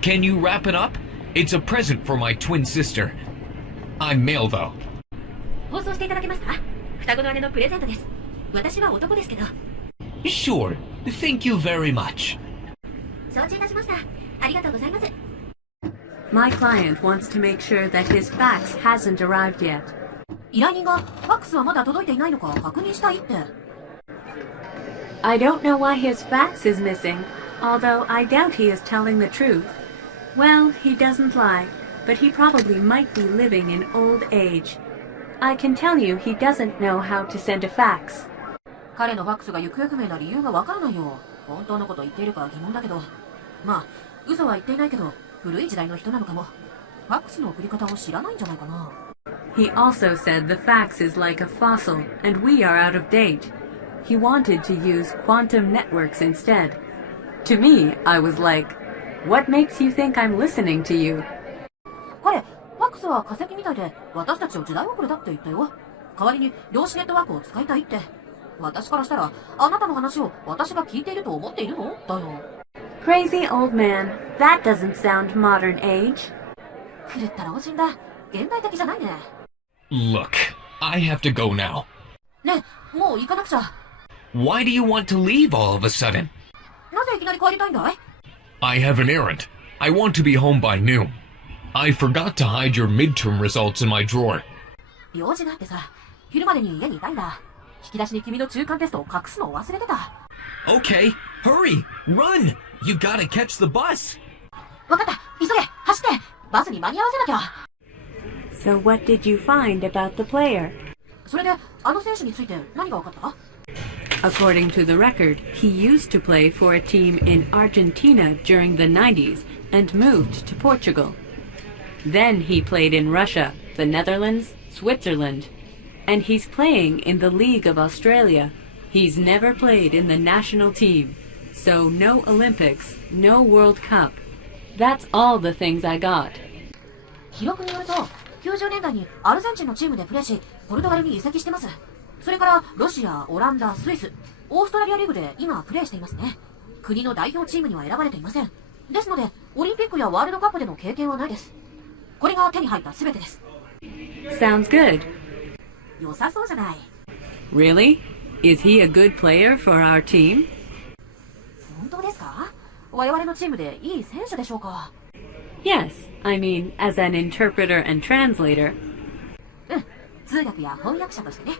Can you wrap it up? It's a present for my twin sister. I'm male though. 放送していただけますか？双子の姉のプレゼントです。私は男ですけど。Sure. Thank you very much. 承知いたしました。ありがとうございます。My client wants to make sure that his fax hasn't arrived yet. 依頼人がファックスはまだ届いていないのか確認したいって。I don't know why his fax is missing, although I doubt he is telling the truth. Well, he doesn't lie, but he probably might be living in old age. I can tell you he doesn't know how to send a fax. 彼のファックスが行方不明な理由がわからないよ。本当のこと言っているか疑問だけど。まあ、嘘は言っていないけど、古い時代の人なのかも。ファックスの送り方を知らないんじゃないかな。He also said the fax is like a fossil and we are out of date. He wanted to use quantum networks instead. To me, I was like, what makes you think I'm listening to you? 彼、ファックスは化石みたいで私たちを時代遅れだって言ったよ。代わりに量子ネットワークを使いたいって。私からしたら、あなたの話を私が聞いていると思っているのだよ。Crazy old man, that doesn't sound modern age. 狂った老人だ。現代的じゃないね。Look, I have to go now. ねえ、もう行かなくちゃ。Why do you want to leave all of a sudden? なぜいきなり帰りたいんだい？ I have an errand. I want to be home by noon. I forgot to hide your midterm results in my drawer. 用事があってさ、昼までに家にいたいんだ。引き出しに君の中間テストを隠すのを忘れてた。Okay, hurry! Run! You gotta catch the bus! わかった、急げ、走って、バスに間に合わせなきゃ。So what did you find about the player? それで、あの選手について何がわかった？ According to the record, he used to play for a team in Argentina during the 90s and moved to Portugal. Then he played in Russia, the Netherlands, Switzerland, and he's playing in the League of Australia. He's never played in the national team, so no Olympics, no World Cup. That's all the things I got. 記録によると、90年代にアルゼンチンのチームでプレーし、ポルトガルに移籍してます。それからロシア、オランダ、スイス、オーストラリアリーグで今プレーしていますね。国の代表チームには選ばれていません。ですので、オリンピックやワールドカップでの経験はないです。これが手に入った全てです。Sounds good. 良さそうじゃない。Really? Is he a good player for our team? 本当ですか？我々のチームでいい選手でしょうか？ Yes, I mean, as an interpreter and translator. うん、通訳や翻訳者としてね。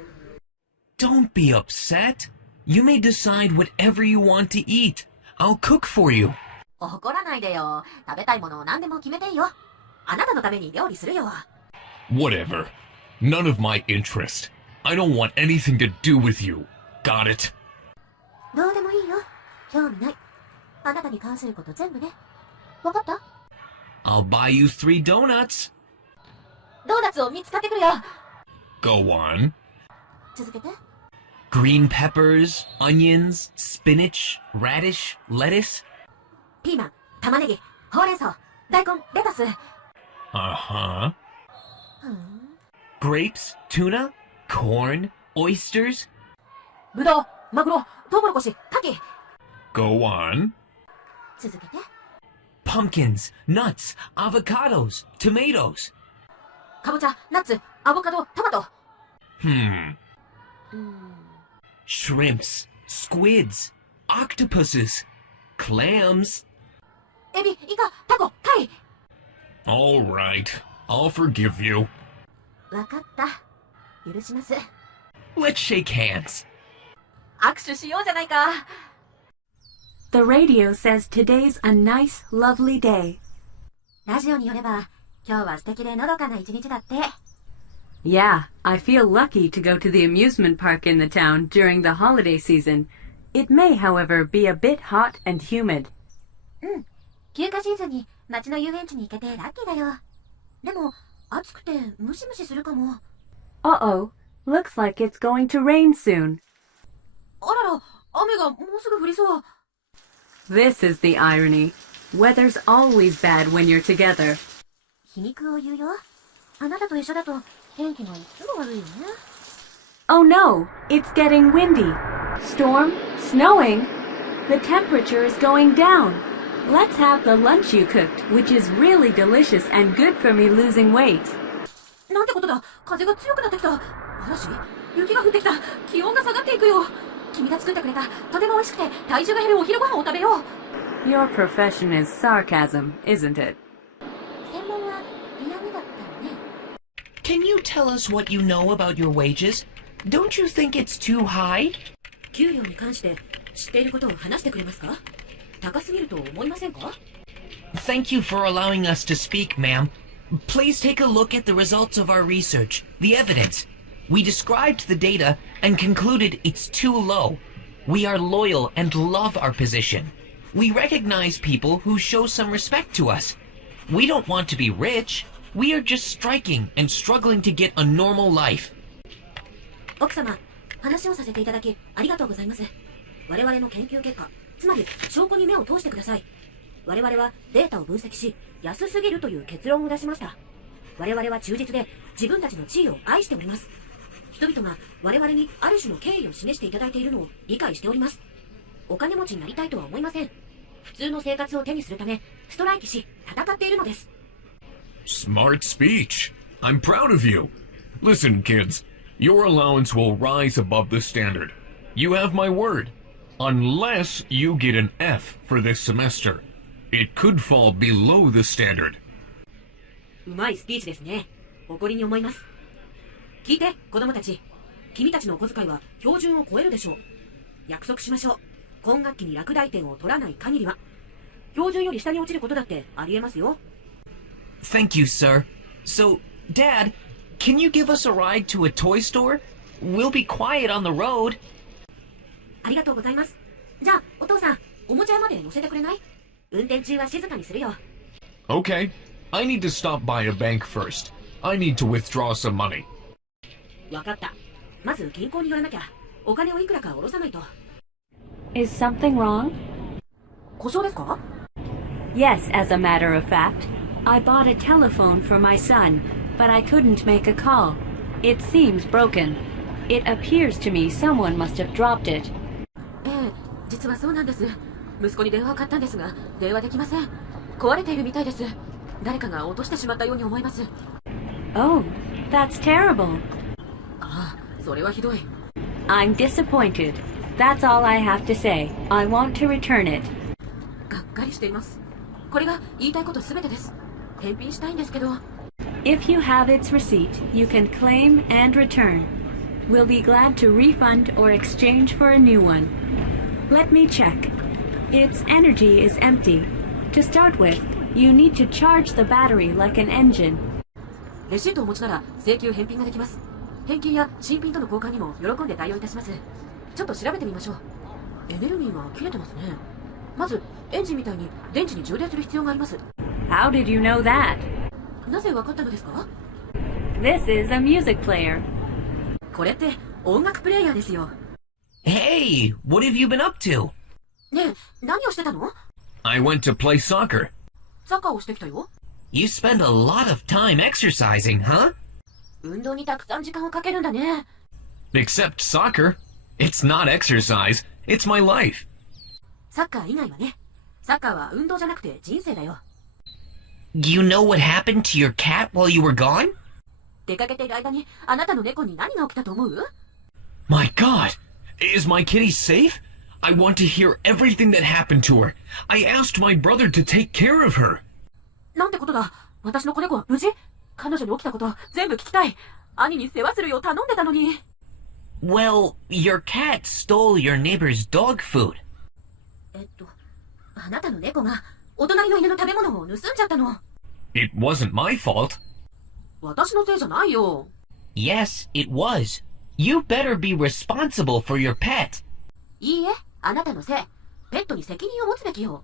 Don't be upset. You may decide whatever you want to eat. I'll cook for you. 怒らないでよ。食べたいものを何でも決めていいよ。あなたのために料理するよ。Whatever. None of my interest. I don't want anything to do with you. Got it? どうでもいいよ。興味ない。あなたに関すること全部ね。わかった？ I'll buy you 3 donuts. ドーナツを3つ買ってくるよ。Go on. 続けて。 Green peppers, onions, spinach, radish, lettuce. ピーマン、玉ねぎ、ほうれん草、大根、レタス。Uh-huh. Grapes, tuna, corn, oysters. ぶどう、マグロ、トウモロコシ、カキ。Go on. 続けて。 Pumpkins, nuts, avocados, tomatoes. かぼちゃ、ナッツ、アボカド、トマト。Shrimps, squids, octopuses, clams. エビ、イカ、タコ、タイ。All right. I'll forgive you. わかった。許します。 Let's shake hands. 握手しようじゃないか。The radio says today's a nice, lovely day. ラジオによれば、今日は素敵でのどかな一日だって。Yeah, I feel lucky to go to the amusement park in the town during the holiday season. It may, however, be a bit hot and humid. 休暇シーズンに街の遊園地に行けてラッキーだよ。でも、暑くてムシムシするかも。Uh-oh, looks like it's going to rain soon. あらら、雨がもうすぐ降りそう。This is the irony. Weather's always bad when you're together. 皮肉を言うよ。あなたと一緒だと天気がいつも悪いよね。Oh no, it's getting windy. Storm? Snowing? The temperature is going down. Let's have the lunch you cooked, which is really delicious and good for me losing weight. なんてことだ。風が強くなってきた。嵐？雪が降ってきた。気温が下がっていくよ。君が作ってくれた、とても美味しくて体重が減るお昼ご飯を食べよう。Your profession is sarcasm, isn't it? 専門は嫌味だったよね。 Can you tell us what you know about your wages? Don't you think it's too high? 給料に関して知っていることを話してくれますか？高すぎると思いませんか？ Thank you for allowing us to speak, ma'am. Please take a look at the results of our research, the evidence. We described the data and concluded it's too low. We are loyal and love our position. We recognize people who show some respect to us. We don't want to be rich. We are just striking and struggling to get a normal life. 奥様、話をさせていただきありがとうございます。我々の研究結果、つまり証拠に目を通してください。我々はデータを分析し、安すぎるという結論を出しました。我々は忠実で自分たちの地位を愛しております。人々が我々にある種の敬意を示していただいているのを理解しております。お金持ちになりたいとは思いません。普通の生活を手にするため、ストライキし、戦っているのです。Smart speech. I'm proud of you. Listen, kids. Your allowance will rise above the standard. You have my word. Unless you get an F for this semester, it could fall below the standard. うまいスピーチですね。誇りに思います。聞いて、子供たち。君たちのお小遣いは標準を超えるでしょう。約束しましょう。今学期に落第点を取らない限りは。標準より下に落ちることだってありえますよ。Thank you, sir. So, Dad, can you give us a ride to a toy store? We'll be quiet on the road. ありがとうございます。じゃあ、お父さん、おもちゃ屋まで乗せてくれない？運転中は静かにするよ。Okay. I need to stop by a bank first. I need to withdraw some money. わかった。まず銀行に寄らなきゃ。お金をいくらか下ろさないと。Is something wrong? 故障ですか？ Yes, as a matter of fact. I bought a telephone for my son, but I couldn't make a call. It seems broken. It appears to me someone must have dropped it. ええ、実はそうなんです。息子に電話を買ったんですが、電話できません。壊れているみたいです。誰かが落としてしまったように思います。Oh, that's terrible. ああ、それはひどい。I'm disappointed. That's all I have to say. I want to return it. がっかりしています。これが言いたいことすべてです。返品したいんですけど。If you have its receipt, you can claim and return. We'll be glad to refund or exchange for a new one. Let me check. Its energy is empty. To start with, you need to charge the battery like an engine. レシートをお持ちなら請求返品ができます。返金や新品との交換にも喜んで対応いたします。ちょっと調べてみましょう。エネルギーが切れてますね。まず、エンジンみたいに電池に充電する必要があります。How did you know that? なぜわかったのですか？ This is a music player. これって音楽プレイヤーですよ。Hey, what have you been up to? ねえ、何をしてたの？ I went to play soccer. サッカーをしてきたよ。You spend a lot of time exercising, huh? 運動にたくさん時間をかけるんだね。Except soccer. It's not exercise. It's my life. サッカー以外はね。サッカーは運動じゃなくて人生だよ。You know what happened to your cat while you were gone? 出かけている間にあなたの猫に何が起きたと思う？ My God! Is my kitty safe? I want to hear everything that happened to her. I asked my brother to take care of her. なんてことだ。私の子猫は無事？彼女に起きたこと全部聞きたい。兄に世話するよう頼んでたのに。Well, your cat stole your neighbor's dog food. あなたの猫がお隣の犬の食べ物を盗んじゃったの。It wasn't my fault. 私のせいじゃないよ。Yes, it was. You better be responsible for your pet. いいえ、あなたのせい。ペットに責任を持つべきよ。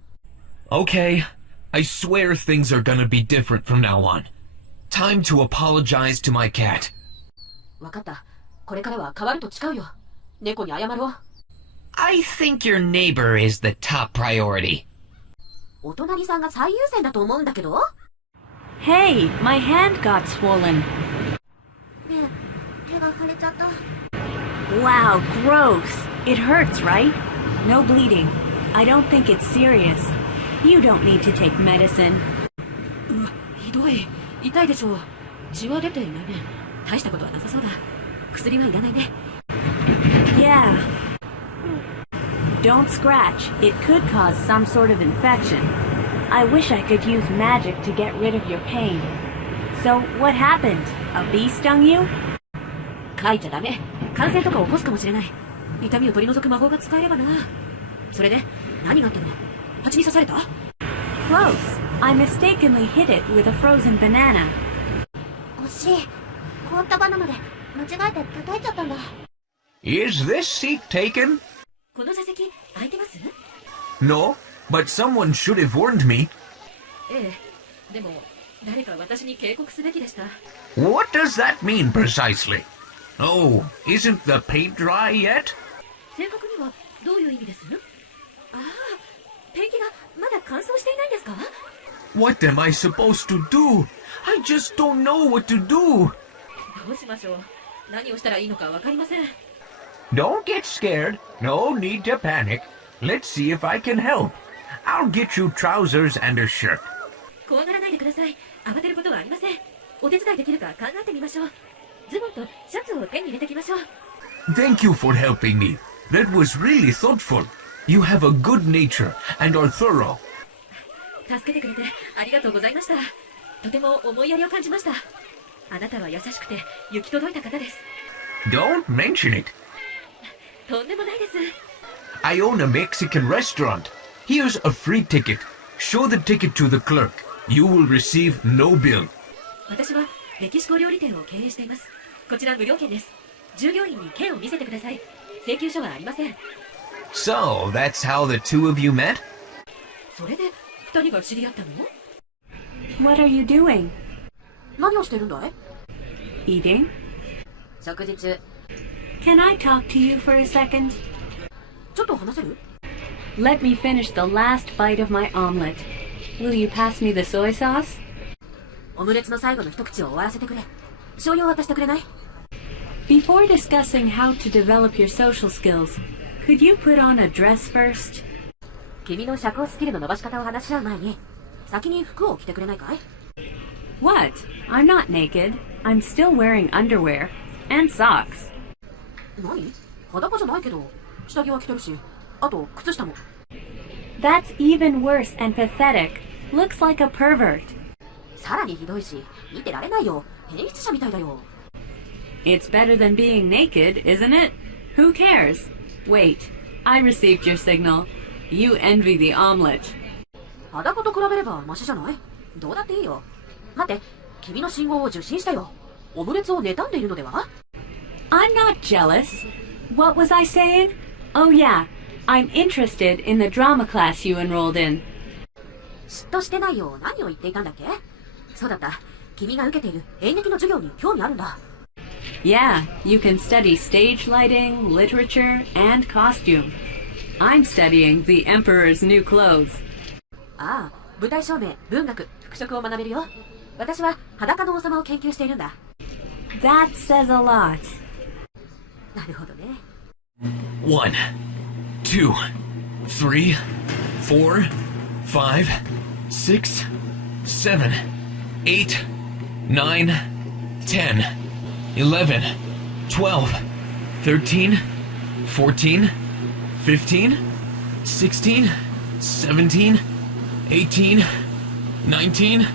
Okay. I swear things are gonna be different from now on. Time to apologize to my cat. わかった。これからは変わると誓うよ。猫に謝ろう。I think your neighbor is the top priority. お隣さんが最優先だと思うんだけど。Hey, my hand got swollen. ねえ、手が腫れちゃった。Wow, gross. It hurts, right? No bleeding. I don't think it's serious. You don't need to take medicine. うわ、ひどい。痛いでしょう。血は出ていないね。大したことはなさそうだ。薬はいらないね。Yeah. Don't scratch. It could cause some sort of infection. I wish I could use magic to get rid of your pain. So, what happened? A bee stung you? 書いちゃダメ。感染とか起こすかもしれない。痛みを取り除く魔法が使えればな。それで、何があったの？蜂に刺された？ Close. I mistakenly hit it with a frozen banana. 惜しい。凍ったバナナで間違えて叩いちゃったんだ。Is this seat taken? この座席、空いてます？ No, but someone should have warned me. ええ。でも、誰か私に警告すべきでした。What does that mean precisely? Oh, isn't the paint dry yet? 正確にはどういう意味です？ああ、ペンキがまだ乾燥していないんですか？ What am I supposed to do? I just don't know what to do. どうしましょう。何をしたらいいのかわかりません。Don't get scared. No need to panic. Let's see if I can help. I'll get you trousers and a shirt. 怖がらないでください。慌てることはありません。お手伝いできるか考えてみましょう。ズボンとシャツを手に入れてきましょう。Thank you for helping me. That was really thoughtful. You have a good nature and are thorough. 助けてくれてありがとうございました。とても思いやりを感じました。あなたは優しくて行き届いた方です。Don't mention it. とんでもないです。I own a Mexican restaurant. Here's a free ticket. Show the ticket to the clerk. You will receive no bill. 私はメキシコ料理店を経営しています。こちら無料券です。従業員に券を見せてください。請求書はありません。So, that's how the two of you met? それで二人が知り合ったの？ What are you doing? 何をしてるんだい？ Eating? 食事中。Can I talk to you for a second? ちょっと話せる？ Let me finish the last bite of my omelet. Will you pass me the soy sauce? オムレツの最後の一口を終わらせてくれ。醤油を渡してくれない？ Before discussing how to develop your social skills, could you put on a dress first? 君の社交スキルの伸ばし方を話し合う前に、先に服を着てくれないかい？ What? I'm not naked. I'm still wearing underwear and socks. 何？裸じゃないけど、下着は着てるし、あと靴下も。That's even worse and pathetic. Looks like a pervert. さらにひどいし、見てられないよ。変質者みたいだよ。It's better than being naked, isn't it? Who cares? Wait, I received your signal. You envy the omelet. 裸と比べればマシじゃない？どうだっていいよ。待って、君の信号を受信したよ。オムレツを妬んでいるのでは？ I'm not jealous. What was I saying? Oh yeah, I'm interested in the drama class you enrolled in. 嫉妬してないよ。何を言っていたんだっけ？そうだった。君が受けている演劇の授業に興味あるんだ。Yeah, you can study stage lighting, literature, and costume. I'm studying the Emperor's new clothes. ああ、舞台照明、文学、服飾を学べるよ。私は裸の王様を研究しているんだ。That says a lot. なるほどね。1, 2, 3, 4, 5, 6, 7, 8, 9, 10, 11, 12, 13, 14, 15, 16, 17, 18, 19.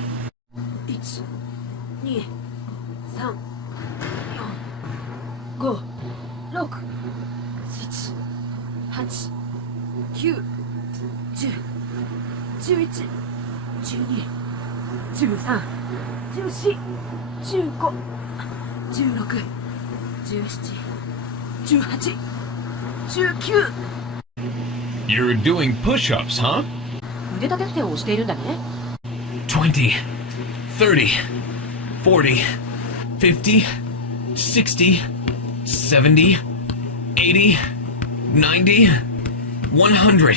1、2、3、4、5、6、7、8、9、10、11、12、13、14、15、16、17、18、19。You're doing push-ups, huh? 腕立て伏せをしているんだね。20, 30, 40, 50, 60, 70, 80, 90, 100.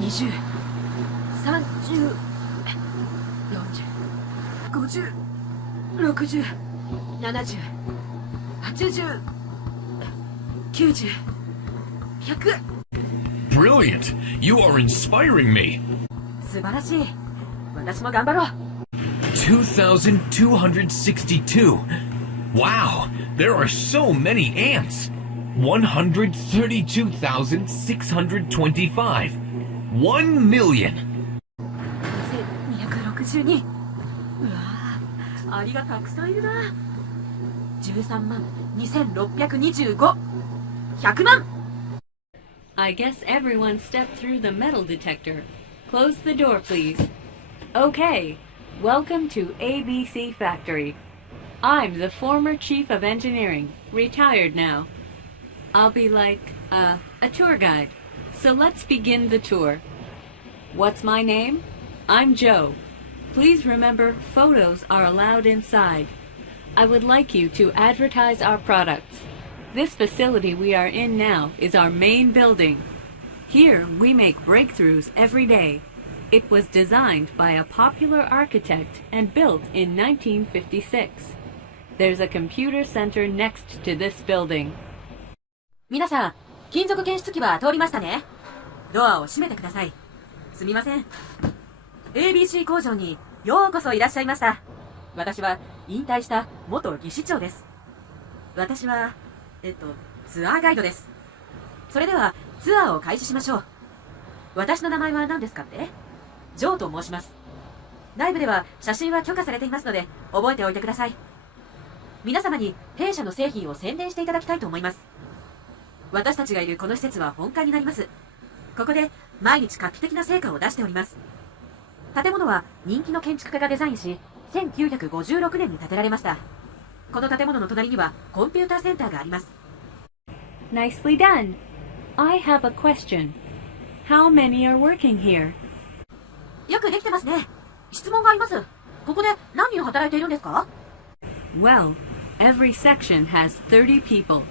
20、30、40、50、60、70、80、90、100。Brilliant! You are inspiring me! 素晴らしい。私も頑張ろう。2,262. Wow, there are so many ants. 132,625. 1 million. 2262。うわぁ、アリがたくさんいるな。13万2625。100万。I guess everyone stepped through the metal detector. Close the door, please. Okay, welcome to ABC Factory. I'm the former chief of engineering, retired now. I'll be like, a tour guide. So let's begin the tour. What's my name? I'm Joe. Please remember, photos are allowed inside. I would like you to advertise our products. This facility we are in now is our main building. Here we make breakthroughs every day. It was designed by a popular architect and built in 1956. There's a computer center next to this building. 皆さん、金属検出器は通りましたね。ドアを閉めてください。すみません。ABC 工場にようこそいらっしゃいました。私は引退した元技師長です。私は、ツアーガイドです。それではツアーを開始しましょう。私の名前は何ですかって？ジョーと申します。内部では写真は許可されていますので覚えておいてください。皆様に弊社の製品を宣伝していただきたいと思います。私たちがいるこの施設は本館になります。ここで毎日画期的な成果を出しております。建物は人気の建築家がデザインし、1956年に建てられました。この建物の隣にはコンピューターセンターがあります。Nicely done. I have a question. How many are working here? よくできてますね。質問があります。ここで何人働いているんですか？ Well, every section has 30 people,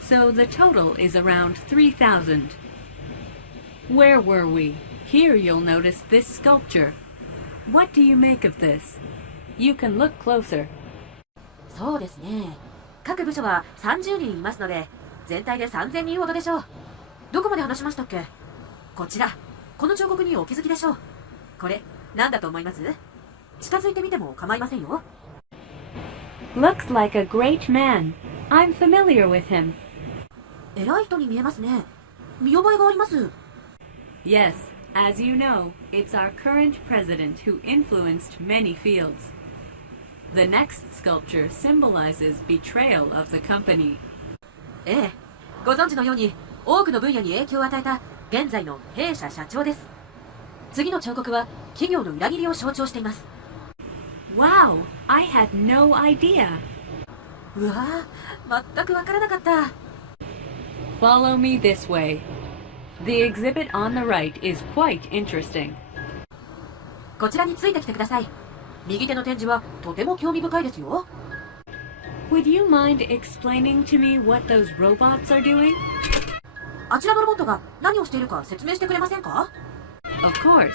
so the total is around 3,000. Where were we? Here you'll notice this sculpture. What do you make of this? You can look closer. そうですね。各部署は30人いますので、全体で3000人ほどでしょう。どこまで話しましたっけ？こちら、この彫刻にお気づきでしょう。これ、何だと思います？近づいてみても構いませんよ。Looks like a great man. I'm familiar with him. 偉い人に見えますね。見覚えがあります。Yes, as you know, it's our current president who influenced many fields. The next sculpture symbolizes betrayal of the company. ええ、ご存知のように多くの分野に影響を与えた現在の弊社社長です。次の彫刻は企業の裏切りを象徴しています。Wow, I had no idea. うわぁ、全くわからなかった。Follow me this way. The exhibit on the right is quite interesting. こちらについてきてください。右手の展示はとても興味深いですよ。Would you mind explaining to me what those robots are doing? あちらのロボットが何をしているか説明してくれませんか？ Of course.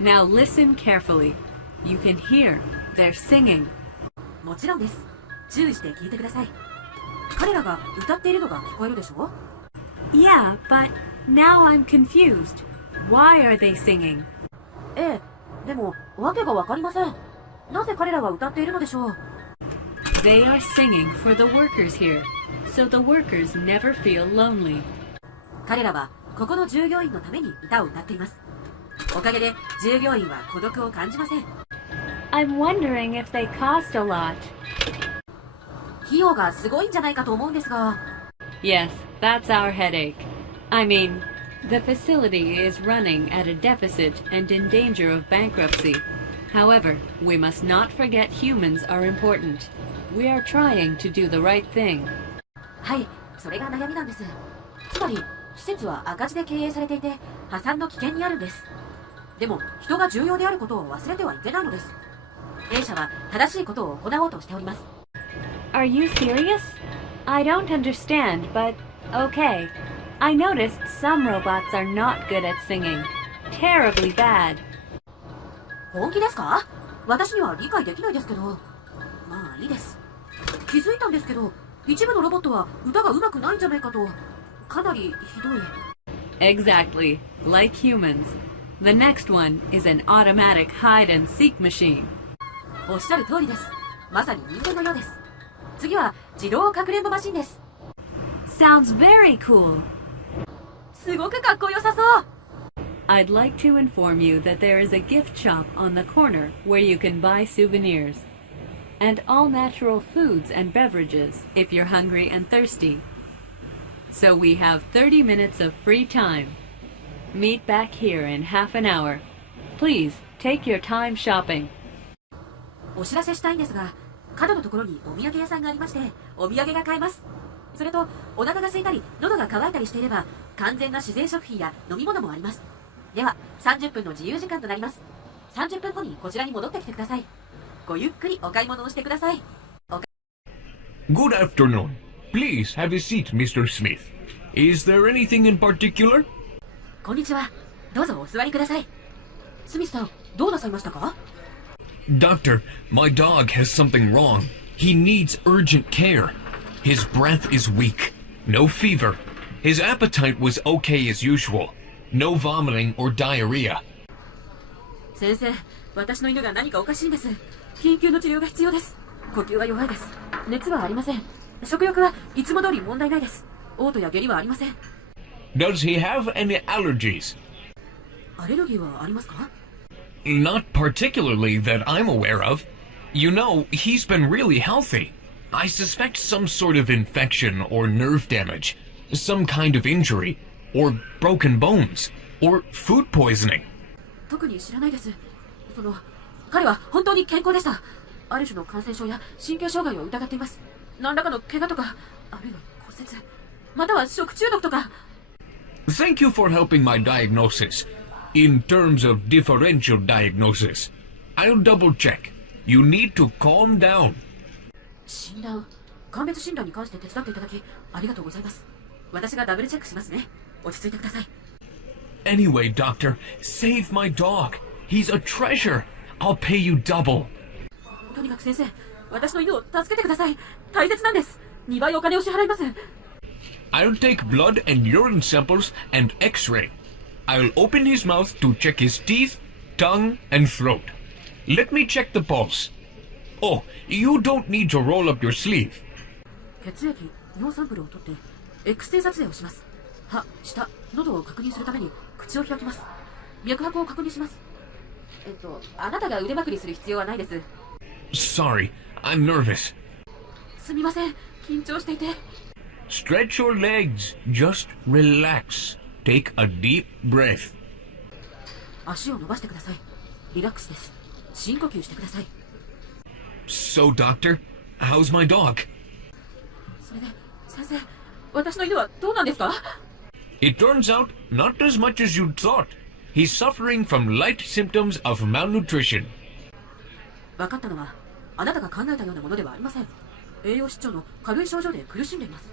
Now listen carefully. You can hear they're singing. もちろんです。注意して聞いてください。彼らが歌っているのが聞こえるでしょ？ Yeah, but now I'm confused. Why are they singing? ええ、でも訳がわかりません。なぜ彼らは歌っているのでしょう？ They are singing for the workers here, so the workers never feel lonely. 彼らはここの従業員のために歌を歌っています。おかげで従業員は孤独を感じません。I'm wondering if they cost a lot. 費用がすごいんじゃないかと思うんですが。Yes, that's our headache. I mean, the facility is running at a deficit and in danger of bankruptcy. However, we must not forget humans are important. We are trying to do the right thing. はい、それが悩みなんです。つまり、施設は赤字で経営されていて、破産の危険にあるんです。でも、人が重要であることを忘れてはいけないのです。弊社は正しいことを行おうとしております。Are you serious? I don't understand, but okay. I noticed some robots are not good at singing. Terribly bad. 本気ですか？私には理解できないですけど。まあいいです。気づいたんですけど、一部のロボットは歌が上手くないんじゃないかと。かなりひどい。Exactly, like humans. The next one is an automatic hide-and-seek machine. おっしゃる通りです。まさに人間のようです。次は自動かくれんぼマシンです。Sounds very cool. すごくかっこよさそう。I'd like to inform you that there is a gift shop on the corner where you can buy souvenirs. And all natural foods and beverages if you're hungry and thirsty. So we have 30 minutes of free time. Meet back here in half an hour. Please take your time shopping. お知らせしたいんですが、角のところにお土産屋さんがありまして、お土産が買えます。それと、お腹が空いたり、喉が渇いたりしていれば、完全な自然食品や飲み物もあります。では、30分の自由時間となります。30分後にこちらに戻ってきてください。ごゆっくりお買い物をしてください。Good afternoon. Please have a seat, Mr. Smith. Is there anything in particular? こんにちは。どうぞお座りください。スミスさん、どうなさいましたか？ Doctor, my dog has something wrong. He needs urgent care. His breath is weak. No fever. His appetite was okay as usual. No vomiting or diarrhea. 先生、私の犬が何かおかしいんです。緊急の治療が必要です。呼吸は弱いです。熱はありません。食欲はいつも通り問題ないです。嘔吐や下痢はありません。Does he have any allergies? アレルギーはありますか？ Not particularly that I'm aware of. You know, he's been really healthy. I suspect some sort of infection or nerve damage, some kind of injury, or broken bones, or food poisoning. 特に知らないです。彼は本当に健康でした。ある種の感染症や神経障害を疑っています。何らかの怪我とか、あるいは骨折、または食中毒とか。Thank you for helping my diagnosis. In terms of differential diagnosis, I'll double check. You need to calm down. 診断、鑑別診断に関して手伝っていただき、ありがとうございます。私がダブルチェックしますね。落ち着いてください。Anyway, doctor, save my dog. He's a treasure. I'll pay you double. とにかく先生、私の犬を助けてください。大切なんです。2倍お金を支払います。I'll take blood and urine samples and X-ray. I'll open his mouth to check his teeth, tongue, and throat. Let me check the pulse. Oh, you don't need to roll up your sleeve. 血液、尿サンプルを取って X 線撮影をします。歯、舌、喉を確認するために口を開きます。脈拍を確認します。あなたが腕まくりする必要はないです。Sorry, I'm nervous. すみません、緊張していて。Stretch your legs. Just relax. Take a deep breath. 足を伸ばしてください。リラックスです。深呼吸してください。So, doctor, how's my dog? それで、先生、私の犬はどうなんですか？ It turns out not as much as you'd thought. He's suffering from light symptoms of malnutrition. 分かったのは、あなたが考えたようなものではありません。栄養失調の軽い症状で苦しんでいます。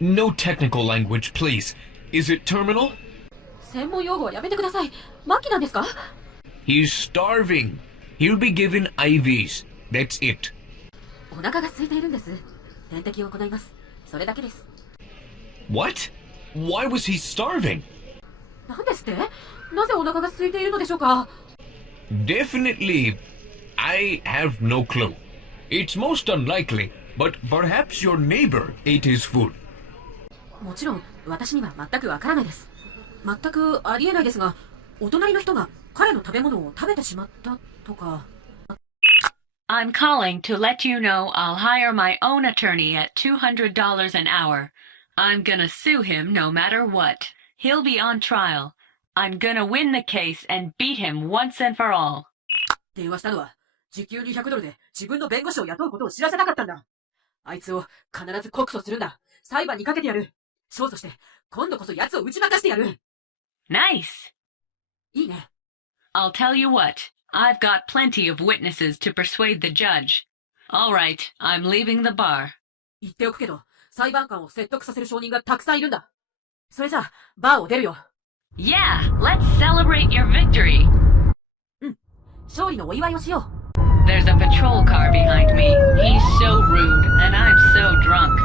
No technical language, please. Is it terminal? 専門用語はやめてください。末期なんですか？ He's starving. He'll be given IVs. That's it. お腹が空いているんです。点滴を行います。それだけです。What? Why was he starving? なんですって？なぜお腹が空いているのでしょうか？ Definitely. I have no clue. It's most unlikely, but perhaps your neighbor ate his food. もちろん、私には全くわからないです。全くありえないですが、お隣の人が彼の食べ物を食べてしまったとか。I'm calling to let you know I'll hire my own attorney at $200 an hour. I'm gonna sue him no matter what. He'll be on trial. I'm gonna win the case and beat him once and for all. 電話したのは、時給$200で自分の弁護士を雇うことを知らせなかったんだ。あいつを必ず告訴するんだ。裁判にかけてやる。勝訴して、今度こそ奴を打ち負かしてやる。Nice. いいね。I'll tell you what. I've got plenty of witnesses to persuade the judge. All right, I'm leaving the bar. 言っておくけど、裁判官を説得させる証人がたくさんいるんだ。それじゃあ、バーを出るよ。Yeah, let's celebrate your victory. うん。勝利のお祝いをしよう。There's a patrol car behind me. He's so rude, and I'm so drunk.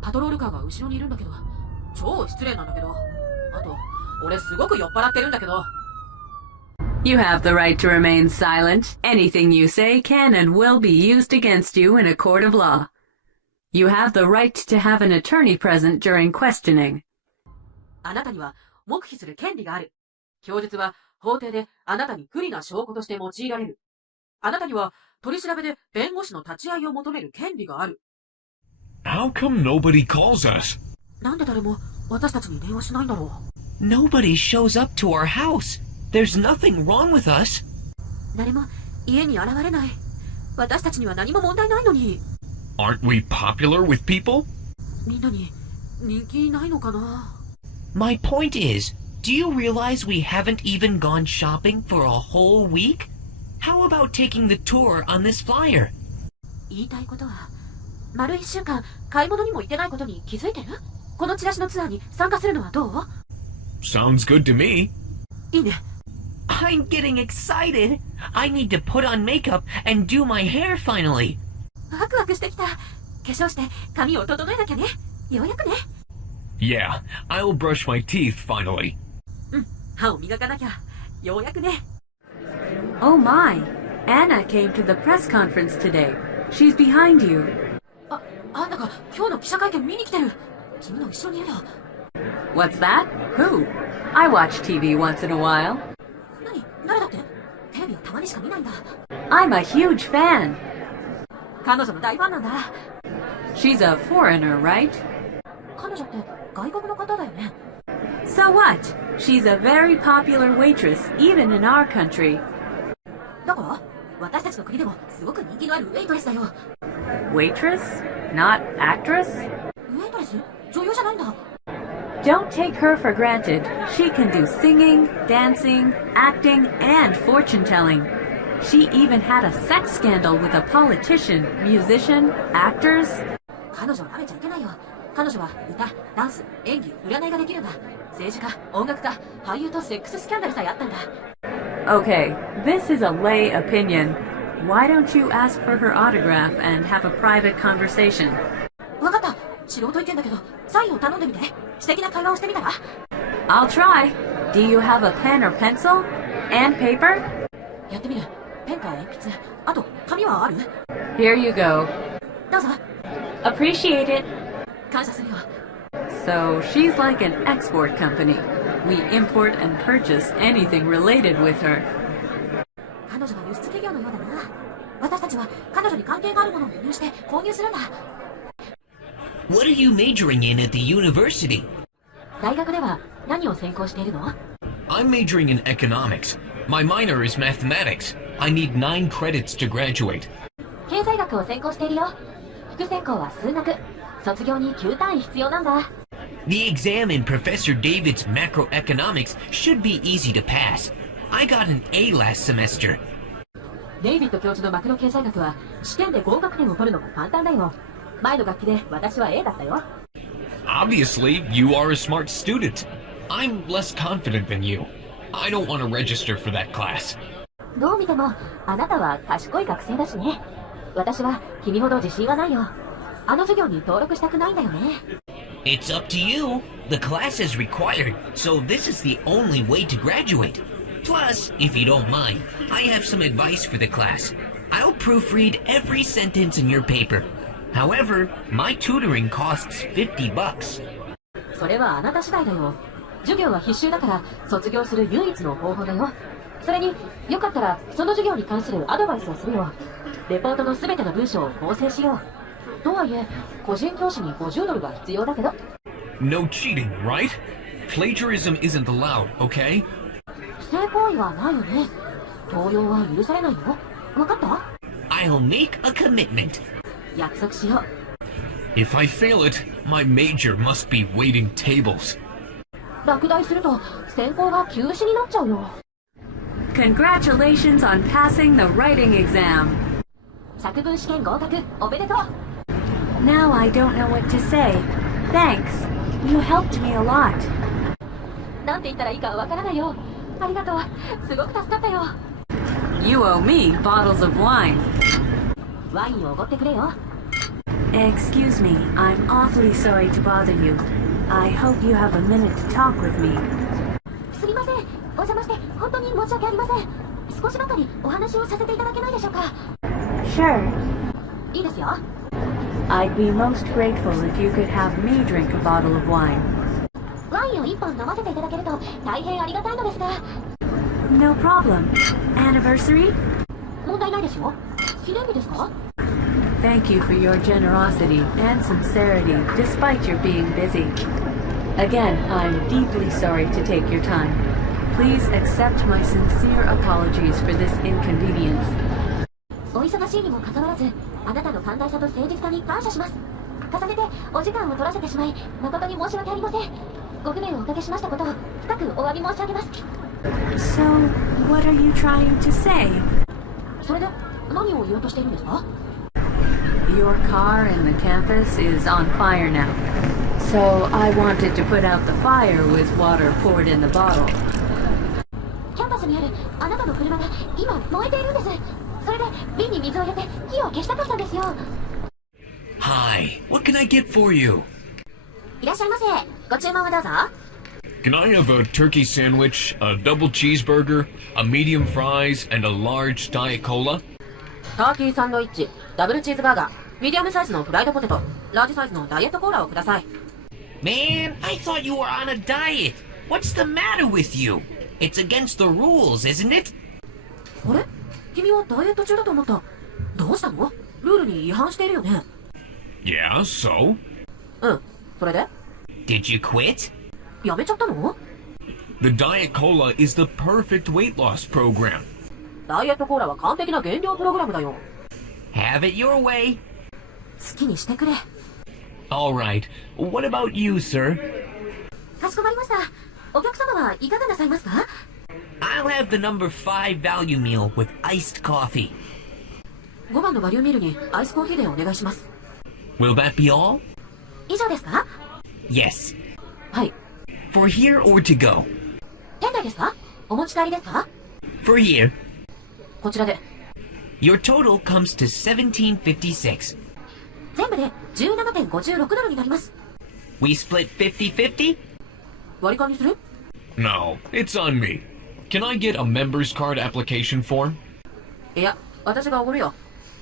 パトロールカーが後ろにいるんだけど、超失礼なんだけど。あと、俺すごく酔っ払ってるんだけど。You have the right to remain silent. Anything you say can and will be used against you in a court of law. You have the right to have an attorney present during questioning. あなたには黙秘する権利がある。供述は法廷であなたに不利な証拠として用いられる。あなたには取り調べで弁護士の立ち会いを求める権利がある。How come nobody calls us? なんで誰も私たちに電話しないんだろう。Nobody shows up to our house. There's nothing wrong with us. 誰も家に現れない。私たちには何も問題ないのに。Aren't we popular with people? みんなに人気ないのかな。My point is, do you realize we haven't even gone shopping for a whole week? How about taking the tour on this flyer? 言いたいことは、丸1週間買い物にも行ってないことに気づいてる？このチラシのツアーに参加するのはどう？ Sounds good to me. いいね。I'm getting excited. I need to put on makeup and do my hair finally. ワクワクしてきた。化粧して髪を整えなきゃね。ようやくね。Yeah, I'll brush my teeth finally. うん、歯を磨かなきゃ。ようやくね。Oh my. Anna came to the press conference today. She's behind you. あんたが今日の記者会見見に来てる。君の後ろにいるよ。What's that? Who? I watch TV once in a while. 誰だって？テレビをたまにしか見ないんだ。I'm a huge fan. 彼女の大ファンなんだ。She's a foreigner, right? 彼女って外国の方だよね。So what? She's a very popular waitress, even in our country. だから私たちの国でもすごく人気のあるウェイトレスだよ。Waitress? Not actress? ウェイトレス？女優じゃないんだ。Don't take her for granted. She can do singing, dancing, acting, and fortune-telling. She even had a sex scandal with a politician, musician, actors. 彼女を舐めちゃいけないよ。彼女は歌、ダンス、演技、占いができるんだ。政治家、音楽家、俳優とセックススキャンダルさえあったんだ。Okay, this is a lay opinion. Why don't you ask for her autograph and have a private conversation? わかった。素人意見だけど、サインを頼んでみて。素敵な会話をしてみたら？ I'll try. Do you have a pen or pencil? And paper? やってみる。ペンか鉛筆。あと、紙はある？ Here you go. どうぞ。Appreciate it. 感謝するよ。So she's like an export company. We import and purchase anything related with her. 彼女は輸出企業のようだな。私たちは彼女に関係があるものを輸入して購入するんだ。What are you majoring in at the university? 大学では何を専攻しているの？ I'm majoring in economics. My minor is mathematics. I need 9 credits to graduate. 経済学を専攻しているよ。副専攻は数学。卒業に9単位必要なんだ。The exam in Professor David's macroeconomics should be easy to pass. I got an A last semester. デイビッド教授のマクロ経済学は試験で合格点を取るのが簡単だよ。前の学期で私は A だったよ。Obviously, you are a smart student. I'm less confident than you. I don't want to register for that class. どう見てもあなたは賢い学生だしね。私は君ほど自信はないよ。あの授業に登録したくないんだよね。It's up to you. The class is required, so this is the only way to graduate. Plus, if you don't mind, I have some advice for the class. I'll proofread every sentence in your paper. However, my tutoring costs $50. それはあなた次第だよ。授業は必修だから卒業する唯一の方法だよ。それによかったらその授業に関するアドバイスをするよ。レポートのすべての文章を構成しよう。とはいえ個人教師に$50が必要だけど。 No cheating, right? Plagiarism isn't allowed, okay? 不正行為はないよね。盗用は許されないよ。わかった？ I'll make a commitment. 約束しよう。 If I fail it, my major must be waiting tables. 落第すると専攻が休止になっちゃうよ。Congratulations on passing the writing exam. 作文試験合格おめでとう。 Now I don't know what to say. Thanks. You helped me a lot. なんて言ったらいいかわからないよ。ありがとう。すごく助かったよ。 You owe me bottles of wine. ワインをおごってくれよ。 Excuse me, I'm awfully sorry to bother you. I hope you have a minute to talk with me. すみません。お邪魔して本当に申し訳ありません。少しばかりお話をさせていただけないでしょうか。 Sure. いいですよ。 I'd be most grateful if you could have me drink a bottle of wine. ワインを一本飲ませていただけると大変ありがたいのですが。 No problem. Anniversary? 問題ないですよ。記念日ですか？ Thank you for your generosity and sincerity despite your being busy. Again, I'm deeply sorry to take your time. Please accept my sincere apologies for this inconvenience. お忙しいにもかかわらず、あなたの寛大さと誠実さに感謝します。重ねてお時間を取らせてしまい、誠に申し訳ありません。ご不便をおかけしましたことを深くお詫び申し上げます。 So, what are you trying to say? それで何を言おうとしているんですか？ Your car in the campus is on fire now. So I wanted to put out the fire with water poured in the bottle. キャンパスにあるあなたの車が今燃えているんです。それで瓶に水を入れて火を消したかったんですよ。 Hi, what can I get for you? いらっしゃいませ。ご注文をどうぞ。 Can I have a turkey sandwich, a double cheeseburger, a medium fries, and a large Diet Cola? ターキーサンドイッチ、ダブルチーズバーガー、ミディアムサイズのフライドポテト、ラージサイズのダイエットコーラをください。 Man, I thought you were on a diet. What's the matter with you? It's against the rules, isn't it? あれ？君はダイエット中だと思った。どうしたの？ルールに違反しているよね。 Yeah, so? うん、それで？ Did you quit? やめちゃったの？ The Diet Cola is the perfect weight loss program. ダイエットコーラは完璧な減量プログラムだよ。 Have it your way. 好きにしてくれ。 All right. What about you, sir? かしこまりました。お客様はいかがなさいますか？ I'll have the number 5 value meal with iced coffee. 5番のバリューミルにアイスコーヒーでお願いします。 Will that be all? 以上ですか？ Yes. はい。 For here or to go? 店内ですか？お持ち帰りですか？ For here. こちらで。 Your total comes to $17.56. 全部で$17.56になります。 We split 50-50? 割り勘にする？ No, it's on me. Can I get a member's card application form? いや、私がおごるよ。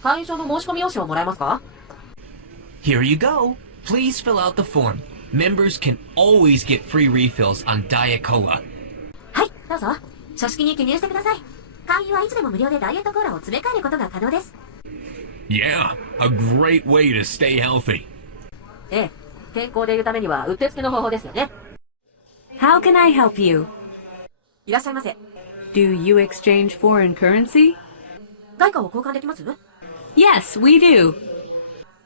会員証の申し込み用紙をもらえますか？ Here you go. Please fill out the form. Members can always get free refills on Diet Cola. はい、どうぞ。書式に記入してください。会員はいつでも無料でダイエットコーラを詰め替えることが可能です。 Yeah, a great way to stay healthy. ええ、健康でいるためにはうってつけの方法ですよね。 How can I help you? いらっしゃいませ。 Do you exchange foreign currency? 外貨を交換できます？ Yes, we do.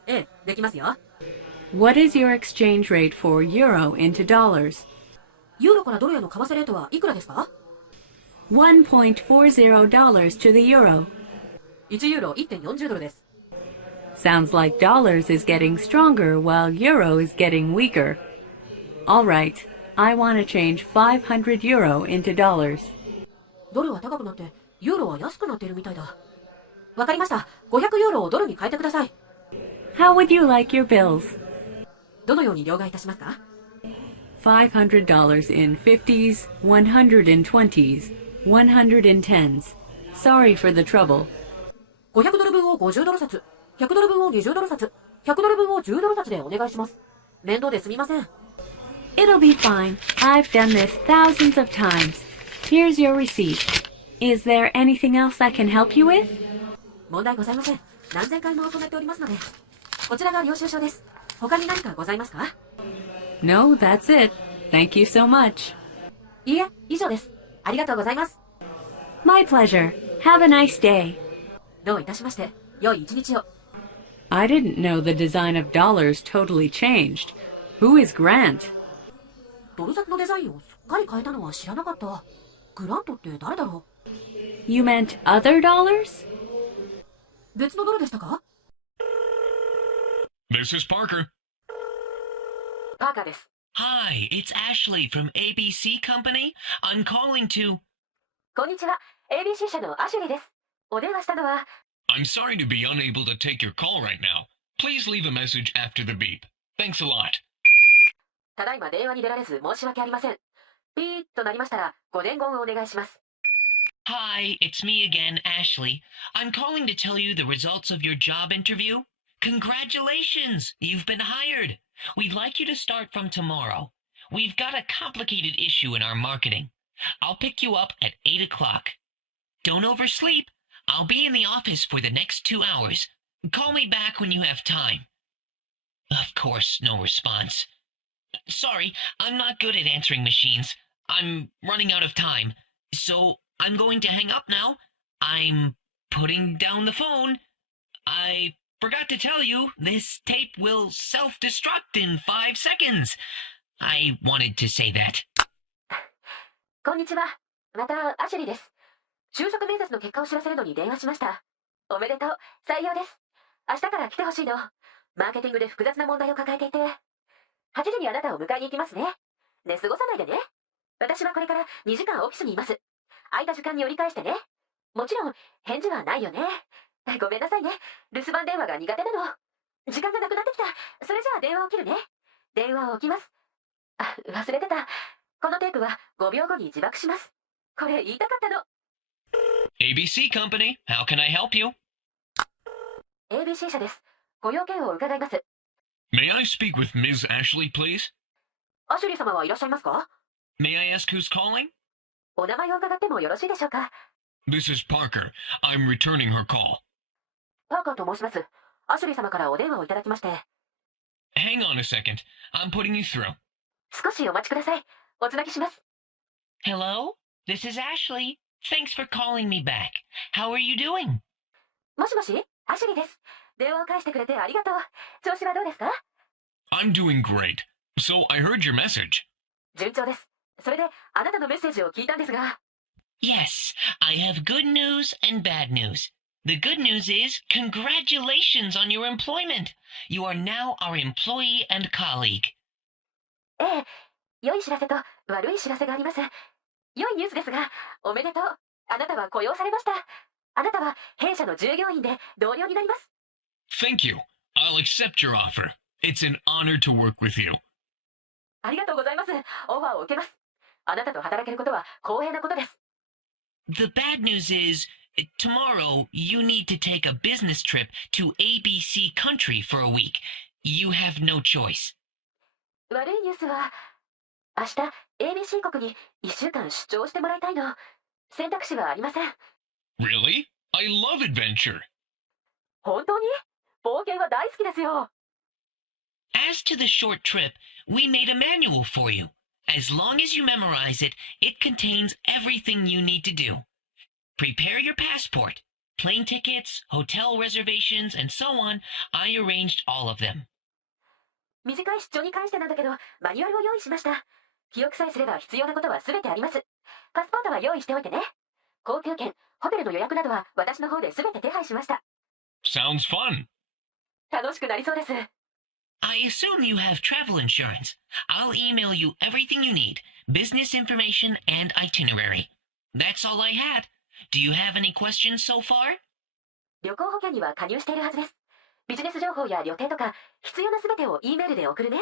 ええ、できますよ。 What is your exchange rate for euro into dollars? ユーロからドルへの為替レートはいくらですか？ $1.40 to the euro. 1ユーロ 1.40 ドルです。Sounds like dollars is getting stronger while euro is getting weaker. All right, I want to change 500 euro into dollars. ドルは高くなって、ユーロは安くなっているみたいだ。わかりました。500ユーロをドルに変えてください。How would you like your bills? どのように両替いたしますか？ $500 in 50s, 100 in 20s, 100 in 10s. Sorry for the trouble. 500ドル分を50ドル札、100ドル分を20ドル札、100ドル分を10ドル札でお願いします。面倒ですみません。It'll be fine. I've done this thousands of times. Here's your receipt. Is there anything else I can help you with? 問題ございません。何千回も行っておりますので。こちらが領収書です。他に何かございますか？ No, that's it. Thank you so much. いいえ、以上です。ありがとうございます。My pleasure. Have a nice day. どういたしまして。良い一日を。I didn't know the design of dollars totally changed. Who is Grant? ドル札のデザインをすっかり変えたのは知らなかった。グラントって誰だろ You meant other dollars? う？別のドルでしたか？ This is Parker. パーカーです。Hi, it's Ashley from ABC Company. I'm calling to... こんにちは。ABC 社のアシュリーです。お電話したのは、I'm sorry to be unable to take your call right now. Please leave a message after the beep. Thanks a lot. ただいま電話に出られず申し訳ありません。ピーッとなりましたら、ご伝言をお願いします。Hi, it's me again, Ashley. I'm calling to tell you the results of your job interview. Congratulations! You've been hired. We'd like you to start from tomorrow. We've got a complicated issue in our marketing. I'll pick you up at 8 o'clock. Don't oversleep. I'll be in the office for the next 2 hours. Call me back when you have time. Of course, no response. Sorry, I'm not good at answering machines. I'm running out of time. So I'm going to hang up now. I'm putting down the phone. I forgot to tell you, this tape will self-destruct in 5 seconds. I wanted to say that. こんにちは。また、アシュリーです。就職面接の結果を知らせるのに電話しました。おめでとう。採用です。明日から来てほしいの。マーケティングで複雑な問題を抱えていて。8時にあなたを迎えに行きますね。寝過ごさないでね。私はこれから2時間オフィスにいます。空いた時間に折り返してね。もちろん、返事はないよね。ごめんなさいね。留守番電話が苦手なの。時間がなくなってきた。それじゃあ電話を切るね。電話を置きます。あ、忘れてた。このテープは5秒後に自爆します。これ言いたかったの。ABC Company, how can I help you? ABC 社です。ご用件を伺います。May I speak with Ms. Ashley, please? アシュリー様はいらっしゃいますか？ May I ask who's calling? お名前を伺ってもよろしいでしょうか？ This is Parker. I'm returning her call. パーカーと申します。アシュリー様からお電話をいただきまして。Hang on a second. I'm putting you through. 少しお待ちください。おつなぎします。Hello? This is Ashley. Thanks for calling me back. How are you doing? もしもし、アシュリーです。電話を返してくれてありがとう。調子はどうですか？ I'm doing great. So I heard your message. 順調です。それで、あなたのメッセージを聞いたんですが。Yes, I have good news and bad news. The good news is, congratulations on your employment. You are now our employee and colleague. ええ、良い知らせと悪い知らせがあります。良いニュースですが、おめでとう。あなたは雇用されました。あなたは弊社の従業員で同僚になります。Thank you. I'll accept your offer. It's an honor to work with you. ありがとうございます。オファーを受けます。あなたと働けることは光栄なことです。The bad news is, tomorrow you need to take a business trip to ABC country for a week. You have no choice. 悪いニュースは、明日 ABC 国に1週間出張してもらいたいの。選択肢はありません。Really? I love adventure. 本当に？冒険は大好きですよ。As to the short trip, we made a manual for you. As long as you memorize it, it contains everything you need to do. Prepare your passport, plane tickets, hotel reservations, and so on. I arranged all of them. 短い出張に関してなんだけど、マニュアルを用意しました。記憶さえすれば必要なことは全てあります。パスポートは用意しておいてね。航空券、ホテルの予約などは私の方で全て手配しました。Sounds fun. 楽しくなりそうです。I assume you have travel insurance. I'll email you everything you need, business information and itinerary. That's all I had. Do you have any questions so far? 旅行保険には加入しているはずです。ビジネス情報や旅程とか必要な全てを E メールで送るね。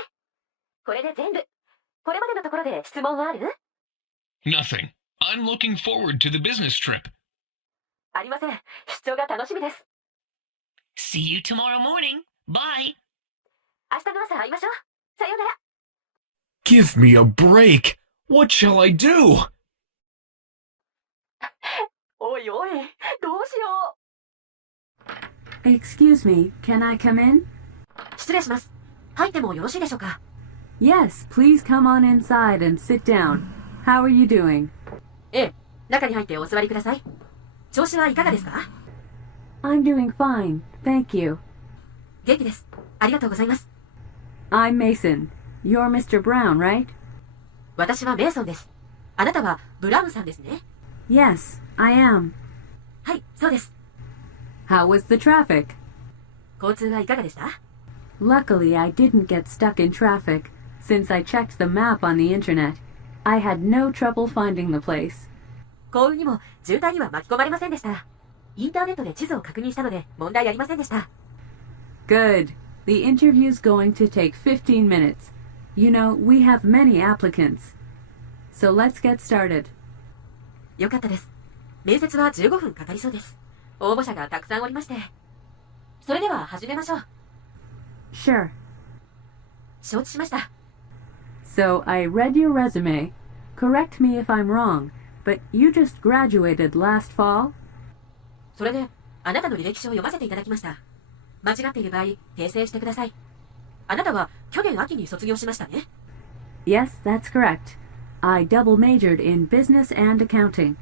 これで全部。これまでのところで質問はある？ Nothing. I'm looking forward to the business trip. ありません。出張が楽しみです。See you tomorrow morning. Bye. 明日の朝会いましょう。さようなら。Give me a break. What shall I do? おいおい、どうしよ Excuse me, can I come in? う。失礼します。入ってもよろしいでしょうか？ Yes, please come on inside and sit down. How are you doing? ええ、中に入ってお座りください。調子はいかがですか？ I'm doing fine, thank you. 元気です。ありがとうございます。I'm Mason. You're Mr. Brown, right? 私はメイソンです。あなたはブラウンさんですね。Yes, I am. はい、そうです。How was the traffic? 交通はいかがでした？ Luckily, I didn't get stuck in traffic. Since I checked the map on the internet, I had no trouble finding the place. 幸運にも渋滞には巻き込まれませんでした。インターネットで地図を確認したので問題ありませんでした。Good. The interview's going to take 15 minutes. You know, we have many applicants. So let's get started. よかったです。面接は15分かかりそうです。応募者がたくさんおりまして。それでは始めましょう。Sure. 承知しました。So I read your resume. Correct me if I'm wrong, but you just graduated last fall? それで、あなたの履歴書を読ませていただきました。間違っている場合、訂正してください。あなたは去年秋に卒業しましたね。Yes, that's correct. I double majored in business and accounting.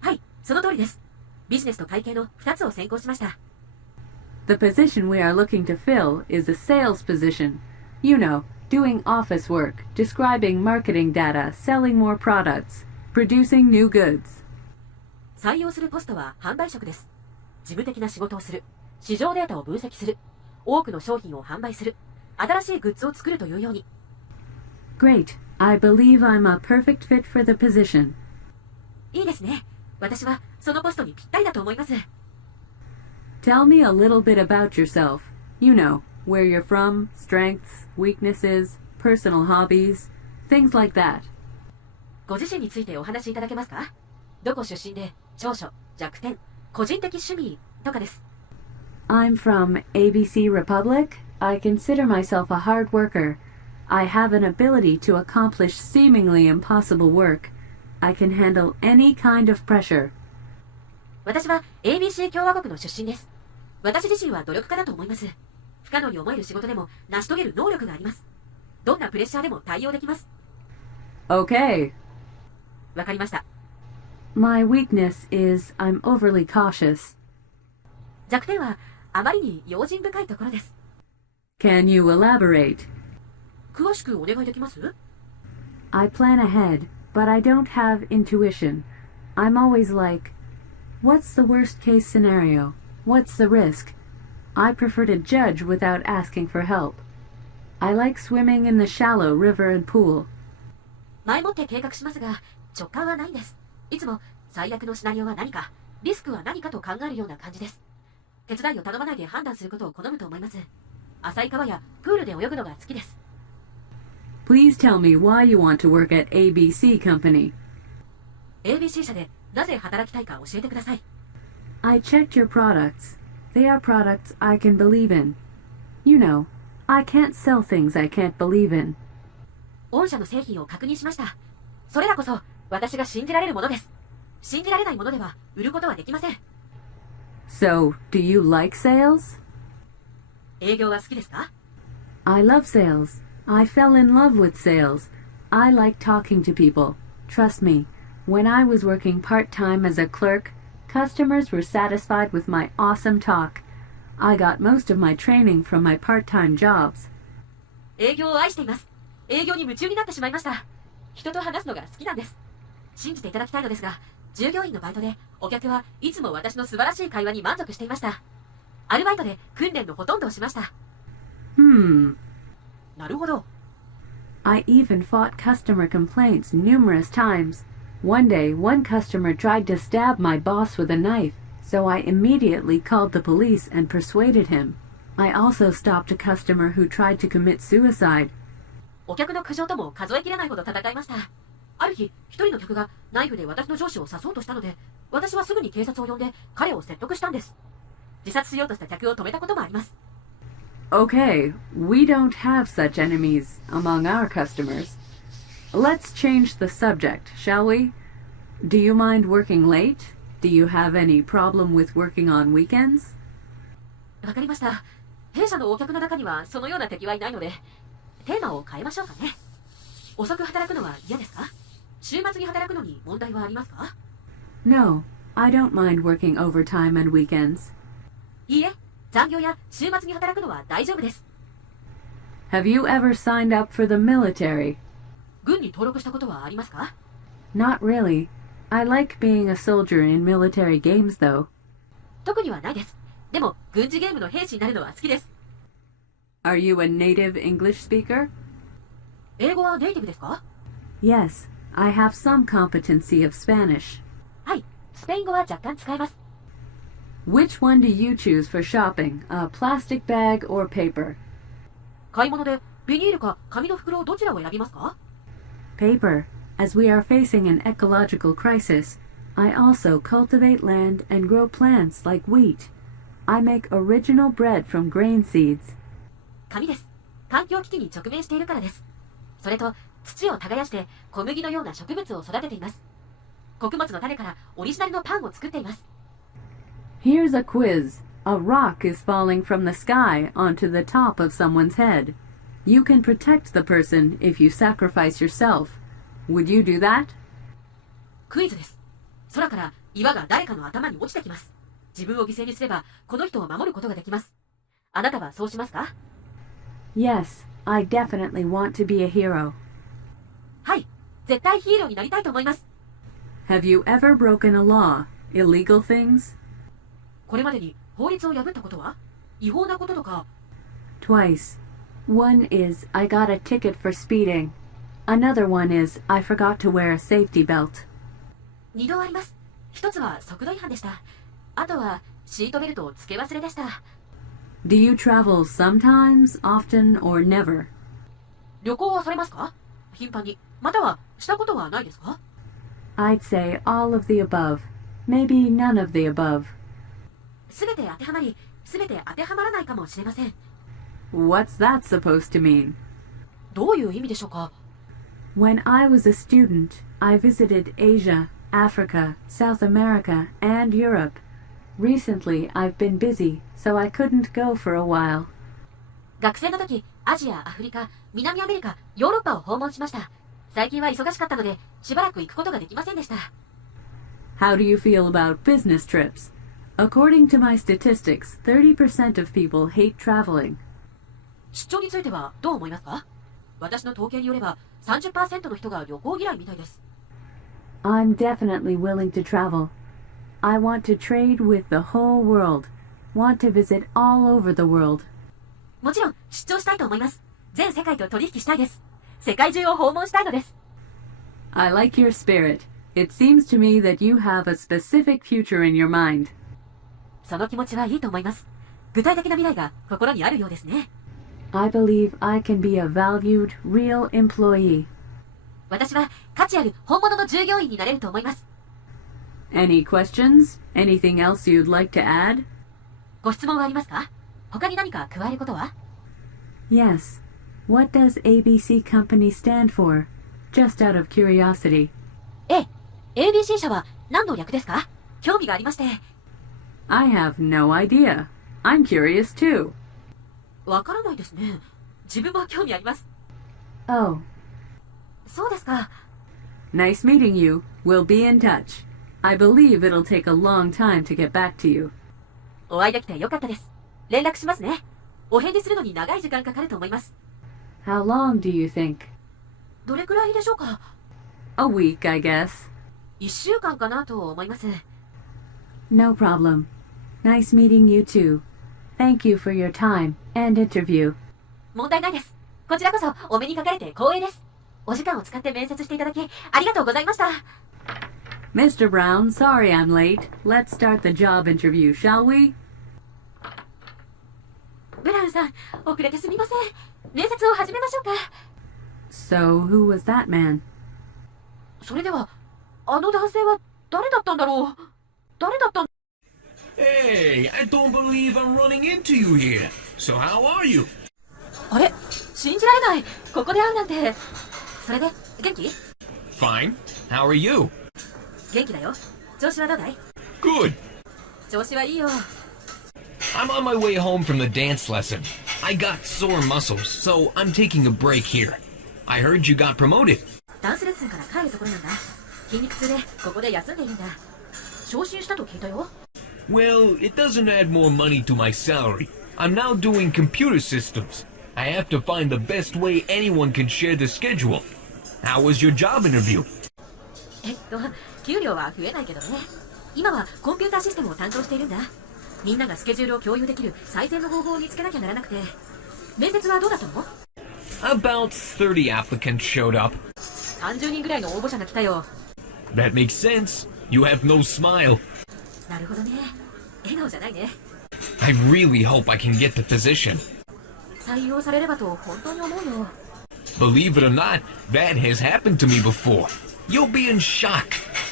はい、その通りです。ビジネスと会計の2つを専攻しました。The position we are looking to fill is a sales position. You know, doing office work, describing marketing data, selling more products, producing new goods. 採用するポストは販売職です。事務的な仕事をする。市場データを分析する。多くの商品を販売する。新しいグッズを作るというように。Great. I believe I'm a perfect fit for the position. いいですね。私はそのポストにぴったりだと思います。Tell me a little bit about yourself. You know, where you're from, strengths, weaknesses, personal hobbies, things like that. ご自身についてお話しいただけますか？どこ出身で、長所、弱点、個人的趣味とかです。I'm from ABC Republic. I consider myself a hard worker. I have an ability to accomplish seemingly impossible work. I can handle any kind of pressure. 私は ABC 共和国の出身です。私自身は努力家だと思います。不可能に思える仕事でも成し遂げる能力があります。どんなプレッシャーでも対応できます。Okay. わかりました。My weakness is I'm overly cautious. 弱点はあまりに用心深いところです。Can you elaborate? 詳しくお願いできます？ I plan ahead, but I don't have intuition. I'm always like, what's the worst case scenario? What's the risk? I prefer to judge without asking for help. I like swimming in the shallow river and pool. 前もって計画しますが、直感はないんです。いつも最悪のシナリオは何か、リスクは何かと考えるような感じです。手伝いを頼まないで判断することを好むと思います。浅い川やプールで泳ぐのが好きです。Please tell me why you want to work at ABC Company. ABC 社でなぜ働きたいか教えてください。I checked your products. They are products I can believe in. You know, I can't sell things I can't believe in. 御社の製品を確認しました。それらこそ私が信じられるものです。信じられないものでは売ることはできません。So, do you like sales? 営業は好きですか？ I love sales. I fell in love with sales. I like talking to people. Trust me, when I was working part-time as a clerk, customers were satisfied with my awesome talk. I got most of my training from my part-time jobs. 営業を愛しています。営業に夢中になってしまいました。人と話すのが好きなんです。信じていただきたいのですが、従業員のバイトで、お客はいつも私の素晴らしい会話に満足していました。アルバイトで訓練のほとんどをしました。なるほど。I even fought customer complaints numerous times. One day, one customer tried to stab my boss with a knife, so I immediately called the police and persuaded him. I also stopped a customer who tried to commit suicide. お客の苦情とも数えきれないほど戦いました。ある日、一人の客がナイフで私の上司を刺そうとしたので、私はすぐに警察を呼んで彼を説得したんです。自殺しようとした客を止めたこともあります。Okay, we don't have such enemies among our customers. Let's change the subject, shall we? Do you mind working late? Do you have any problem with working on weekends? わかりました。弊社のお客の中にはそのような敵はいないので、テーマを変えましょうかね。遅く働くのは嫌ですか？週末に働くのに問題はありますか？ No, I don't mind working overtime and weekends. いいえ、残業や週末に働くのは大丈夫です。Have you ever signed up for the military? 軍に登録したことはありますか？ Not really. I like being a soldier in military games, though. 特にはないです。でも、軍事ゲームの兵士になるのは好きです。Are you a native English speaker? 英語はネイティブですか？ Yes, I have some competency of Spanish. はい、スペイン語は若干使えます。Which one do you choose for shopping, a plastic bag or paper? 買い物でビニールか紙の袋どちらを選びますか？ Paper, as we are facing an ecological crisis. I also cultivate land and grow plants like wheat. I make original bread from grain seeds. 紙です。環境危機に直面しているからです。それと、土を耕して小麦のような植物を育てています。穀物の種からオリジナルのパンを作っています。Here's a quiz. A rock is falling from the sky onto the top of someone's head. You can protect the person if you sacrifice yourself. Would you do that? クイズです。空から岩が誰かの頭に落ちてきます。自分を犠牲にすれば、この人を守ることができます。あなたはそうしますか？ Yes, I definitely want to be a hero. はい、絶対ヒーローになりたいと思います。Have you ever broken a law? Illegal things? これまでに法律を破ったことは？違法なこととか。Twice. One is I got a ticket for speeding. Another one is I forgot to wear a safety belt. 2度あります。一つは速度違反でした。あとはシートベルトを付け忘れでした。Do you travel sometimes, often, or never? 旅行はされますか？頻繁に、またはしたことはないですか？ I'd say all of the above. Maybe none of the above. すべて当てはまり、すべて当てはまらないかもしれません。What's that supposed to mean? どういう意味でしょうか？ When I was a student, I visited Asia, Africa, South America, and Europe. Recently, I've been busy, so I couldn't go for a while. 学生の時、アジア、アフリカ、南アメリカ、ヨーロッパを訪問しました。最近は忙しかったので、しばらく行くことができませんでした。How do you feel about business trips? According to my statistics, 30% of people hate traveling. 出張についてはどう思いますか？私の統計によれば 30% の人が旅行嫌いみたいです。I'm definitely willing to travel. I want to trade with the whole world. Want to visit all over the world. もちろん出張したいと思います。全世界と取引したいです。世界中を訪問したいのです。I like your spirit. It seems to me that you have a specific future in your mind. その気持ちはいいと思います。具体的な未来が心にあるようですね。I believe I can be a valued, real employee. 私は価値ある本物の従業員になれると思います。Any questions? Anything else you'd like to add? ご質問はありますか？他に何か加えることは？ Yes. What does ABC Company stand for? Just out of curiosity. ええ、ABC 社は何の略ですか？興味がありまして。I have no idea. I'm curious too. わからないですね。自分も興味あります。Oh. そうですか。Nice meeting you. We'll be in touch. I believe it'll take a long time to get back to you. お会いできてよかったです。連絡しますね。お返事するのに長い時間かかると思います。How long do you think? どれくらいでしょうか？ A week, I guess. 1週間かなと思います。No problem. Nice meeting you too. Thank you for your time and interview. 問題ないです。こちらこそお目にかかれて光栄です。お時間を使って面接していただきありがとうございました。Mr. Brown, sorry I'm late. Let's start the job interview, shall we? ブラウンさん、遅れてすみません。面接を始めましょうか。So, who was that man? それでは、あの男性は誰だったんだろう。誰だったん Hey, I don't believe I'm running into you here. So how are you? あれ、信じられない。ここで会うなんて。それで、元気？ Fine. How are you? 元気だよ。調子はどうだい？ Good. 調子はいいよ。I'm on my way home from the dance lesson. I got sore muscles, so I'm taking a break here. I heard you got promoted. ダンスレッスンから帰るところなんだ。筋肉痛でここで休んでいるんだ。昇進したと聞いたよ。Well, it doesn't add more money to my salary. I'm now doing computer systems. I have to find the best way anyone can share the schedule. How was your job interview? 給料は増えないけどね。今はコンピューターシステムを担当しているんだ。みんながスケジュールを共有できる最善の方法を見つけなきゃならなくて。面接はどうだったの？ About 30 applicants showed up. 30人ぐらいの応募者が来たよ。That makes sense. You have no smile. なるほどね。笑顔じゃないね。I really hope I can get the position. 採用されればと本当に思うよ。Believe it or not, that has happened to me before. You'll be in shock.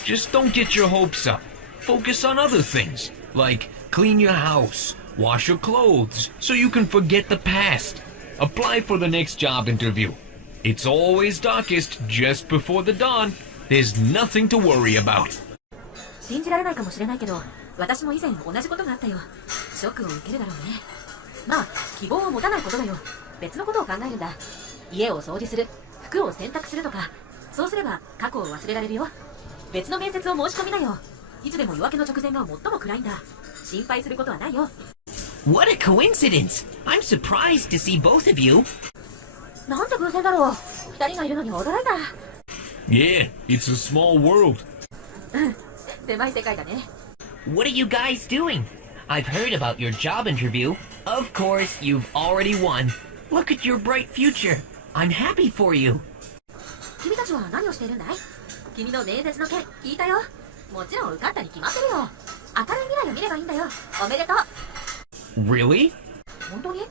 Just don't get your hopes up. Focus on other things, like clean your house, wash your clothes, so you can forget the past. Apply for the next job interview. It's always darkest just before the dawn. There's nothing to worry about. 信じられないかもしれないけど、私も以前同じことがあったよ。ショックを受けるだろうね。まあ、希望を持たないことだよ。別のことを考えるんだ。家を掃除する、服を洗濯するとか。そうすれば過去を忘れられるよ。別の面接を申し込みなよ。いつでも夜明けの直前が最も暗いんだ。心配することはないよ。What a coincidence! I'm surprised to see both of you. なんて偶然だろう。二人がいるのに驚いた。Yeah, it's a small world. 狭い世界だね。What are you guys doing? I've heard about your job interview. Of course, you've already won. Look at your bright future. I'm happy for you. 君たちは何をしているんだい？君の面接の件聞いたよ。もちろん受かったに決まってるよ。明るい未来を見ればいいんだよ。おめでとう。Really? 本当に？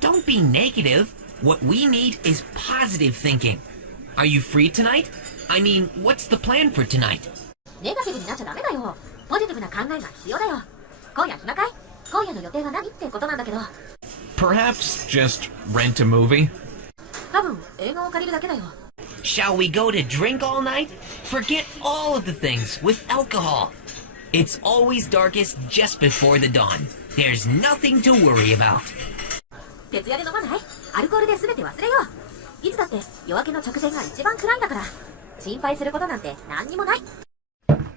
Don't be negative. What we need is positive thinking. Are you free tonight? I mean, what's the plan for tonight? ネガティブになっちゃダメだよ。ポジティブな考えが必要だよ。今夜暇かい？今夜の予定は何ってことなんだけど。Perhaps just rent a movie? 多分映画を借りるだけだよ。Shall we go to drink all night? Forget all of the things with alcohol. It's always darkest just before the dawn. There's nothing to worry about. 徹夜で飲まない？アルコールで全て忘れよう。いつだって夜明けの直前が一番暗いんだから。心配することなんて何にもない。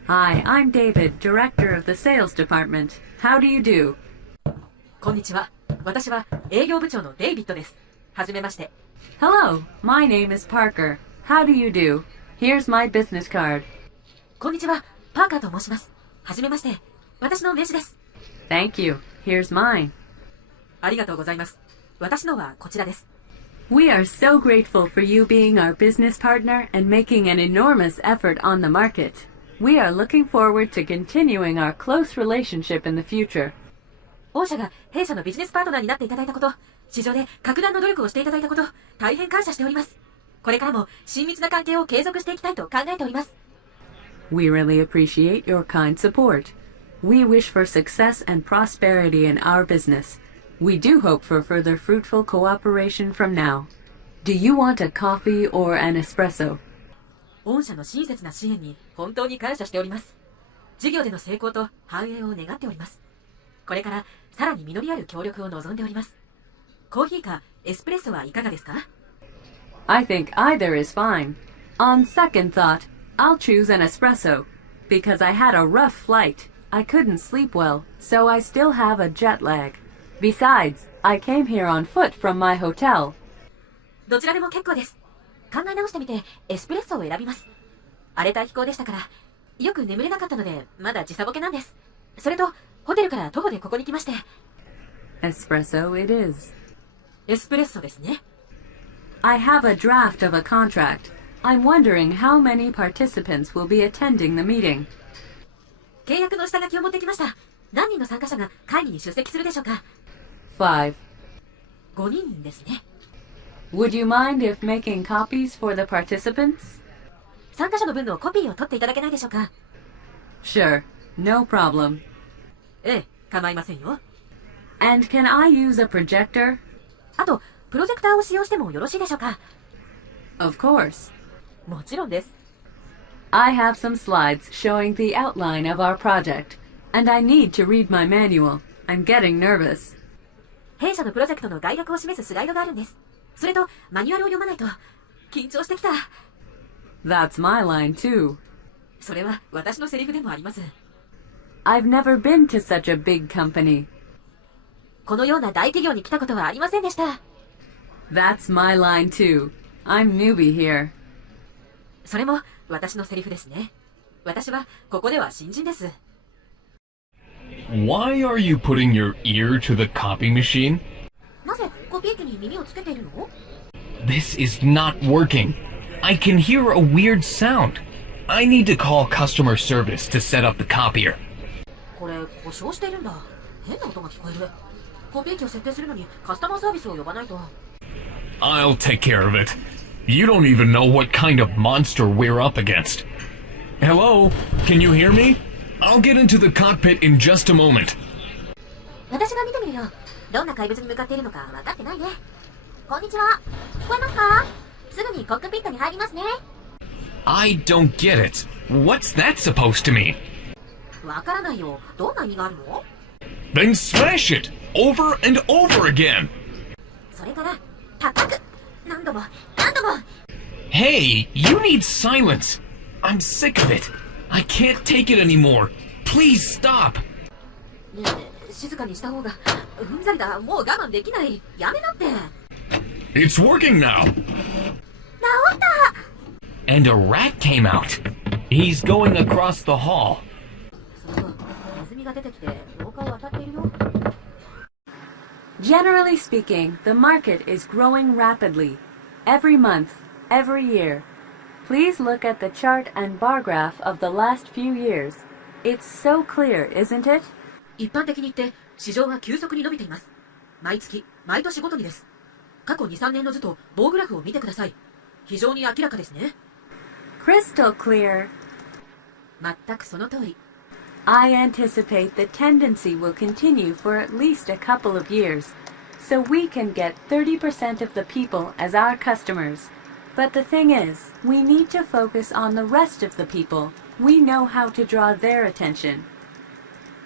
Hi, I'm David, Director of the Sales Department. How do you do? こんにちは。私は営業部長のデイビッドです。はじめまして。Hello, my name is Parker. How do you do? Here's my business card. こんにちは。パーカーと申します。はじめまして。私の名刺です。Thank you. Here's mine. ありがとうございます。私のはこちらです。We are so grateful for you being our business partner and making an enormous effort on the market. We are looking forward to continuing our close relationship in the future. 御社が弊社のビジネスパートナーになっていただいたこと、市場で格段の努力をしていただいたこと、大変感謝しております。これからも親密な関係を継続していきたいと考えております。We really appreciate your kind support. We wish for success and prosperity in our business. We do hope for further fruitful cooperation from now. Do you want a coffee or an espresso? 御社の親切な支援に本当に感謝しております。事業での成功と繁栄を願っております。これからさらに実りある協力を望んでおります。コーヒーかエスプレッソはいかがですか？ I think either is fine. On second thought, I'll choose an espresso. Because I had a rough flight. I couldn't sleep well, so I still have a jet lag. Besides, I came here on foot from my hotel. どちらでも結構です。考え直してみてエスプレッソを選びます。荒れた気候でしたから、よく眠れなかったので、まだ時差ボケなんです。それと、ホテルから徒歩でここに来まして。Espresso it is. エスプレッソですね。I have a draft of a contract. I'm wondering how many participants will be attending the meeting. 契約の下書きを持ってきました。何人の参加者が会議に出席するでしょうか。 5. 5人ですね。Would you mind if making copies for the participants? 参加者の分のコピーを取っていただけないでしょうか。 Sure, no problem. ええ、構いませんよ。And can I use a projector? あと、プロジェクターを使用してもよろしいでしょうか。 Of course. もちろんです。I have some slides showing the outline of our project, and I need to read my manual. I'm getting nervous. 弊社のプロジェクトの概略を示すスライドがあるんです。それと、マニュアルを読まないと、緊張してきた。That's my line too. それは私のセリフでもあります。I've never been to such a big company. このような大企業に来たことはありませんでした。That's my line too. I'm newbie here. それも私のセリフですね。私はここでは新人です。Why are you putting your ear to the copy machine? なぜコピー機に耳をつけているの？ This is not working. I can hear a weird sound. I need to call customer service to set up the copier. これ故障しているんだ。変な音が聞こえる。コピー機を設定するのにカスタマーサービスを呼ばないと。I'll take care of it. You don't even know what kind of monster we're up against. Hello? Can you hear me? I'll get into the cockpit in just a moment. 私が見てみるよ。どんな怪物に向かっているのか分かってないね。こんにちは。聞こえますか？すぐにコックピットに入りますね。I don't get it. What's that supposed to mean? わからないよ。どんな意味があるの？ Then smash it! Over and over again! それから、高く何度も何度も。 Hey, you need silence! I'm sick of it. I can't take it anymore. Please stop! ねえ、静かにした方が。うんざりだ。もう我慢できない。やめなって。 It's working now! 治った。 And a rat came out. He's going across the hall. その後、ネズミが出てきて廊下を渡っているよ。Generally speaking, the market is growing rapidly. Every month, every year. Please look at the chart and bar graph of the last few years. It's so clear, isn't it? 一般的に言って市場が急速に伸びています。毎月、毎年ごとにです。過去2、3年の図と棒グラフを見てください。非常に明らかですね。Crystal clear. 全くその通り。I anticipate the tendency will continue for at least a couple of years, so we can get 30% of the people as our customers. But the thing is, we need to focus on the rest of the people. We know how to draw their attention.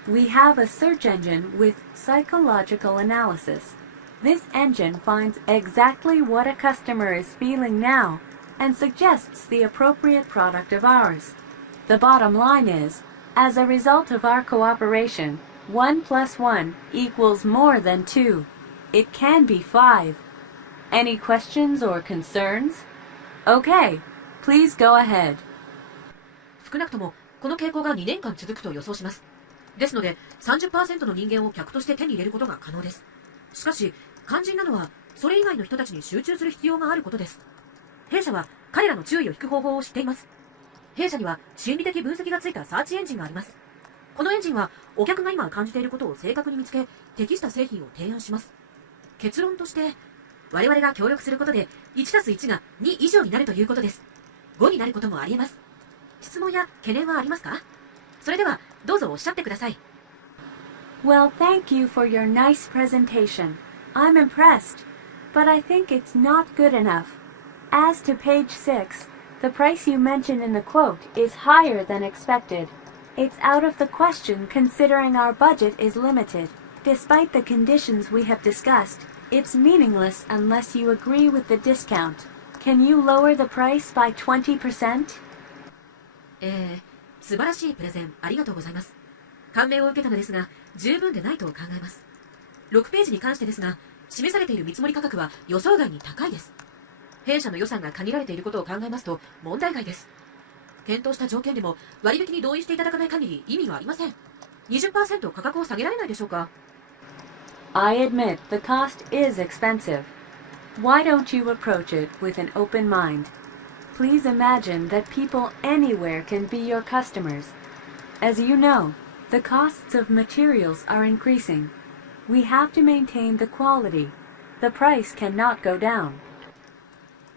We have a search engine with psychological analysis. This engine finds exactly what a customer is feeling now and suggests the appropriate product of ours. The bottom line is, as a result of our cooperation, 1 + 1 equals more than 2. It can be 5. Any questions or concerns? Okay, please go ahead. 少なくともこの傾向が2年間続くと予想します。ですので 30% の人間を客として手に入れることが可能です。しかし肝心なのはそれ以外の人たちに集中する必要があることです。弊社は彼らの注意を引く方法を知っています。弊社には心理的分析がついたサーチエンジンがあります。このエンジンはお客が今感じていることを正確に見つけ、適した製品を提案します。結論として我々が協力することで 1+1 が2以上になるということです。5になることもあり得ます。質問や懸念はありますか？それではどうぞおっしゃってください。 Well, thank you for your nice presentation. I'm impressed, but I think it's not good enough. As to page 6, the price you mentioned in the quote is higher than expected. It's out of the question considering our budget is limited. Despite the conditions we have discussed, it's meaningless unless you agree with the discount. Can you lower the price by 20%? 素晴らしいプレゼンありがとうございます。感銘を受けたのですが、十分でないと考えます。6ページに関してですが、示されている見積もり価格は予想外に高いです。弊社の予算が限られていることを考えますと問題外です。検討した条件でも割引に同意していただかない限り意味がありません。20% 価格を下げられないでしょうか。 I admit the cost is expensive. Why don't you approach it with an open mind? Please imagine that people anywhere can be your customers. As you know, the costs of materials are increasing. We have to maintain the quality. The price cannot go down.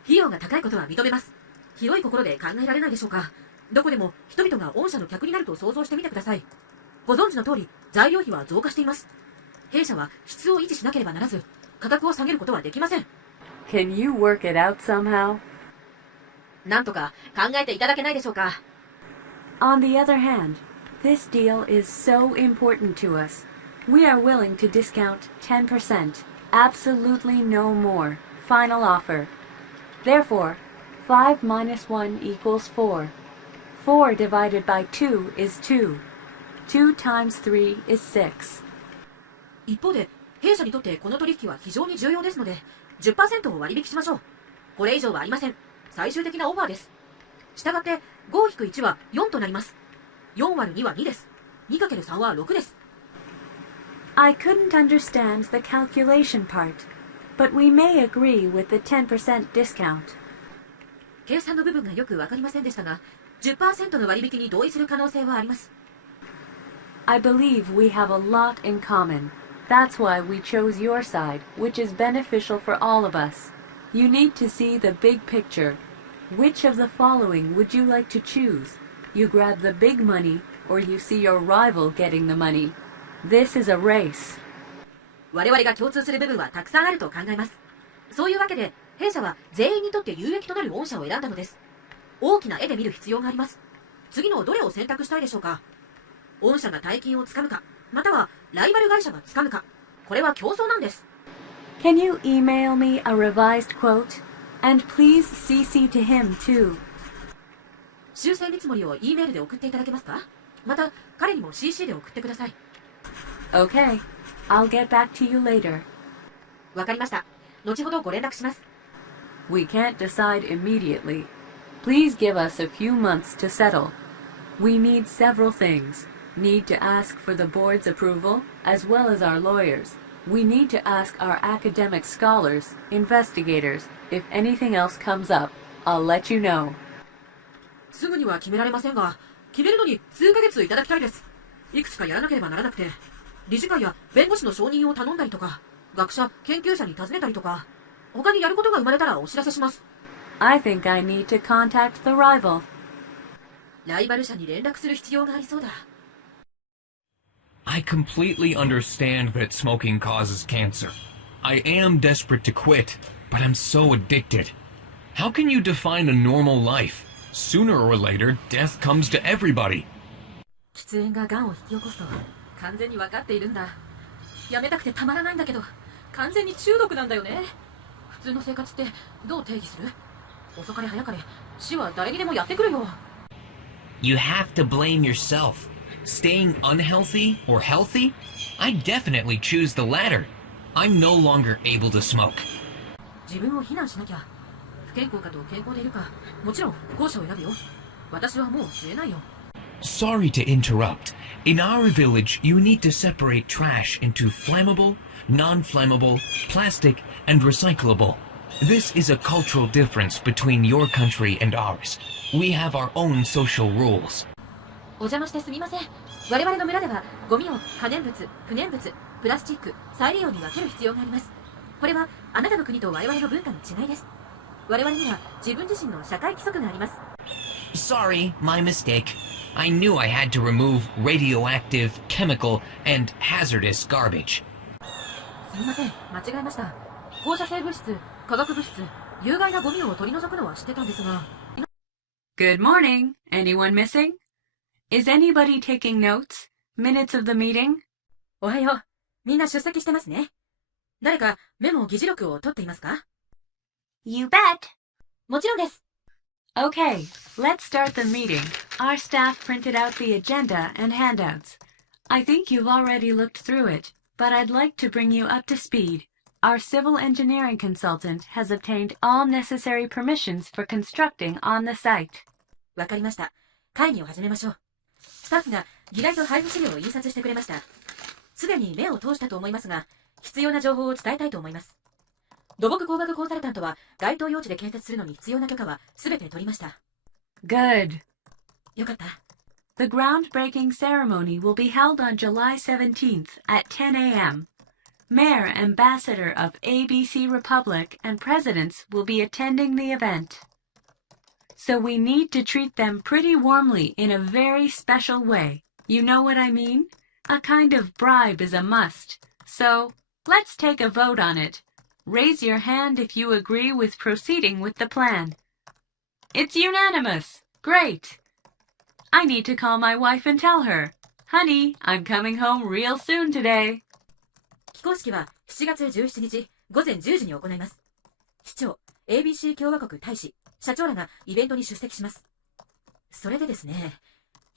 費用が高いことは認めます。広い心で考えられないでしょうか。どこでも人々が御社の客になると想像してみてください。ご存知の通り、材料費は増加しています。弊社は質を維持しなければならず、価格を下げることはできません。Can you work it out somehow? なんとか考えていただけないでしょうか。On the other hand, this deal is so important to us. We are willing to discount 10%. Absolutely no more. Final offer. Therefore, 5 minus 1 equals 4. 4 divided by 2 is 2. 2 times 3 is 6. 一方で、弊社にとってこの取引は非常に重要ですので、10% を割引しましょう。これ以上はありません。最終的なオファーです。したがって、5-1は4となります。4割る2は2です。2×3 は6です。I couldn't understand the calculation part, but we may agree with the 10% discount. 計算の部分がよくわかりませんでしたが、10% の割引に同意する可能性はあります。I believe we have a lot in common. That's why we chose your side, which is beneficial for all of us. You need to see the big picture. Which of the following would you like to choose? You grab the big money, or you see your rival getting the money. This is a race. 我々が共通する部分はたくさんあると考えます。そういうわけで、弊社は全員にとって有益となる御社を選んだのです。大きな絵で見る必要があります。次のどれを選択したいでしょうか。御社が大金をつかむか、またはライバル会社がつかむか。これは競争なんです。Can you email me a revised quote? And please CC to him too. 修正見積もりを E メールで送っていただけますか。また、彼にも CC で送ってください。Okay, I'll get back to you later. わかりました。後ほどご連絡します。We can't decide immediately. Please give us a few months to settle. We need several things. Need to ask for the board's approval, as well as our lawyers. We need to ask our academic scholars, investigators. If anything else comes up, I'll let you know. すぐには決められませんが、決めるのに数ヶ月いただきたいです。いくつかやらなければならなくて、理事会や弁護士の承認を頼んだりとか、学者、研究者に尋ねたりとか、他にやることが生まれたらお知らせします。I think I need to contact the rival. ライバル社に連絡する必要がありそうだ。I completely understand that smoking causes cancer. I am desperate to quit, but I'm so addicted. How can you define a normal life? Sooner or later, death comes to everybody. 喫煙が癌を引き起こすと完全に分かっているんだ。やめたくてたまらないんだけど、完全に中毒なんだよね。普通の生活ってどう定義する？遅かれ早かれ死は誰にでもやってくるよ。You have to blame yourself. Staying unhealthy or healthy? I definitely choose the latter. I'm no longer able to smoke. 自分を非難しなきゃ。不健康かと健康でいるか、もちろん後者を選ぶよ。私はもう吸えないよ。Sorry to interrupt. In our village, you need to separate trash into flammable, non-flammable, plastic, and recyclable. This is a cultural difference between your country and ours. We have our own social rules. お邪魔してすみません。我々の村ではゴミを可燃物、不燃物、プラスチック、再利用に分ける必要があります。これはあなたの国と我々の文化の違いです。我々には自分自身の社会規則があります。Sorry, my mistake. I knew I had to remove radioactive, chemical, and hazardous garbage. すみません、間違えました。放射性物質、化学物質、有害なゴミを取り除くのは知ってたんですが。Good morning. Anyone missing? Is anybody taking notes? Minutes of the meeting? おはよう。みんな出席してますね。誰かメモ議事録を取っていますか？ You bet! もちろんです。Okay, let's start the meeting. Our staff printed out the agenda and handouts. I think you've already looked through it, but I'd like to bring you up to speed. Our civil engineering consultant has obtained all necessary permissions for constructing on the site. わかりました。会議を始めましょう。スタッフが議題と配布資料を印刷してくれました。すでに目を通したと思いますが、必要な情報を伝えたいと思います。土木工学コンサルタントは該当用地で建設するのに必要な許可はすべて取りました。Good. よかった。The groundbreaking ceremony will be held on July 17th at 10 a.m. Mayor, Ambassador of ABC Republic, and presidents will be attending the event. So we need to treat them pretty warmly in a very special way. You know what I mean? A kind of bribe is a must. So, let's take a vote on it. Raise your hand if you agree with proceeding with the plan. It's unanimous. Great. I need to call my wife and tell her. Honey, I'm coming home real soon today. 起工式は7月17日午前10時に行います。市長、ABC 共和国大使、社長らがイベントに出席します。それでですね、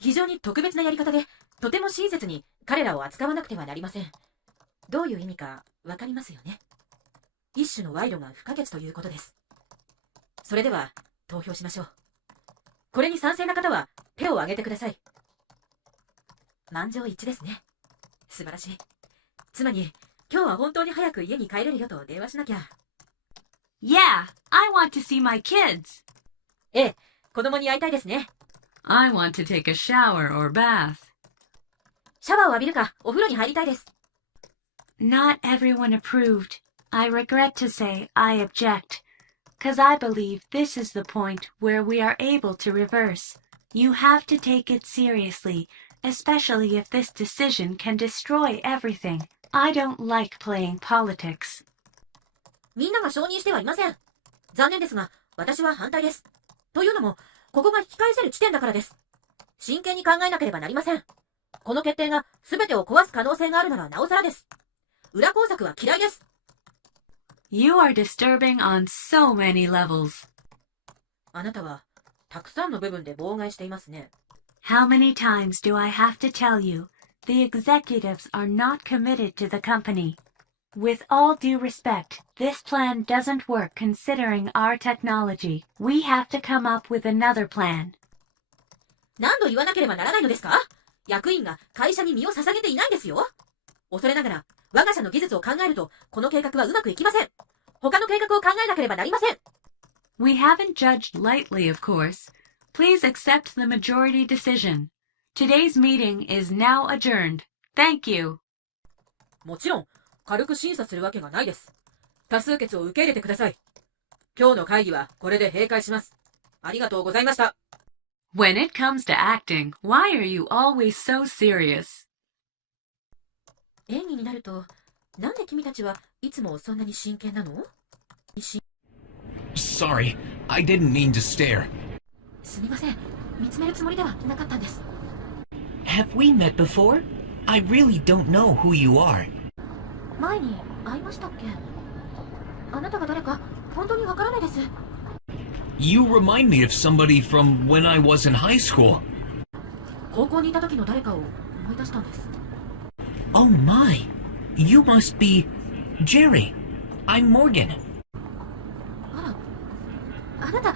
非常に特別なやり方で、とても親切に彼らを扱わなくてはなりません。どういう意味かわかりますよね。一種の賄賂が不可欠ということです。それでは投票しましょう。これに賛成な方は手を挙げてください。満場一致ですね。素晴らしい。妻に今日は本当に早く家に帰れるよと電話しなきゃ。Yeah, I want to see my kids. ええ、子供に会いたいですね。I want to take a shower or bath. シャワーを浴びるかお風呂に入りたいです。Not everyone approved. I regret to say I object, because I believe this is the point where we are able to reverse. You have to take it seriously, especially if this decision can destroy everything. I don't like playing politics. みんなが承認してはいません。残念ですが、私は反対です。というのも、ここが引き返せる地点だからです。真剣に考えなければなりません。この決定が全てを壊す可能性があるならなおさらです。裏工作は嫌いです。You are disturbing on so many levels. あなたは、たくさんの部分で妨害していますね。How many times do I have to tell you, the executives are not committed to the company? With all due respect, this plan doesn't work considering our technology. We have to come up with another plan. 何度言わなければならないのですか？役員が会社に身を捧げていないんですよ。恐れながら、我が社の技術を考えると、この計画はうまくいきません。他の計画を考えなければなりません。We haven't judged lightly, of course. Please accept the majority decision. Today's meeting is now adjourned. Thank you. もちろん、軽く審査するわけがないです。多数決を受け入れてください。今日の会議はこれで閉会します。ありがとうございました。When it comes to acting, why are you always so serious? 演技になると、なんで君たちはいつもそんなに真剣なの？ Sorry, I didn't mean to stare. すみません。見つめるつもりではなかったんです。Have we met before? I really don't know who you are. 前に会いましたっけ？あなたが誰か本当にわからないです。You remind me of somebody from when I was in high school. 高校にいた時の誰かを思い出したんです。Oh my, you must be Jerry. I'm Morgan. あなた、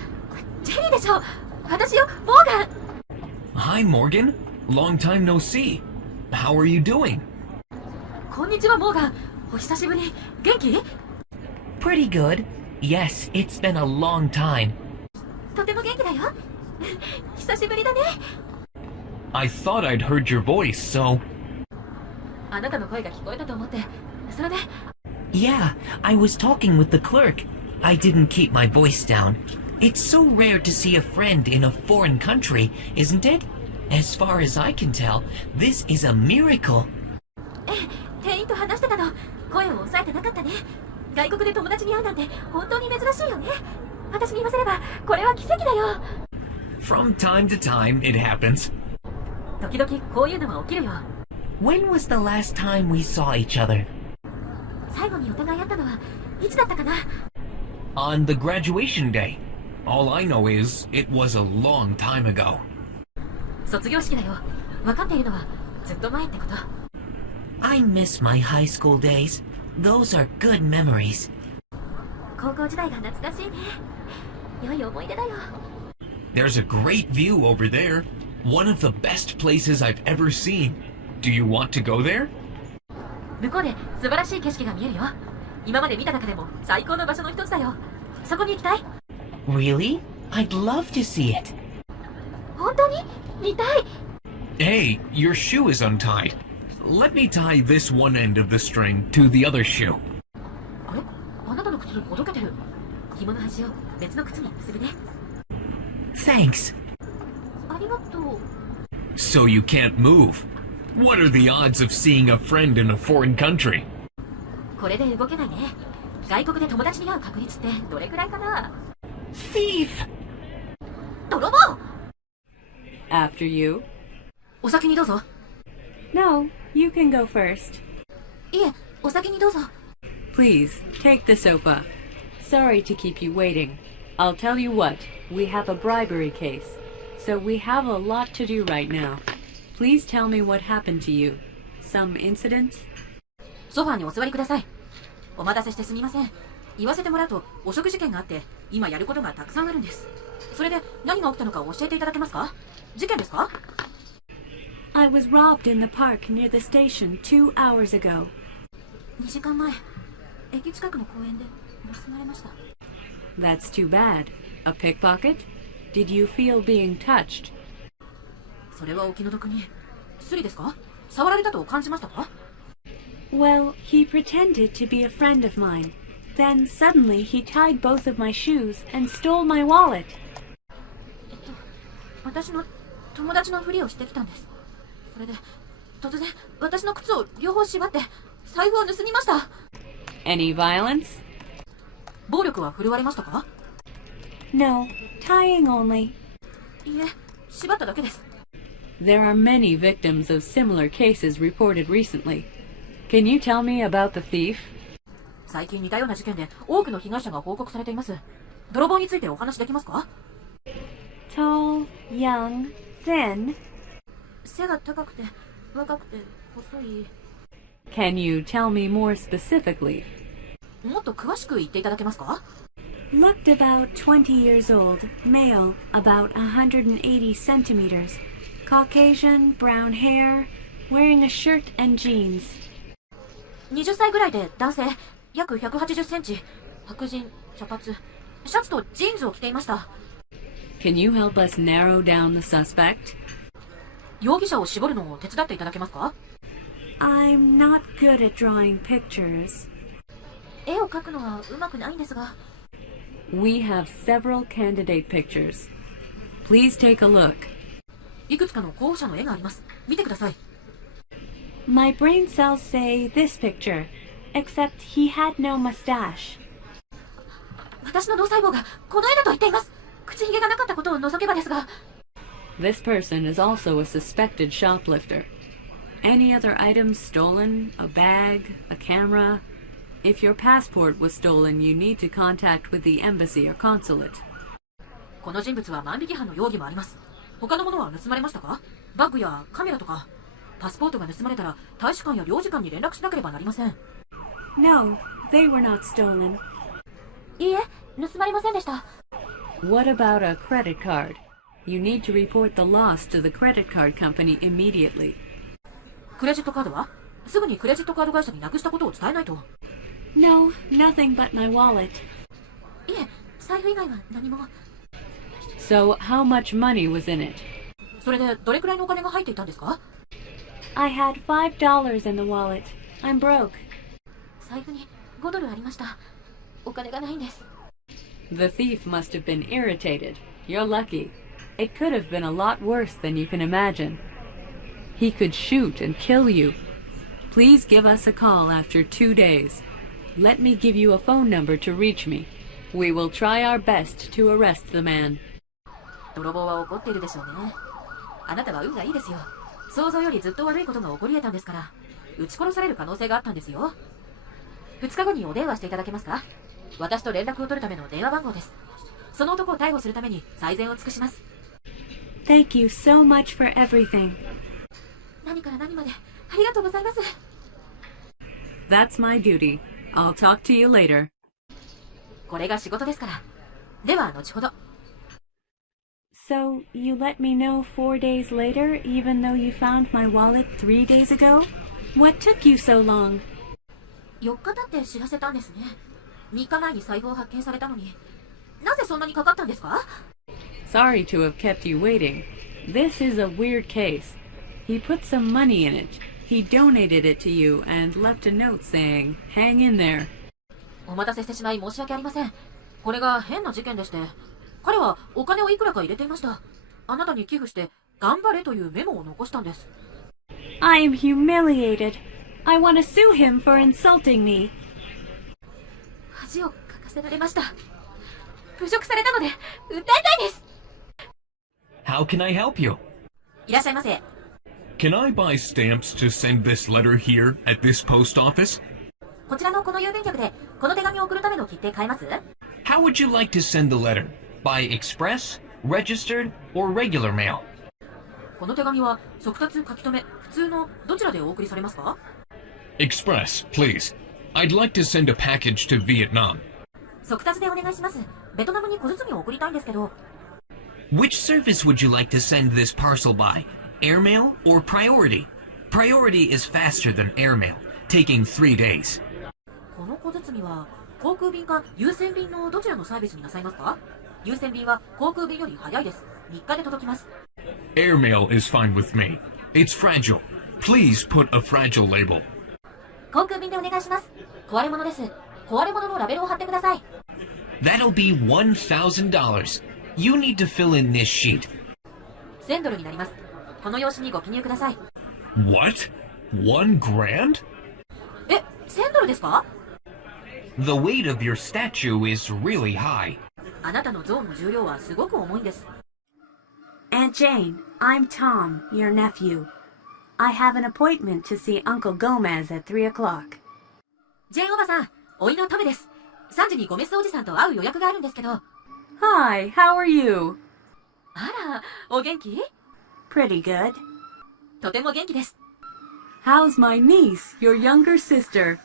ジェリーでしょ。私よ、モーガン。Hi, Morgan. Long time no see. How are you doing? こんにちは、モーガン。お久しぶり。元気？ Pretty good. Yes, it's been a long time. とても元気だよ。久しぶりだね。I thought I'd heard your voice, so... あなたの声が聞こえたと思って、それで... Yeah, I was talking with the clerk. I didn't keep my voice down. It's so rare to see a friend in a foreign country, isn't it? As far as I can tell, this is a miracle. ええ、店員と話してたの。声を抑えてなかったね。外国で友達に会うなんて本当に珍しいよね。私に言わせれば、これは奇跡だよ。From time to time, it happens. 時々こういうのは起きるよ。When was the last time we saw each other? 最後にお互い会ったのはいつだったかな？ On the graduation day. All I know is, it was a long time ago. 卒業式だよ。分かっているのはずっと前ってこと。I miss my high school days. Those are good memories. 高校時代が懐かしいね。良い思い出だよ。 There's a great view over there. One of the best places I've ever seen. Do you want to go there? 向こうで素晴らしい景色が見えるよ。今まで見た中でも最高の場所の一つだよ。そこに行きたい。Really? I'd love to see it. 本当に見たい。Hey, your shoe is untied. Let me tie this one end of the string to the other shoe. あれ、あなたの靴ほどけてる。紐の端を別の靴に結ぶね。Thanks. ありがとう。So you can't move. What are the odds of seeing a friend in a foreign country? これで動けないね。外国で友達に会う確率ってどれくらいかな。 Thief! 泥棒。 After you. お先にどうぞ。 No, you can go first. いえ、お先にどうぞ。 Please, take the sofa. Sorry to keep you waiting. I'll tell you what, we have a bribery case, so we have a lot to do right now. Please tell me what happened to you. Some incident? ソファーにお座りください。お待たせしてすみません。言わせてもらうと、汚職事件があって、今やることがたくさんあるんです。それで何が起きたのか教えていただけますか？事件ですか？ I was robbed in the park near the station 2 hours ago. 2時間前、駅近くの公園で盗まれました。That's too bad. A pickpocket? Did you feel being touched? それはお気の毒に。スリですか？触られたと感じましたか？ Well, he pretended to be a friend of mine. Then suddenly he tied both of my shoes and stole my wallet. 私の友達のふりをしてきたんです。それで、突然、私の靴を両方縛って、財布を盗みました。Any violence? 暴力は振るわれましたか？ No, tying only. いいえ、縛っただけです。There are many victims of similar cases reported recently. Can you tell me about the thief? 最近似たような事件で多くの被害者が報告されています。泥棒についてお話できますか？ Tall, young, thin. 背が高くて、若くて、細い。Can you tell me more specifically? もっと詳しく言っていただけますか？ Looked about 20 years old, male, about 180 centimeters. Caucasian, brown hair, wearing a shirt and jeans. 20歳ぐらいで男性、約180センチ、白人、茶髪、シャツとジーンズを着ていました。Can you help us narrow down the suspect? 容疑者を絞るのを手伝っていただけますか？ I'm not good at drawing pictures. 絵を描くのはうまくないんですが。We have several candidate pictures. Please take a look. いくつかの候補者の絵があります。見てください。My brain cells say this picture, except he had no mustache. 私の脳細胞がこの絵だと言っています。口ひげがなかったことを除けばですが。This person is also a suspected shoplifter. Any other items stolen? A bag? A camera? If your passport was stolen, you need to contact with the embassy or consulate. この人物は万引き犯の容疑もあります。他のものは盗まれましたか？バッグやカメラとか。パスポートが盗まれたら大使館や領事館に連絡しなければなりません。No, they were not stolen. いいえ、盗まれませんでした。What about a credit card? You need to report the loss to the credit card company immediately. クレジットカードは？すぐにクレジットカード会社になくしたことを伝えないと。No, nothing but my wallet. いえ、財布以外は何も。So, how much money was in it? それでどれくらいのお金が入っていたんですか？ I had $5 in the wallet. I'm broke. 財布に5ドルありました。お金がないんです。The thief must have been irritated. You're lucky. It could have been a lot worse than you can imagine. He could shoot and kill you. Please give us a call after 2 days. Let me give you a phone number to reach me. We will try our best to arrest the man. 泥棒は怒っているでしょうね。あなたは運がいいですよ。想像よりずっと悪いことが起こり得たんですから、撃ち殺される可能性があったんですよ。2日後にお電話していただけますか？私と連絡を取るための電話番号です。その男を逮捕するために最善を尽くします。Thank you so much for everything. 何から何までありがとうございます。That's my duty. I'll talk to you later. これが仕事ですから。では後ほど。So, you let me know 4 days later, even though you found my wallet 3 days ago? What took you so long? 4日経って知らせたんですね。3日前に財布を発見されたのに。なぜそんなにかかったんですか？ Sorry to have kept you waiting. This is a weird case. He put some money in it. He donated it to you and left a note saying, hang in there. お待たせしてしまい申し訳ありません。これが変な事件でして、彼はお金をいくらか入れていました。あなたに寄付して頑張れというメモを残したんです。I am humiliated. I want to sue him for insulting me. 恥をかかせられました。侮辱されたので訴えたいです。 How can I help you? いらっしゃいませ。 Can I buy stamps to send this letter here at this post office? こちらのこの郵便局でこの手紙を送るための切手買えます？ How would you like to send the letter? By express, registered, or regular mail? この手紙は速達書き留め普通のどちらでお送りされますか？ Express, please. I'd like to send a package to Vietnam. 速達でお願いします。ベトナムに小包を送りたいんですけど。 Which service would you like to send this parcel by? Airmail or priority? Priority is faster than airmail, taking 3 days. この小包は航空便か優先便のどちらのサービスになさいますか？優先便は航空便より早いです。3日で届きます。 Airmail is fine with me. It's fragile. Please put a fragile label. 航空便でお願いします。壊れ物です。壊れ物のラベルを貼ってください。 That'll be $1,000. You need to fill in this sheet. 1000ドルになります。この用紙にご記入ください。 What? $1,000? え、1000ドルですか？ The weight of your statue is really high. あなたの像の重量はすごく重いんです。 Aunt Jane, I'm Tom, your nephew. I have an appointment to see Uncle Gomez at 3 o'clock. ジェーンおばさん、おいのトメです。3時にゴメスおじさんと会う予約があるんですけど。 Hi, how are you? あら、お元気？ Pretty good. とても元気です。 How's my niece, your younger sister?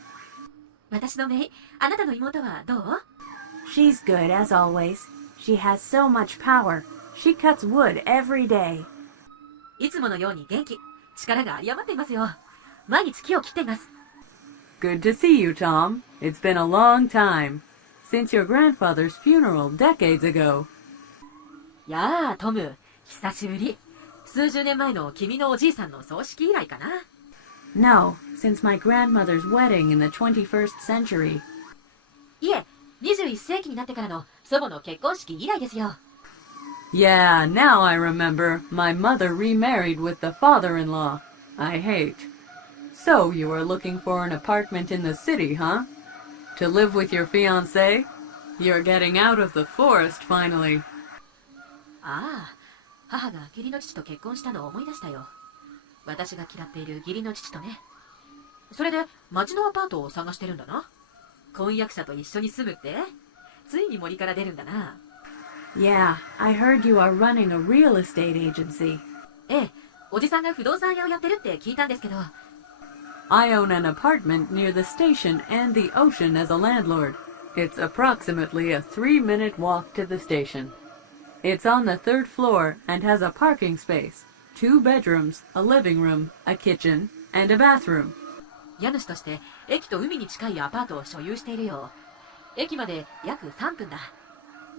私の姪、あなたの妹はどう？ She's good, as always. She has so much power. She cuts wood every day. いつものように元気。力が有り余っていますよ。毎日木を切っています。 Good to see you, Tom. It's been a long time. Since your grandfather's funeral decades ago. やあ、トム、久しぶり。数十年前の君のおじいさんの葬式以来かな。 No, since my grandmother's wedding in the 21st century. いえ、21世紀になってからの祖母の結婚式以来ですよ。 Yeah, now I remember. My mother remarried with the father-in-law. I hate. So you are looking for an apartment in the city, huh? To live with your fiancé? You're getting out of the forest finally. ああ、母が義理の父と結婚したのを思い出したよ。私が嫌っている義理の父とね。それで町のアパートを探してるんだな。婚約者と一緒に住むって？ついに森から出るんだな。Yeah, I heard you are running a real estate agency. ええ、おじさんが不動産屋をやってるって聞いたんですけど。I own an apartment near the station and the ocean as a landlord. It's approximately a 3-minute walk to the station. It's on the 3rd floor and has a parking space, 2 bedrooms, a living room, a kitchen, and a bathroom. 家主として駅と海に近いアパートを所有しているよ。駅まで約3分だ。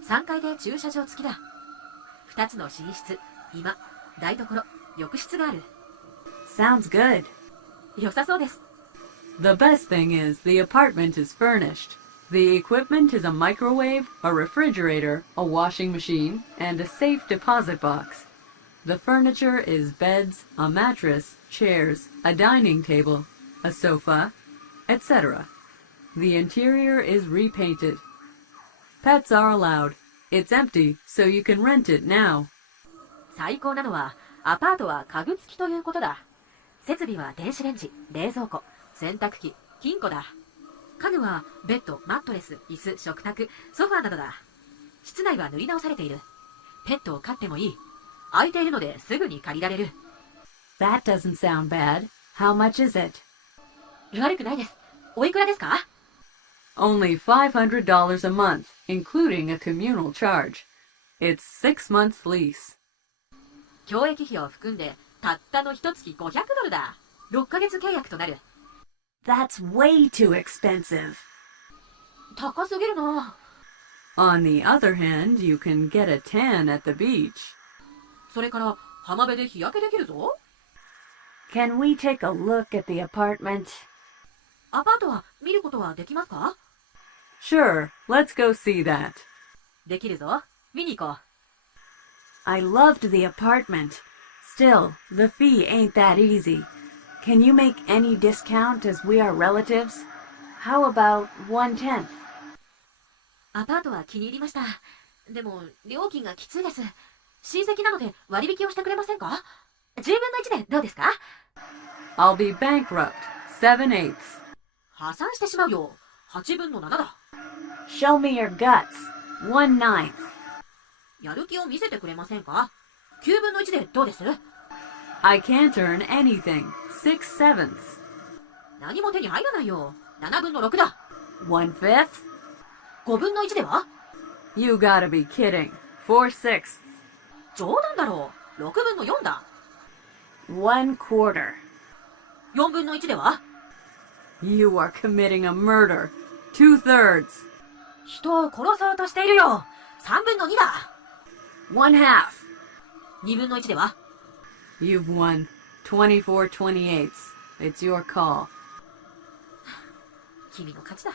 3階で駐車場付きだ。2つの寝室、居間、台所、浴室がある。 Sounds good. 良さそうです。 The best thing is the apartment is furnished. The equipment is a microwave, a refrigerator, a washing machine, and a safe deposit box. The furniture is beds, a mattress, chairs, a dining table, a sofa, etc. The interior is repainted. Pets are allowed. It's empty, so you can rent it now. 最高なのは、アパートは家具付きということだ。設備は電子レンジ、冷蔵庫、洗濯機、金庫だ。家具はベッド、マットレス、椅子、食卓、ソファーなどだ。室内は塗り直されている。ペットを飼ってもいい。空いているのですぐに借りられる。That doesn't sound bad. How much is it? 悪くないです。おいくらですか？ Only $500 a month, including a communal charge. It's 6 months lease. 教育費を含んでたったの1月$500だ。6ヶ月契約となる。That's way too expensive. 高すぎるな。On the other hand, you can get a tan at the beach. それから浜辺で日焼けできるぞ。Can we take a look at the apartment? アパートは見ることはできますか？ Sure, let's go see that. できるぞ。見に行こう。I loved the apartment. Still, the fee ain't that easy. Can you make any discount as we are relatives? How about 1/10? アパートは気に入りました。でも料金がきついです。親戚なので割引をしてくれませんか？10分の1でどうですか？ I'll be bankrupt. 7/8. 破産してしまうよ。8分の7だ。Show me your guts. 1/9. やる気を見せてくれませんか？9分の1でどうです？ I can't earn anything. 6/7. 何も手に入らないよ。7分の6だ。 1/5. 5分の1では？ You gotta be kidding. 4/6. 冗談だろう。6分の4だ。 1/4. 4分の1では？ You are committing a murder. 2/3. 人を殺そうとしているよ。3分の2だ。 1/2. 2分の1では？ You've won. 24/28. It's your call. 君の勝ちだ。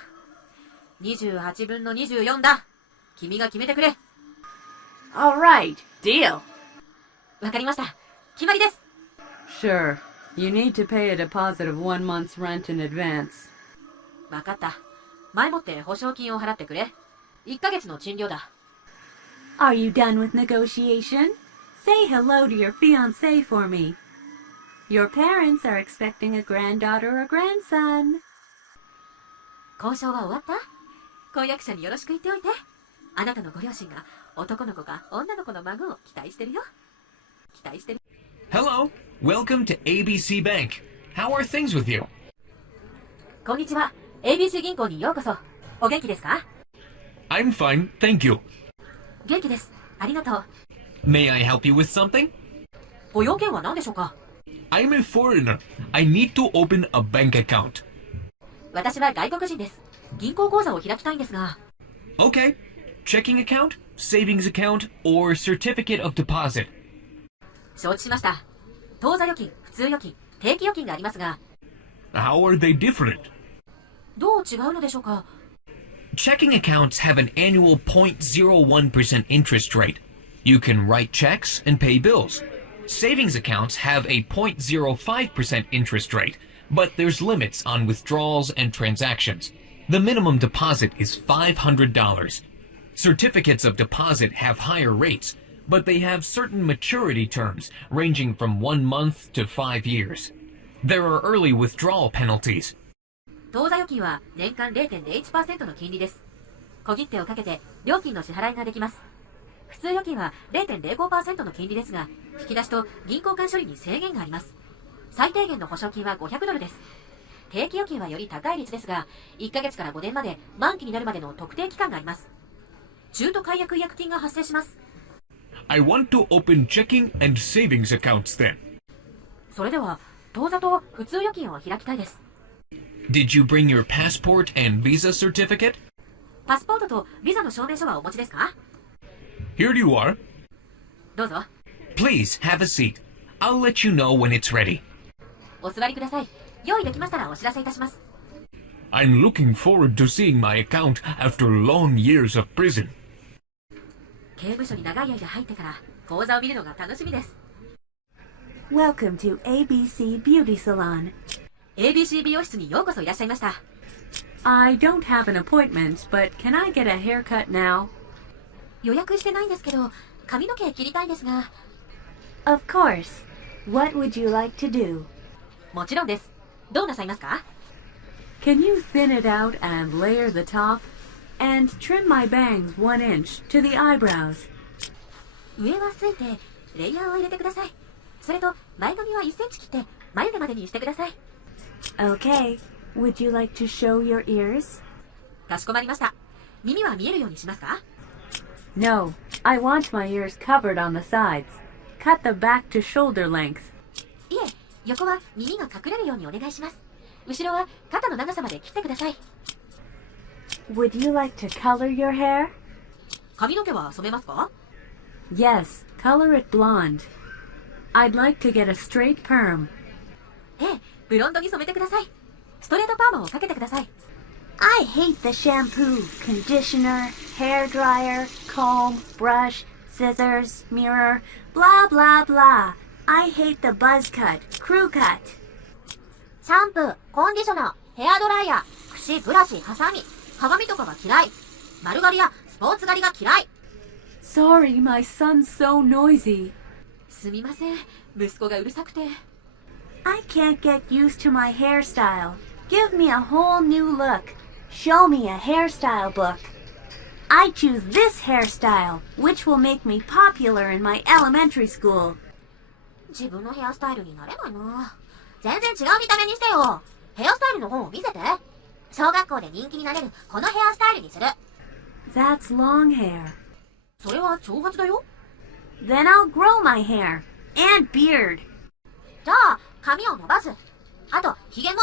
28分の24だ。君が決めてくれ。All right. Deal. わかりました。決まりです。Sure. You need to pay a deposit of 1 month's rent in advance. わかった。前もって保証金を払ってくれ。1ヶ月の賃料だ。Are you done with negotiation? Say hello to your fiancé for me. Your parents are expecting a granddaughter or grandson. 交渉は終わった？婚約者によろしく言っておいて。あなたのご両親が男の子か女の子の孫を期待してるよ。期待してる。Hello, welcome to ABC Bank. How are things with you? こんにちは。ABC 銀行にようこそ。お元気ですか？ I'm fine, thank you. 元気です。ありがとう。May I help you with something? ご用件は何でしょうか？ I'm a foreigner. I need to open a bank account. 私は外国人です。銀行口座を開きたいんですが。Okay. Checking account, savings account, or certificate of deposit? 承知しました。当座預金、普通預金、定期預金がありますが。How are they different? どう違うのでしょうか？ Checking accounts have an annual 0.01% interest rate. You can write checks and pay bills. Savings accounts have a 0.05% interest rate, but there's limits on withdrawals and transactions. The minimum deposit is $500. Certificates of deposit have higher rates, but they have certain maturity terms ranging from 1 month to 5 years. There are early withdrawal penalties. 当座預金は年間 0.01% の金利です。小切手をかけて料金の支払いができます。普通預金は 0.05% の金利ですが、引き出しと銀行間処理に制限があります。最低限の保証金は$500です。定期預金はより高い率ですが、1ヶ月から5年まで満期になるまでの特定期間があります。中途解約違約金が発生します。I want to open checking and savings accounts then. それでは、当座と普通預金を開きたいです。Did you bring your passport and visa certificate? パスポートとビザの証明書はお持ちですか？ Here you are. どうぞ。Please have a seat. I'll let you know when it's ready. お座りください。用意できましたらお知らせいたします。I'm looking forward to seeing my account after long years of prison. 刑務所に長い間入ってから口座を見るのが楽しみです。Welcome to ABC Beauty Salon. ABC 美容室にようこそいらっしゃいました。I don't have an appointment, but can I get a haircut now? 予約してないんですけど、髪の毛切りたいんですが。Of course. What would you like to do? もちろんです。どうなさいますか？ Can you thin it out and layer the top? And trim my bangs 1 inch to the eyebrows. 上はすいて、レイヤーを入れてください。それと、前髪は1センチ切って、眉毛までにしてください。Okay. Would you like to show your ears? かしこまりました。耳は見えるようにしますか？ No. I want my ears covered on the sides. cut the back to shoulder length. いえ、横は耳が隠れるようにお願いします。後ろは肩の長さまで切ってください。Would you like to color your hair? 髪の毛は染めますか？ Yes, color it blonde. I'd like to get a straight perm. ええ、ブロンドに染めてください。ストレートパーマをかけてください。I hate the shampoo, conditioner, hair dryer, comb, brush, scissors, mirror, blah blah blah. I hate the buzz cut, crew cut. シャンプー、コンディショナー、ヘアドライヤー、櫛、ブラシ、ハサミ、鏡とかが嫌い。丸刈りやスポーツ刈りが嫌い。Sorry, my son's so noisy. すみません、息子がうるさくて。I can't get used to my hairstyle. Give me a whole new look. Show me a hairstyle book. I choose this hairstyle, which will make me popular in my elementary school. 自分のヘアスタイルになれないな。全然違う見た目にしてよ。ヘアスタイルの本を見せて。小学校で人気になれるこのヘアスタイルにする。That's long hair. それは長髪だよ。Then I'll grow my hair. And beard. じゃあ、髪を伸ばす。あと、髭も。